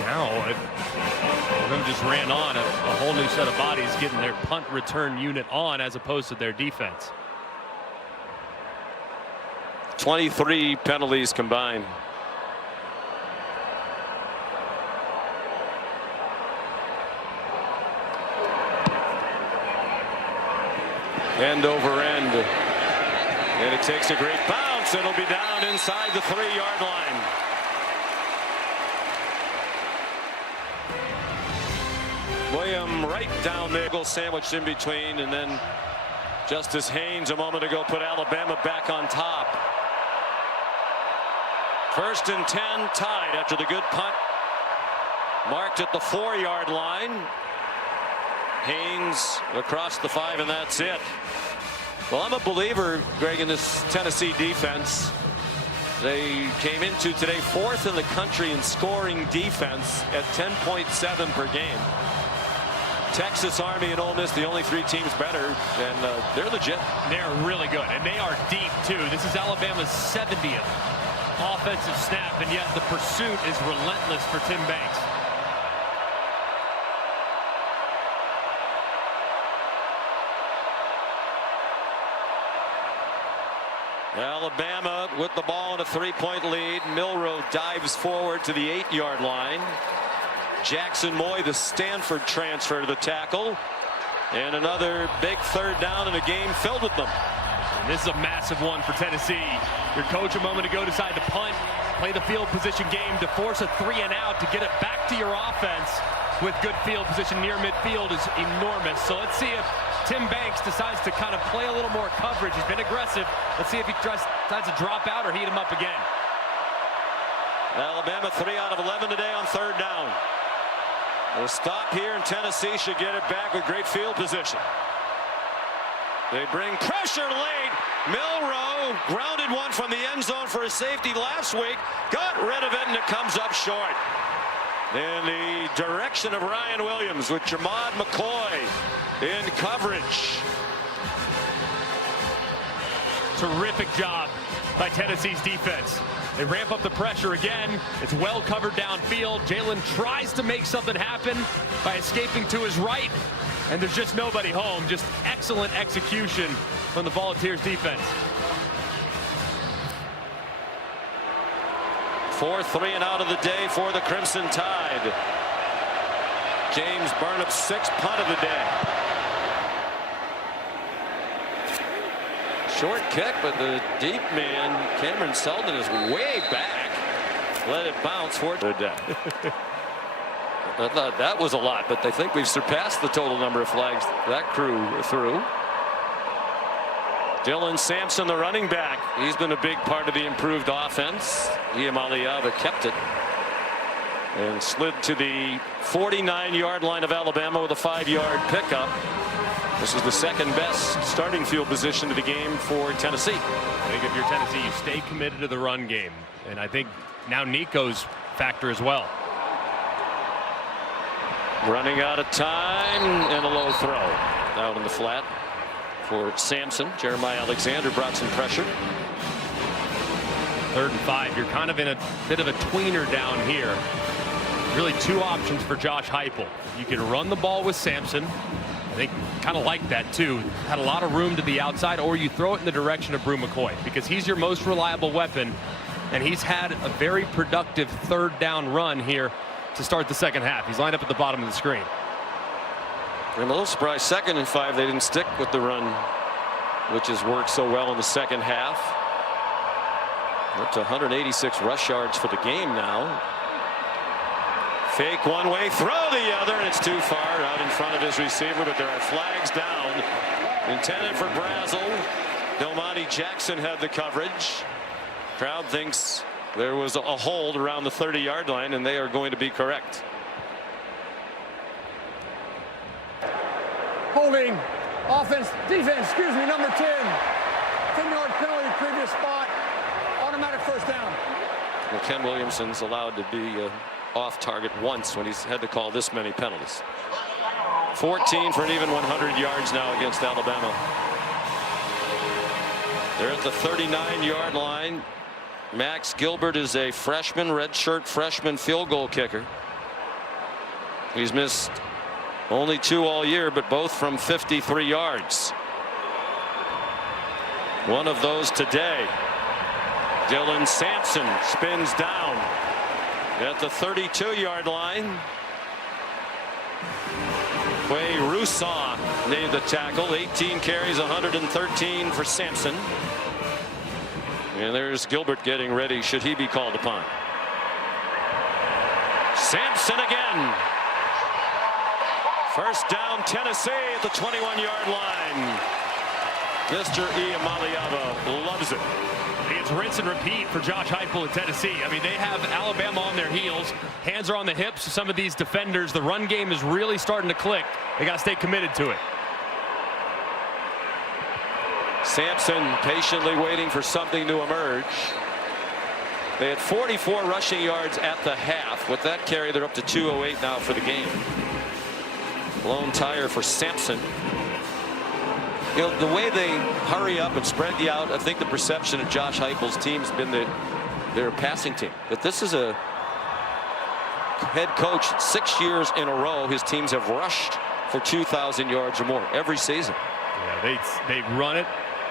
Now Alabama just ran on a whole new set of bodies getting their punt return unit on as opposed to their defense. 23 penalties combined. End over end. And it takes a great bounce. It'll be down inside the 3-yard line. William right down there. Sandwiched in between. And then Justice Haynes a moment ago put Alabama back on top. 1st and 10 tied after the good punt. Marked at the 4-yard line. Haynes across the 5, and that's it. Well, I'm a believer, Greg, in this Tennessee defense. They came into today 4th in the country in scoring defense at 10.7 per game. Texas, Army, and Ole Miss, the only 3 teams better, and they're legit. They're really good, and they are deep, too. This is Alabama's 70th offensive snap, and yet the pursuit is relentless for Tim Banks. Alabama with the ball in a 3-point lead. Milroe dives forward to the 8-yard line. Jackson Moy, the Stanford transfer, to the tackle. And another big 3rd down in a game filled with them. And this is a massive one for Tennessee. Your coach a moment ago decided to punt, play the field position game to force a 3-and-out to get it back to your offense with good field position near midfield is enormous. So let's see if Tim Banks decides to kind of play a little more coverage. He's been aggressive. Let's see if he decides to drop out or heat him up again. Alabama 3 out of 11 today on 3rd down. They'll stop here, and Tennessee should get it back with great field position. They bring pressure late. Milroe grounded one from the end zone for a safety last week. Got rid of it, and it comes up short. in the direction of Ryan Williams with Jamad McCoy in coverage. Terrific job by Tennessee's defense. They ramp up the pressure again. It's well covered downfield. Jalen tries to make something happen by escaping to his right, and there's just nobody home. Just excellent execution from the Volunteers defense. 4th 3-and-out of the day for the Crimson Tide. James Burnup's 6th punt of the day. Short kick, but the deep man, Cameron Selden, is way back. Let it bounce for the day. I thought that was a lot, but they think we've surpassed the total number of flags that crew threw. Dylan Sampson, the running back. He's been a big part of the improved offense. Iamaleava kept it and slid to the 49-yard line of Alabama with a 5-yard pickup. This is the second best starting field position of the game for Tennessee. I think if you're Tennessee, you stay committed to the run game. And I think now Nico's factor as well. Running out of time and a low throw out in the flat for Sampson. Jeremiah Alexander brought some pressure. 3rd and 5. You're kind of in a bit of a tweener down here. Really 2 options for Josh Heupel. You can run the ball with Sampson. I think kind of like that too. Had a lot of room to the outside, or you throw it in the direction of Brew McCoy because he's your most reliable weapon, and he's had a very productive 3rd down run here to start the second half. He's lined up at the bottom of the screen. I'm a little surprised 2nd and 5 they didn't stick with the run, which has worked so well in the second half. Up to 186 rush yards for the game now. Fake one way, throw the other, and it's too far out in front of his receiver, but there are flags down. Intended for Brazel. Delmonte Jackson had the coverage. Crowd thinks there was a hold around the 30-yard line, and they are going to be correct. Holding, offense, defense, excuse me, number 10. 10-yard penalty, previous spot, automatic 1st down. Well, Ken Williamson's allowed to be off target once when he's had to call this many penalties. 14 for an even 100 yards now against Alabama. They're at the 39-yard line. Max Gilbert is a freshman, redshirt freshman field goal kicker. He's missed only 2 all year, but both from 53 yards. One of those today. Dylan Sampson spins down at the 32-yard line. Quay Rousseau named the tackle. 18 carries, 113 for Sampson. And there's Gilbert getting ready should he be called upon. Sampson again. 1st down Tennessee at the 21-yard line. Mr. Iamaleava loves it. It's rinse and repeat for Josh Heupel in Tennessee. I mean, they have Alabama on their heels. Hands are on the hips of some of these defenders. The run game is really starting to click. They got to stay committed to it. Sampson patiently waiting for something to emerge. They had 44 rushing yards at the half. With that carry, they're up to 208 now for the game. Blown tire for Sampson. You know, the way they hurry up and spread you out, I think the perception of Josh Heupel's team has been that they're a passing team. But this is a head coach 6 years in a row. His teams have rushed for 2,000 yards or more every season. Yeah, they run it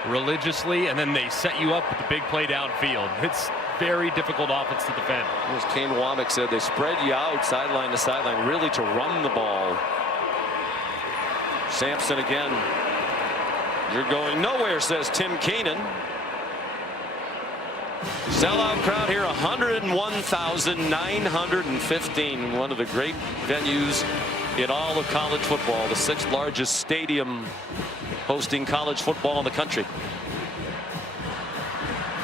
religiously, and then they set you up with the big play downfield. It's very difficult offense to defend. As Kane Womack said, they spread you out sideline to sideline, really to run the ball. Sampson again. You're going nowhere, says Tim Keenan. Sellout crowd here, 101,915. One of the great venues in all of college football. The 6th largest stadium hosting college football in the country.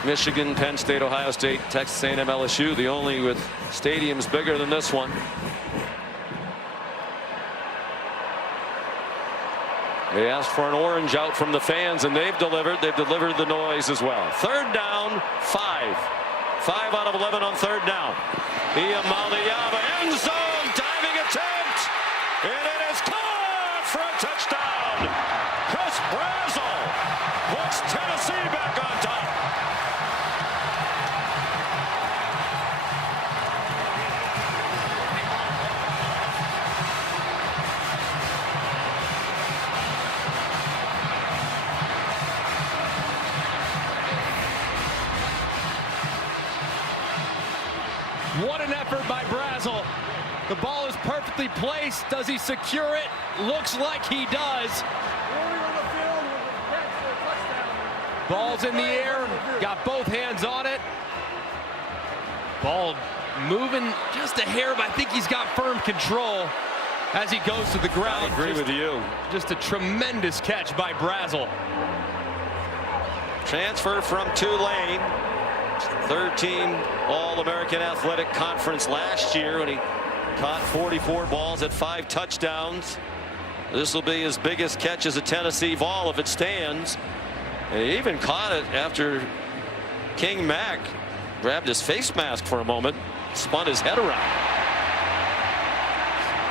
Michigan, Penn State, Ohio State, Texas A&M, LSU, the only with stadiums bigger than this one. They asked for an orange out from the fans, and they've delivered. They've delivered the noise as well. 3rd down, 5. 5 out of 11 on 3rd down. Iamaleava, end zone. an effort by Brazel. The ball is perfectly placed. Does he secure it? Looks like he does. Rolling on the field with a catch for a touchdown. Ball's in the air. Got both hands on it. Ball moving just a hair, but I think he's got firm control as he goes to the ground. I agree with you. Just a tremendous catch by Brazel. Transfer from Tulane. Third team All-American Athletic Conference last year when he caught 44 balls at 5 touchdowns. This will be his biggest catch as a Tennessee Vol if it stands. And he even caught it after King Mack grabbed his face mask for a moment, spun his head around.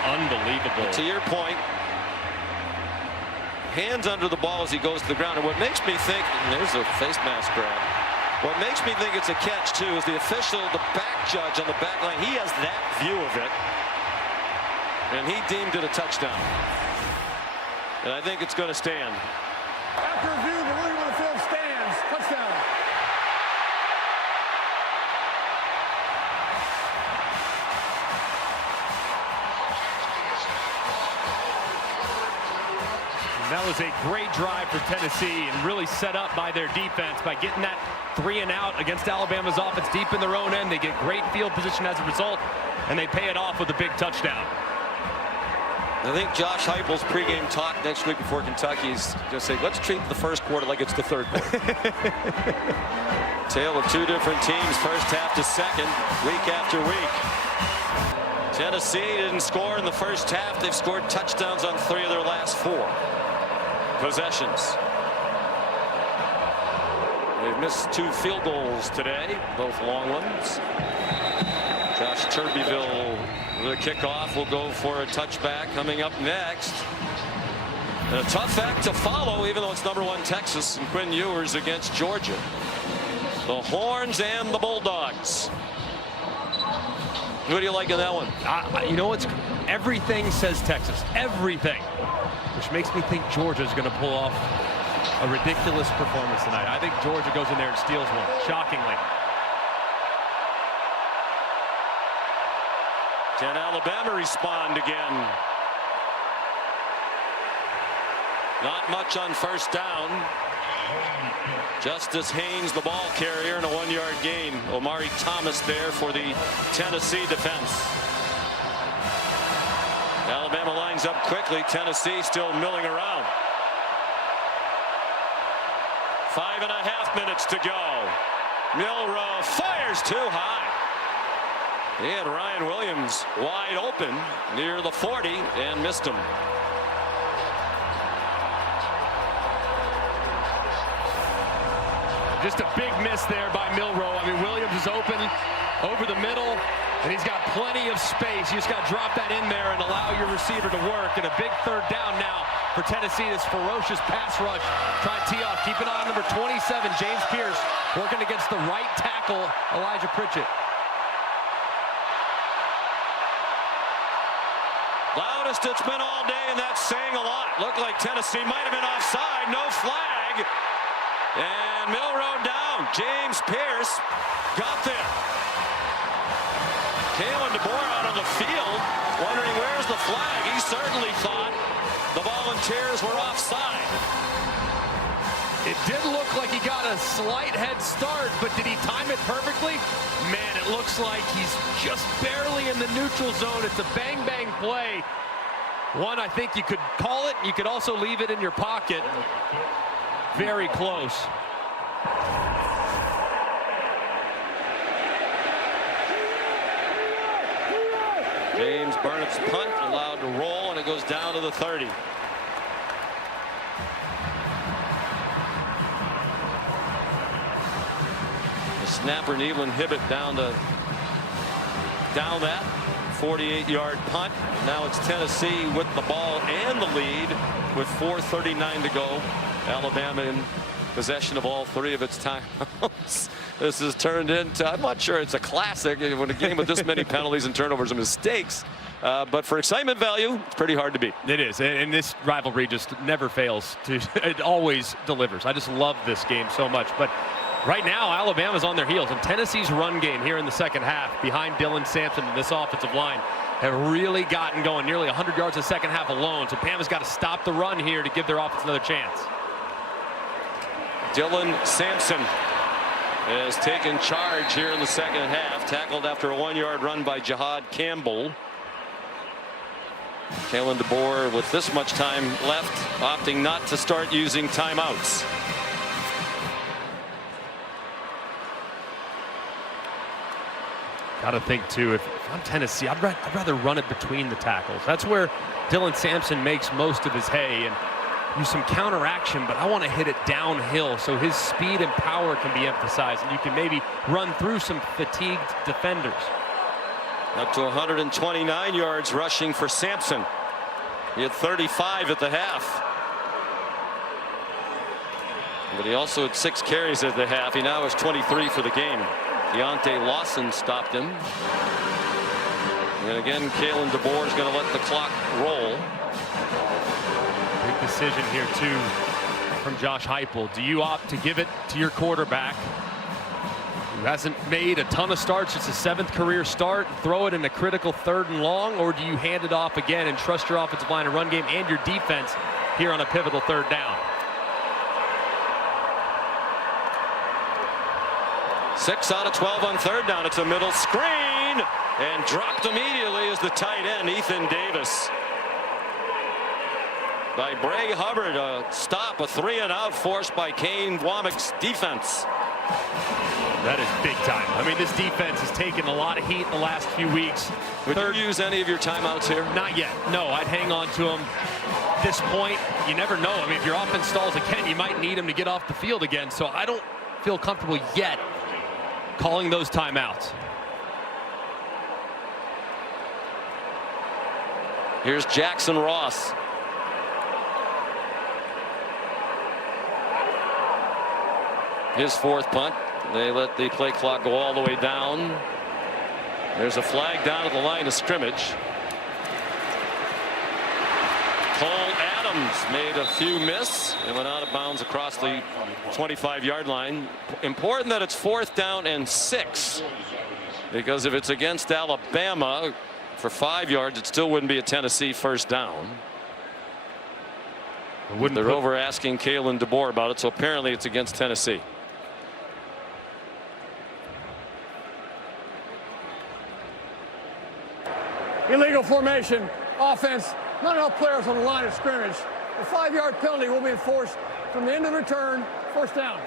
Unbelievable. But to your point, hands under the ball as he goes to the ground. And what makes me think, and there's a face mask grab. What makes me think it's a catch too is the official, the back judge on the back line. He has that view of it, and he deemed it a touchdown. And I think it's going to stand. After review, the ruling on the field stands. Touchdown. And that was a great drive for Tennessee and really set up by their defense by getting that 3 and out against Alabama's offense deep in their own end. They get great field position as a result, and they pay it off with a big touchdown. I think Josh Heupel's pregame talk next week before Kentucky is going to say, let's treat the first quarter like it's the third quarter. Tale of two different teams, first half to second, week after week. Tennessee didn't score in the first half. They've scored touchdowns on 3 of their last 4 possessions. They've missed 2 field goals today, both long ones. Josh Turbyville, the kickoff, will go for a touchback coming up next. And a tough act to follow, even though it's #1 Texas and Quinn Ewers against Georgia. The Horns and the Bulldogs. What do you like in that one? You know, everything says Texas. Everything. Which makes me think Georgia's going to pull off a ridiculous performance tonight. I think Georgia goes in there and steals one, shockingly. Can Alabama respond again? Not much on first down. Justice Haynes, the ball carrier, and a 1-yard gain. Omari Thomas there for the Tennessee defense. Alabama lines up quickly. Tennessee still milling around. 5.5 minutes to go. Milroe fires too high. He had Ryan Williams wide open near the 40 and missed him. Just a big miss there by Milroe. I mean, Williams is open over the middle, and he's got plenty of space. You just got to drop that in there and allow your receiver to work. And a big third down now for Tennessee. This ferocious pass rush. Try and tee off. Keep an eye on number 27, James Pierce, working against the right tackle, Elijah Pritchett. Loudest it's been all day, and that's saying a lot. Looked like Tennessee might have been offside. No flag. And Milroe down. James Pierce got there. Kalen DeBoer out on the field, wondering where's the flag. He certainly thought the Volunteers were offside. It did look like he got a slight head start, but did he time it perfectly? Man, it looks like he's just barely in the neutral zone. It's a bang-bang play. One, I think you could call it. You could also leave it in your pocket. Very close. James Burnett's punt allowed to roll, and it goes down to the 30. The snapper, Neveland Hibbett, down that 48-yard punt. Now it's Tennessee with the ball and the lead with 4:39 to go. Alabama in possession of all 3 of its timeouts. This has turned into, I'm not sure it's a classic when a game with this many penalties and turnovers and mistakes. But for excitement value, it's pretty hard to beat. It is, and this rivalry just never fails to, it always delivers. I just love this game so much. But Right now, Alabama's on their heels, and Tennessee's run game here in the second half behind Dylan Sampson and this offensive line have really gotten going, nearly 100 yards in the second half alone. So Bama's got to stop the run here to give their offense another chance. Dylan Sampson has taken charge here in the second half, tackled after a 1-yard run by Jihad Campbell. Kalen DeBoer, with this much time left, opting not to start using timeouts. Got to think too, if I'm Tennessee, I'd rather run it between the tackles. That's where Dylan Sampson makes most of his hay, and use some counteraction, but I want to hit it downhill so his speed and power can be emphasized, and you can maybe run through some fatigued defenders. Up to 129 yards rushing for Sampson. He had 35 at the half. But he also had 6 carries at the half. He now has 23 for the game. Deontay Lawson stopped him. And again, Kalen DeBoer is going to let the clock roll. Big decision here too from Josh Heupel. Do you opt to give it to your quarterback, who hasn't made a ton of starts, it's his 7th career start, throw it in a critical 3rd and long, or do you hand it off again and trust your offensive line and run game and your defense here on a pivotal 3rd down? 6 out of 12 on 3rd down. It's a middle screen, and dropped immediately is the tight end, Ethan Davis. By Bray Hubbard, a stop, a 3-and-out forced by Kane Womack's defense. That is big time. I mean, this defense has taken a lot of heat in the last few weeks. Would you use any of your timeouts here? Not yet. No, I'd hang on to them. At this point, you never know. I mean, if your offense stalls again, you might need them to get off the field again. So I don't feel comfortable yet calling those timeouts. Here's Jackson Ross. His 4th punt. They let the play clock go all the way down. There's a flag down at the line of scrimmage. Cole Adams made a few miss and went out of bounds across the 25-yard line. Important that it's 4th down and 6, because if it's against Alabama for 5 yards, it still wouldn't be a Tennessee 1st down. They're over asking Kalen DeBoer about it, so apparently it's against Tennessee. Illegal formation, offense, not enough players on the line of scrimmage. The 5-yard penalty will be enforced from the end of the return, 1st down.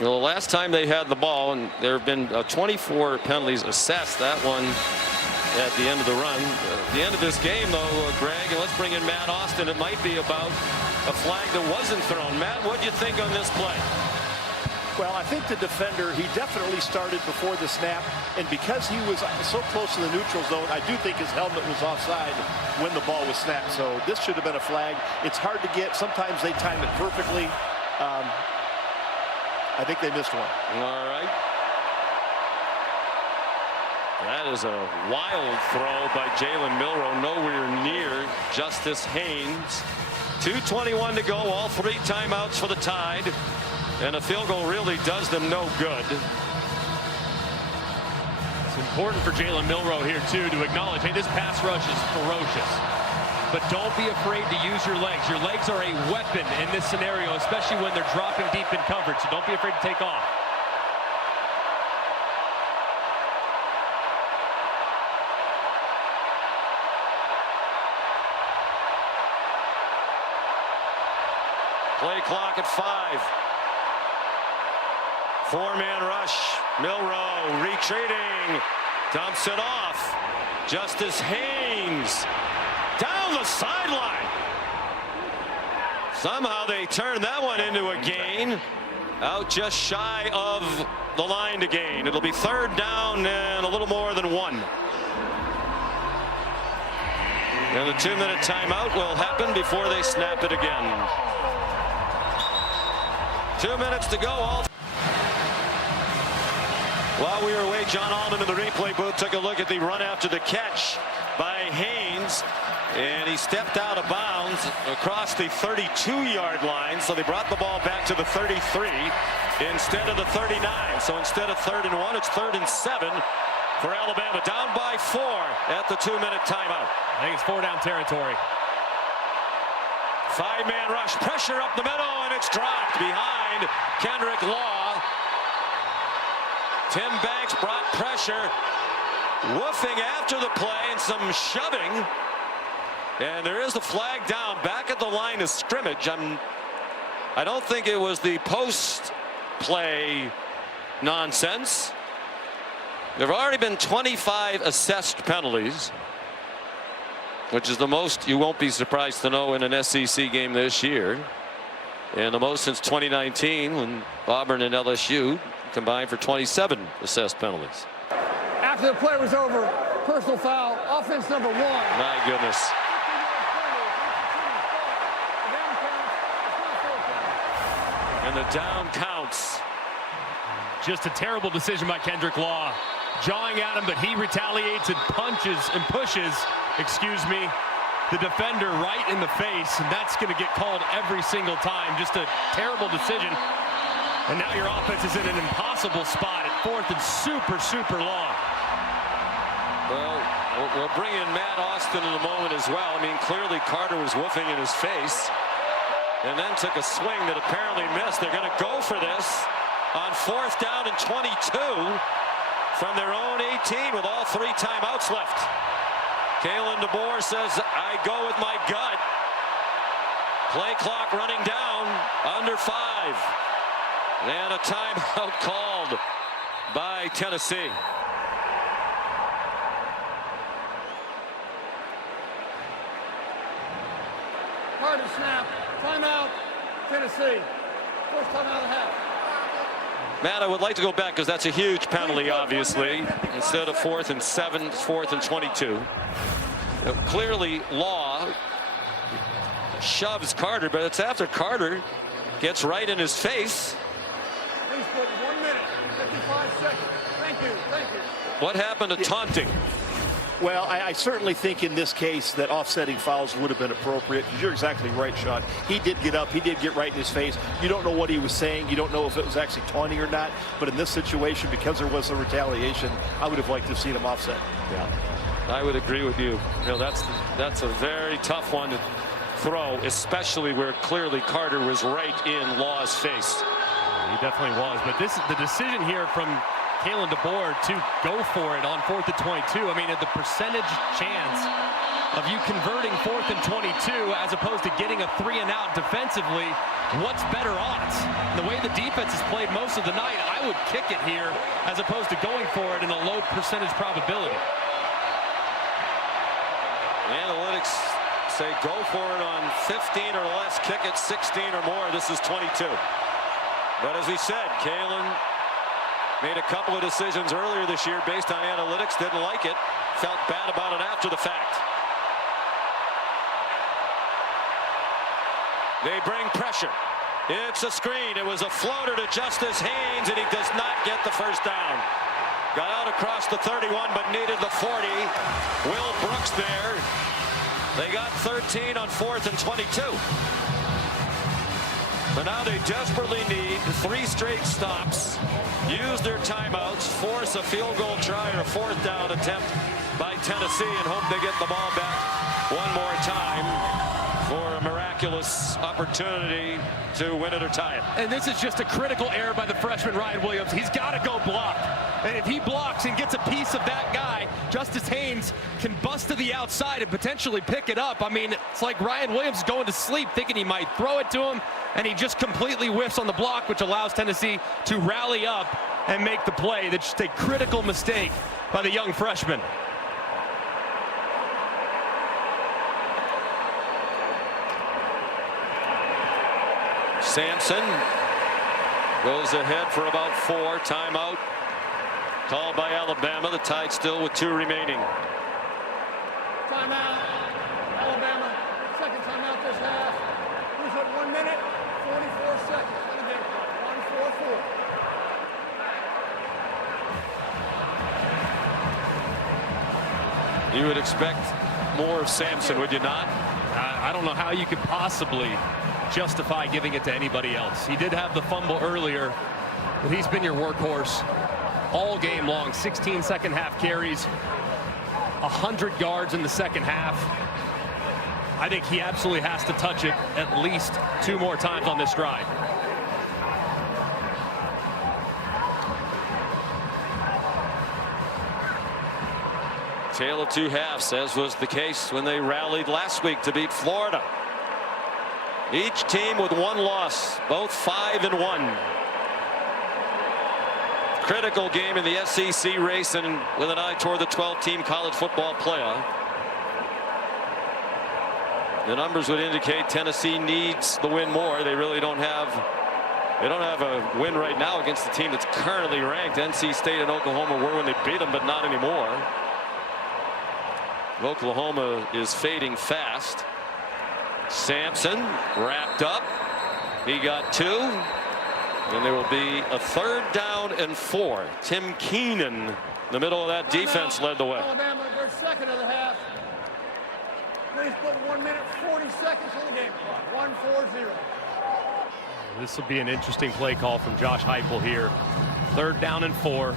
Well, the last time they had the ball, and there have been 24 penalties assessed, that one at the end of the run. At the end of this game, though, Greg, and let's bring in Matt Austin, it might be about a flag that wasn't thrown. Matt, what do you think on this play? Well, I think the defender, he definitely started before the snap, and because he was so close to the neutral zone, I do think his helmet was offside when the ball was snapped. So this should have been a flag. It's hard to get. Sometimes they time it perfectly. I think they missed one. All right. That is a wild throw by Jalen Milroe, nowhere near Justice Haynes. 2:21 to go, all 3 timeouts for the Tide. And a field goal really does them no good. It's important for Jalen Milroe here, too, to acknowledge, hey, this pass rush is ferocious. But don't be afraid to use your legs. Your legs are a weapon in this scenario, especially when they're dropping deep in coverage. So don't be afraid to take off. Play clock at 5. 4-man rush. Milroe retreating. Dumps it off. Justice Haynes down the sideline. Somehow they turned that one into a gain. Out just shy of the line to gain. It'll be 3rd down and a little more than 1. And a 2-minute timeout will happen before they snap it again. 2 minutes to go. While we were away, John Allman in the replay booth took a look at the run after the catch by Haynes. And he stepped out of bounds across the 32-yard line. So they brought the ball back to the 33 instead of the 39. So instead of 3rd and 1, it's 3rd and 7 for Alabama. Down by 4 at the 2-minute timeout. I think it's 4-down territory. 5-man rush, pressure up the middle, and it's dropped behind Kendrick Law. Tim Banks brought pressure, woofing after the play and some shoving. And there is the flag down back at the line of scrimmage. I don't think it was the post play nonsense. There have already been 25 assessed penalties, which is the most you won't be surprised to know in an SEC game this year, and the most since 2019 when Auburn and LSU combined for 27 assessed penalties. After the play was over, personal foul, offense number 1. My goodness. And the down counts. Just a terrible decision by Kendrick Law. Jawing at him, but he retaliates and punches and pushes, the defender right in the face, and that's going to get called every single time. Just a terrible decision. And now your offense is in an impossible spot at 4th and super long. Well, we'll bring in Matt Austin in a moment as well. I mean, clearly Carter was woofing in his face and then took a swing that apparently missed. They're going to go for this on 4th down and 22 from their own 18 with all 3 timeouts left. Kalen DeBoer says, I go with my gut. Play clock running down, under 5. And a timeout called by Tennessee. Carter snap, timeout, Tennessee. First timeout of the half. Matt, I would like to go back because that's a huge penalty, obviously. Instead of 4th and 7, it's 4th and 22. Now, clearly, Law shoves Carter, but it's after Carter gets right in his face. Please put 1 minute, 55 seconds. Thank you. What happened to taunting? Well, I certainly think in this case that offsetting fouls would have been appropriate. You're exactly right, Sean. He did get up. He did get right in his face. You don't know what he was saying. You don't know if it was actually taunting or not. But in this situation, because there was a retaliation, I would have liked to have seen him offset. Yeah, I would agree with you. That's a very tough one to throw, especially where clearly Carter was right in Law's face. He definitely was. But this is the decision here from Kalen DeBoer to go for it on 4th and 22. I mean, the percentage chance of you converting 4th and 22 as opposed to getting a 3-and-out defensively, what's better odds? The way the defense has played most of the night, I would kick it here as opposed to going for it in a low percentage probability. Analytics say go for it on 15 or less, kick it 16 or more. This is 22. But as we said, Kalen made a couple of decisions earlier this year based on analytics, didn't like it, felt bad about it after the fact. They bring pressure. It's a screen. It was a floater to Justice Haynes, and he does not get the first down. Got out across the 31, but needed the 40. Will Brooks there. They got 13 on 4th and 22. So now they desperately need 3 straight stops, use their timeouts, force a field goal try or a 4th down attempt by Tennessee, and hope they get the ball back one more time for a miraculous opportunity to win it or tie it. And this is just a critical error by the freshman Ryan Williams. He's got to go block. And if he blocks and gets a piece of that guy, Justice Haynes can bust to the outside and potentially pick it up. I mean, it's like Ryan Williams is going to sleep thinking he might throw it to him, and he just completely whiffs on the block, which allows Tennessee to rally up and make the play. That's just a critical mistake by the young freshman. Sampson goes ahead for about 4. Timeout called by Alabama. The Tide still with 2 remaining. Timeout, Alabama. Second timeout this half. He's at 1 minute, 44 seconds. On the game clock. 1-4-4. You would expect more of Sampson, would you not? I don't know how you could possibly justify giving it to anybody else. He did have the fumble earlier, but he's been your workhorse all game long. 16 second half carries, 100 yards in the second half. I think he absolutely has to touch it at least 2 more times on this drive. Tale of 2 halves, as was the case when they rallied last week to beat Florida. Each team with 1 loss, both 5-1. Critical game in the SEC race and with an eye toward the 12-team college football playoff. The numbers would indicate Tennessee needs the win more. They really don't have a win right now against the team that's currently ranked. NC State and Oklahoma were when they beat them, but not anymore. Oklahoma is fading fast. Sampson wrapped up. He got 2. And there will be a 3rd down and 4. Tim Keenan, in the middle of that defense, led the way. Alabama, their second of the half. Please put 1 minute 40 seconds on the game clock. 1-4-0. This will be an interesting play call from Josh Heupel here. 3rd down and 4.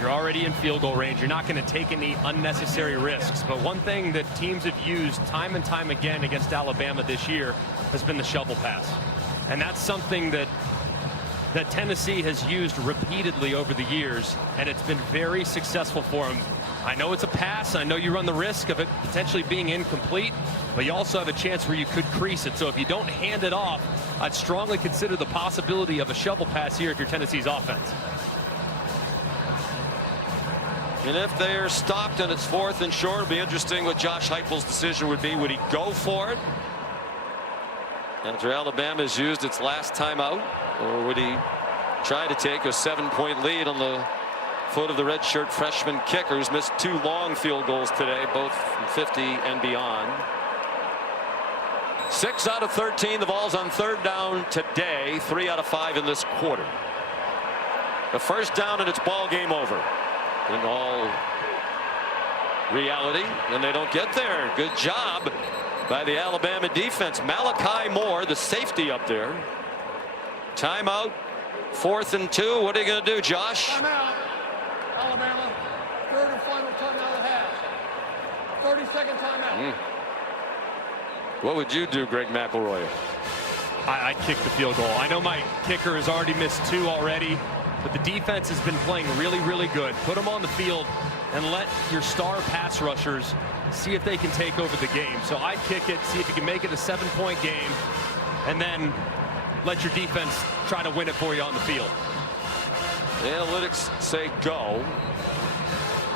You're already in field goal range. You're not going to take any unnecessary risks. But one thing that teams have used time and time again against Alabama this year has been the shovel pass. And that's something that Tennessee has used repeatedly over the years, and it's been very successful for them. I know it's a pass. I know you run the risk of it potentially being incomplete, but you also have a chance where you could crease it. So if you don't hand it off, I'd strongly consider the possibility of a shovel pass here if you're Tennessee's offense. And if they are stopped and it's 4th and short, it'll be interesting what Josh Heupel's decision would be. Would he go for it after Alabama has used its last timeout, or would he try to take a 7-point lead on the foot of the redshirt freshman kicker who's missed 2 long field goals today, both from 50 and beyond? 6 out of 13. The ball's on 3rd down today. 3 out of 5 in this quarter. The 1st down and it's ball game over. In all reality, and they don't get there. Good job by the Alabama defense. Malachi Moore, the safety up there. Timeout. 4th and 2. What are you going to do, Josh? Timeout. Alabama. 3rd and final timeout of the half. 30-second timeout. What would you do, Greg McElroy? I'd kick the field goal. I know my kicker has already missed 2 already, but the defense has been playing really, really good. Put them on the field and let your star pass rushers see if they can take over the game. So I'd kick it, see if you can make it a 7-point game, and then let your defense try to win it for you on the field. The analytics say go.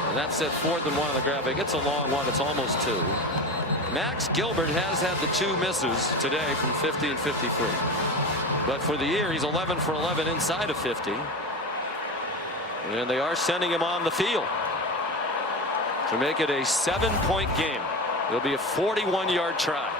And that's at 4th and 1 on the graphic. It's a long one. It's almost 2. Max Gilbert has had the 2 misses today from 50 and 53. But for the year, he's 11 for 11 inside of 50. And they are sending him on the field to make it a 7-point game. It'll be a 41-yard try.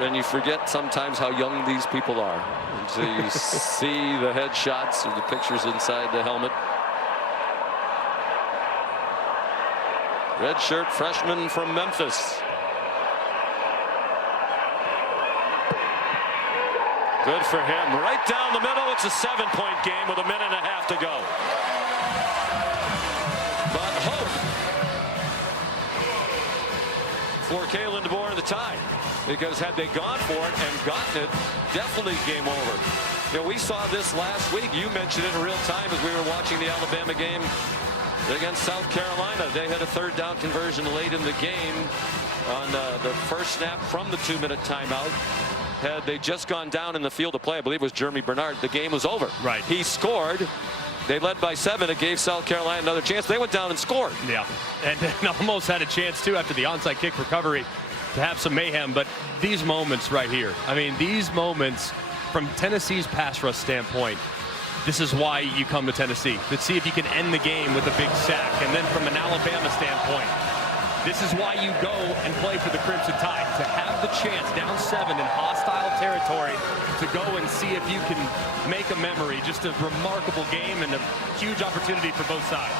And you forget sometimes how young these people are. And so you see the headshots or the pictures inside the helmet. Redshirt freshman from Memphis. Good for him. Right down the middle. It's a 7-point game with 1.5 minutes to go. But hope for Kalen DeBoer in the tie. Because had they gone for it and gotten it, definitely game over. You know, we saw this last week. You mentioned it in real time as we were watching the Alabama game against South Carolina. They had a 3rd down conversion late in the game on the first snap from the 2-minute timeout. Had they just gone down in the field of play, I believe it was Jeremy Bernard, the game was over. Right. He scored. They led by 7. It gave South Carolina another chance. They went down and scored. Yeah, and almost had a chance too after the onside kick recovery to have some mayhem. But these moments right here, I mean, these moments from Tennessee's pass rush standpoint, this is why you come to Tennessee, to see if you can end the game with a big sack. And then from an Alabama standpoint, This is why you go and play for the Crimson Tide, to have the chance down 7 in hostile territory to go and see if you can make a memory. Just a remarkable game and a huge opportunity for both sides.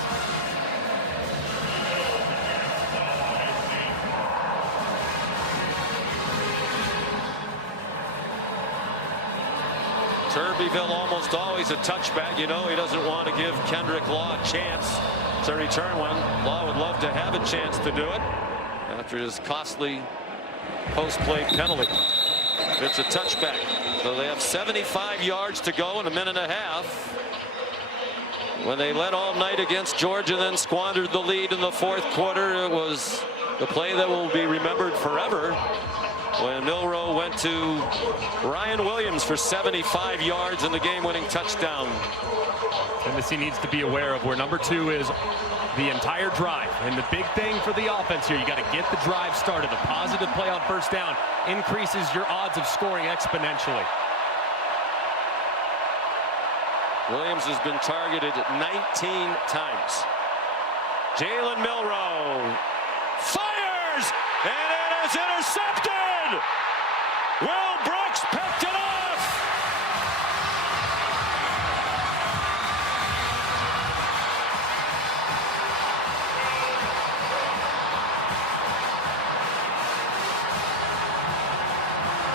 Turbeville almost always a touchback. You know he doesn't want to give Kendrick Law a chance to return one. Law would love to have a chance to do it after his costly post-play penalty. It's a touchback. So they have 75 yards to go in a minute and a half. When they led all night against Georgia, then squandered the lead in the fourth quarter, it was the play that will be remembered forever when Milroe went to Ryan Williams for 75 yards in the game-winning touchdown. Tennessee needs to be aware of where number 2 is the entire drive. And the big thing for the offense here, you got to get the drive started. A positive play on first down increases your odds of scoring exponentially. Williams has been targeted 19 times. Jalen Milroe fires, and it is intercepted! Will Brooks picked it off!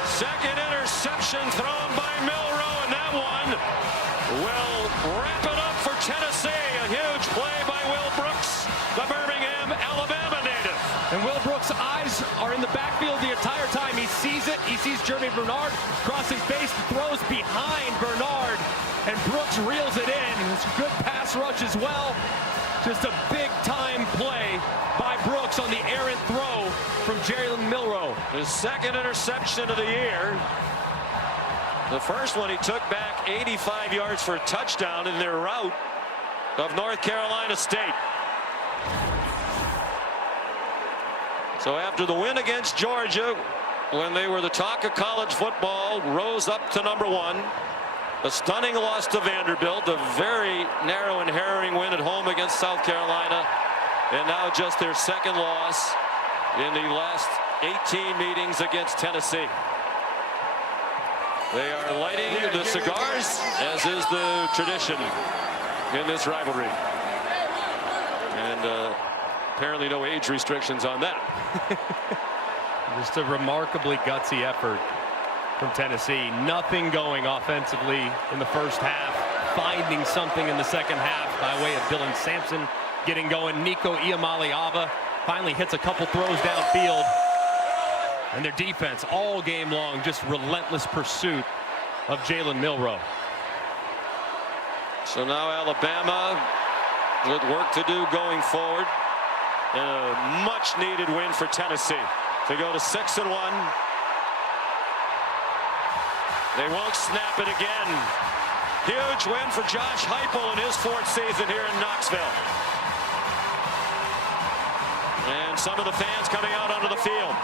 Second interception thrown by Milroe, and that one will wrap it up for Tennessee. A huge play by Will Brooks, the Birmingham, Alabama native. And Will Brooks' eyes are in the backfield the entire time. He sees it. He sees Jeremy Bernard crossing base, throws behind Bernard, and Brooks reels it in. It's a good pass rush as well. Just a big-time play by Brooks on the errant throw from Jalen Milroe. His second interception of the year. The first one he took back 85 yards for a touchdown in their rout of North Carolina State. So after the win against Georgia, when they were the talk of college football, rose up to number 1. A stunning loss to Vanderbilt, a very narrow and harrowing win at home against South Carolina, and now just their second loss in the last 18 meetings against Tennessee. They are lighting the cigars, as is the tradition in this rivalry. And apparently no age restrictions on that. Just a remarkably gutsy effort from Tennessee. Nothing going offensively in the first half. Finding something in the second half by way of Dylan Sampson getting going. Nico Iamaleava finally hits a couple throws downfield. And their defense all game long, just relentless pursuit of Jalen Milroe. So now Alabama with work to do going forward. A much needed win for Tennessee to go to 6-1. They won't snap it again. Huge win for Josh Heupel in his 4th season here in Knoxville. And some of the fans coming out onto the field.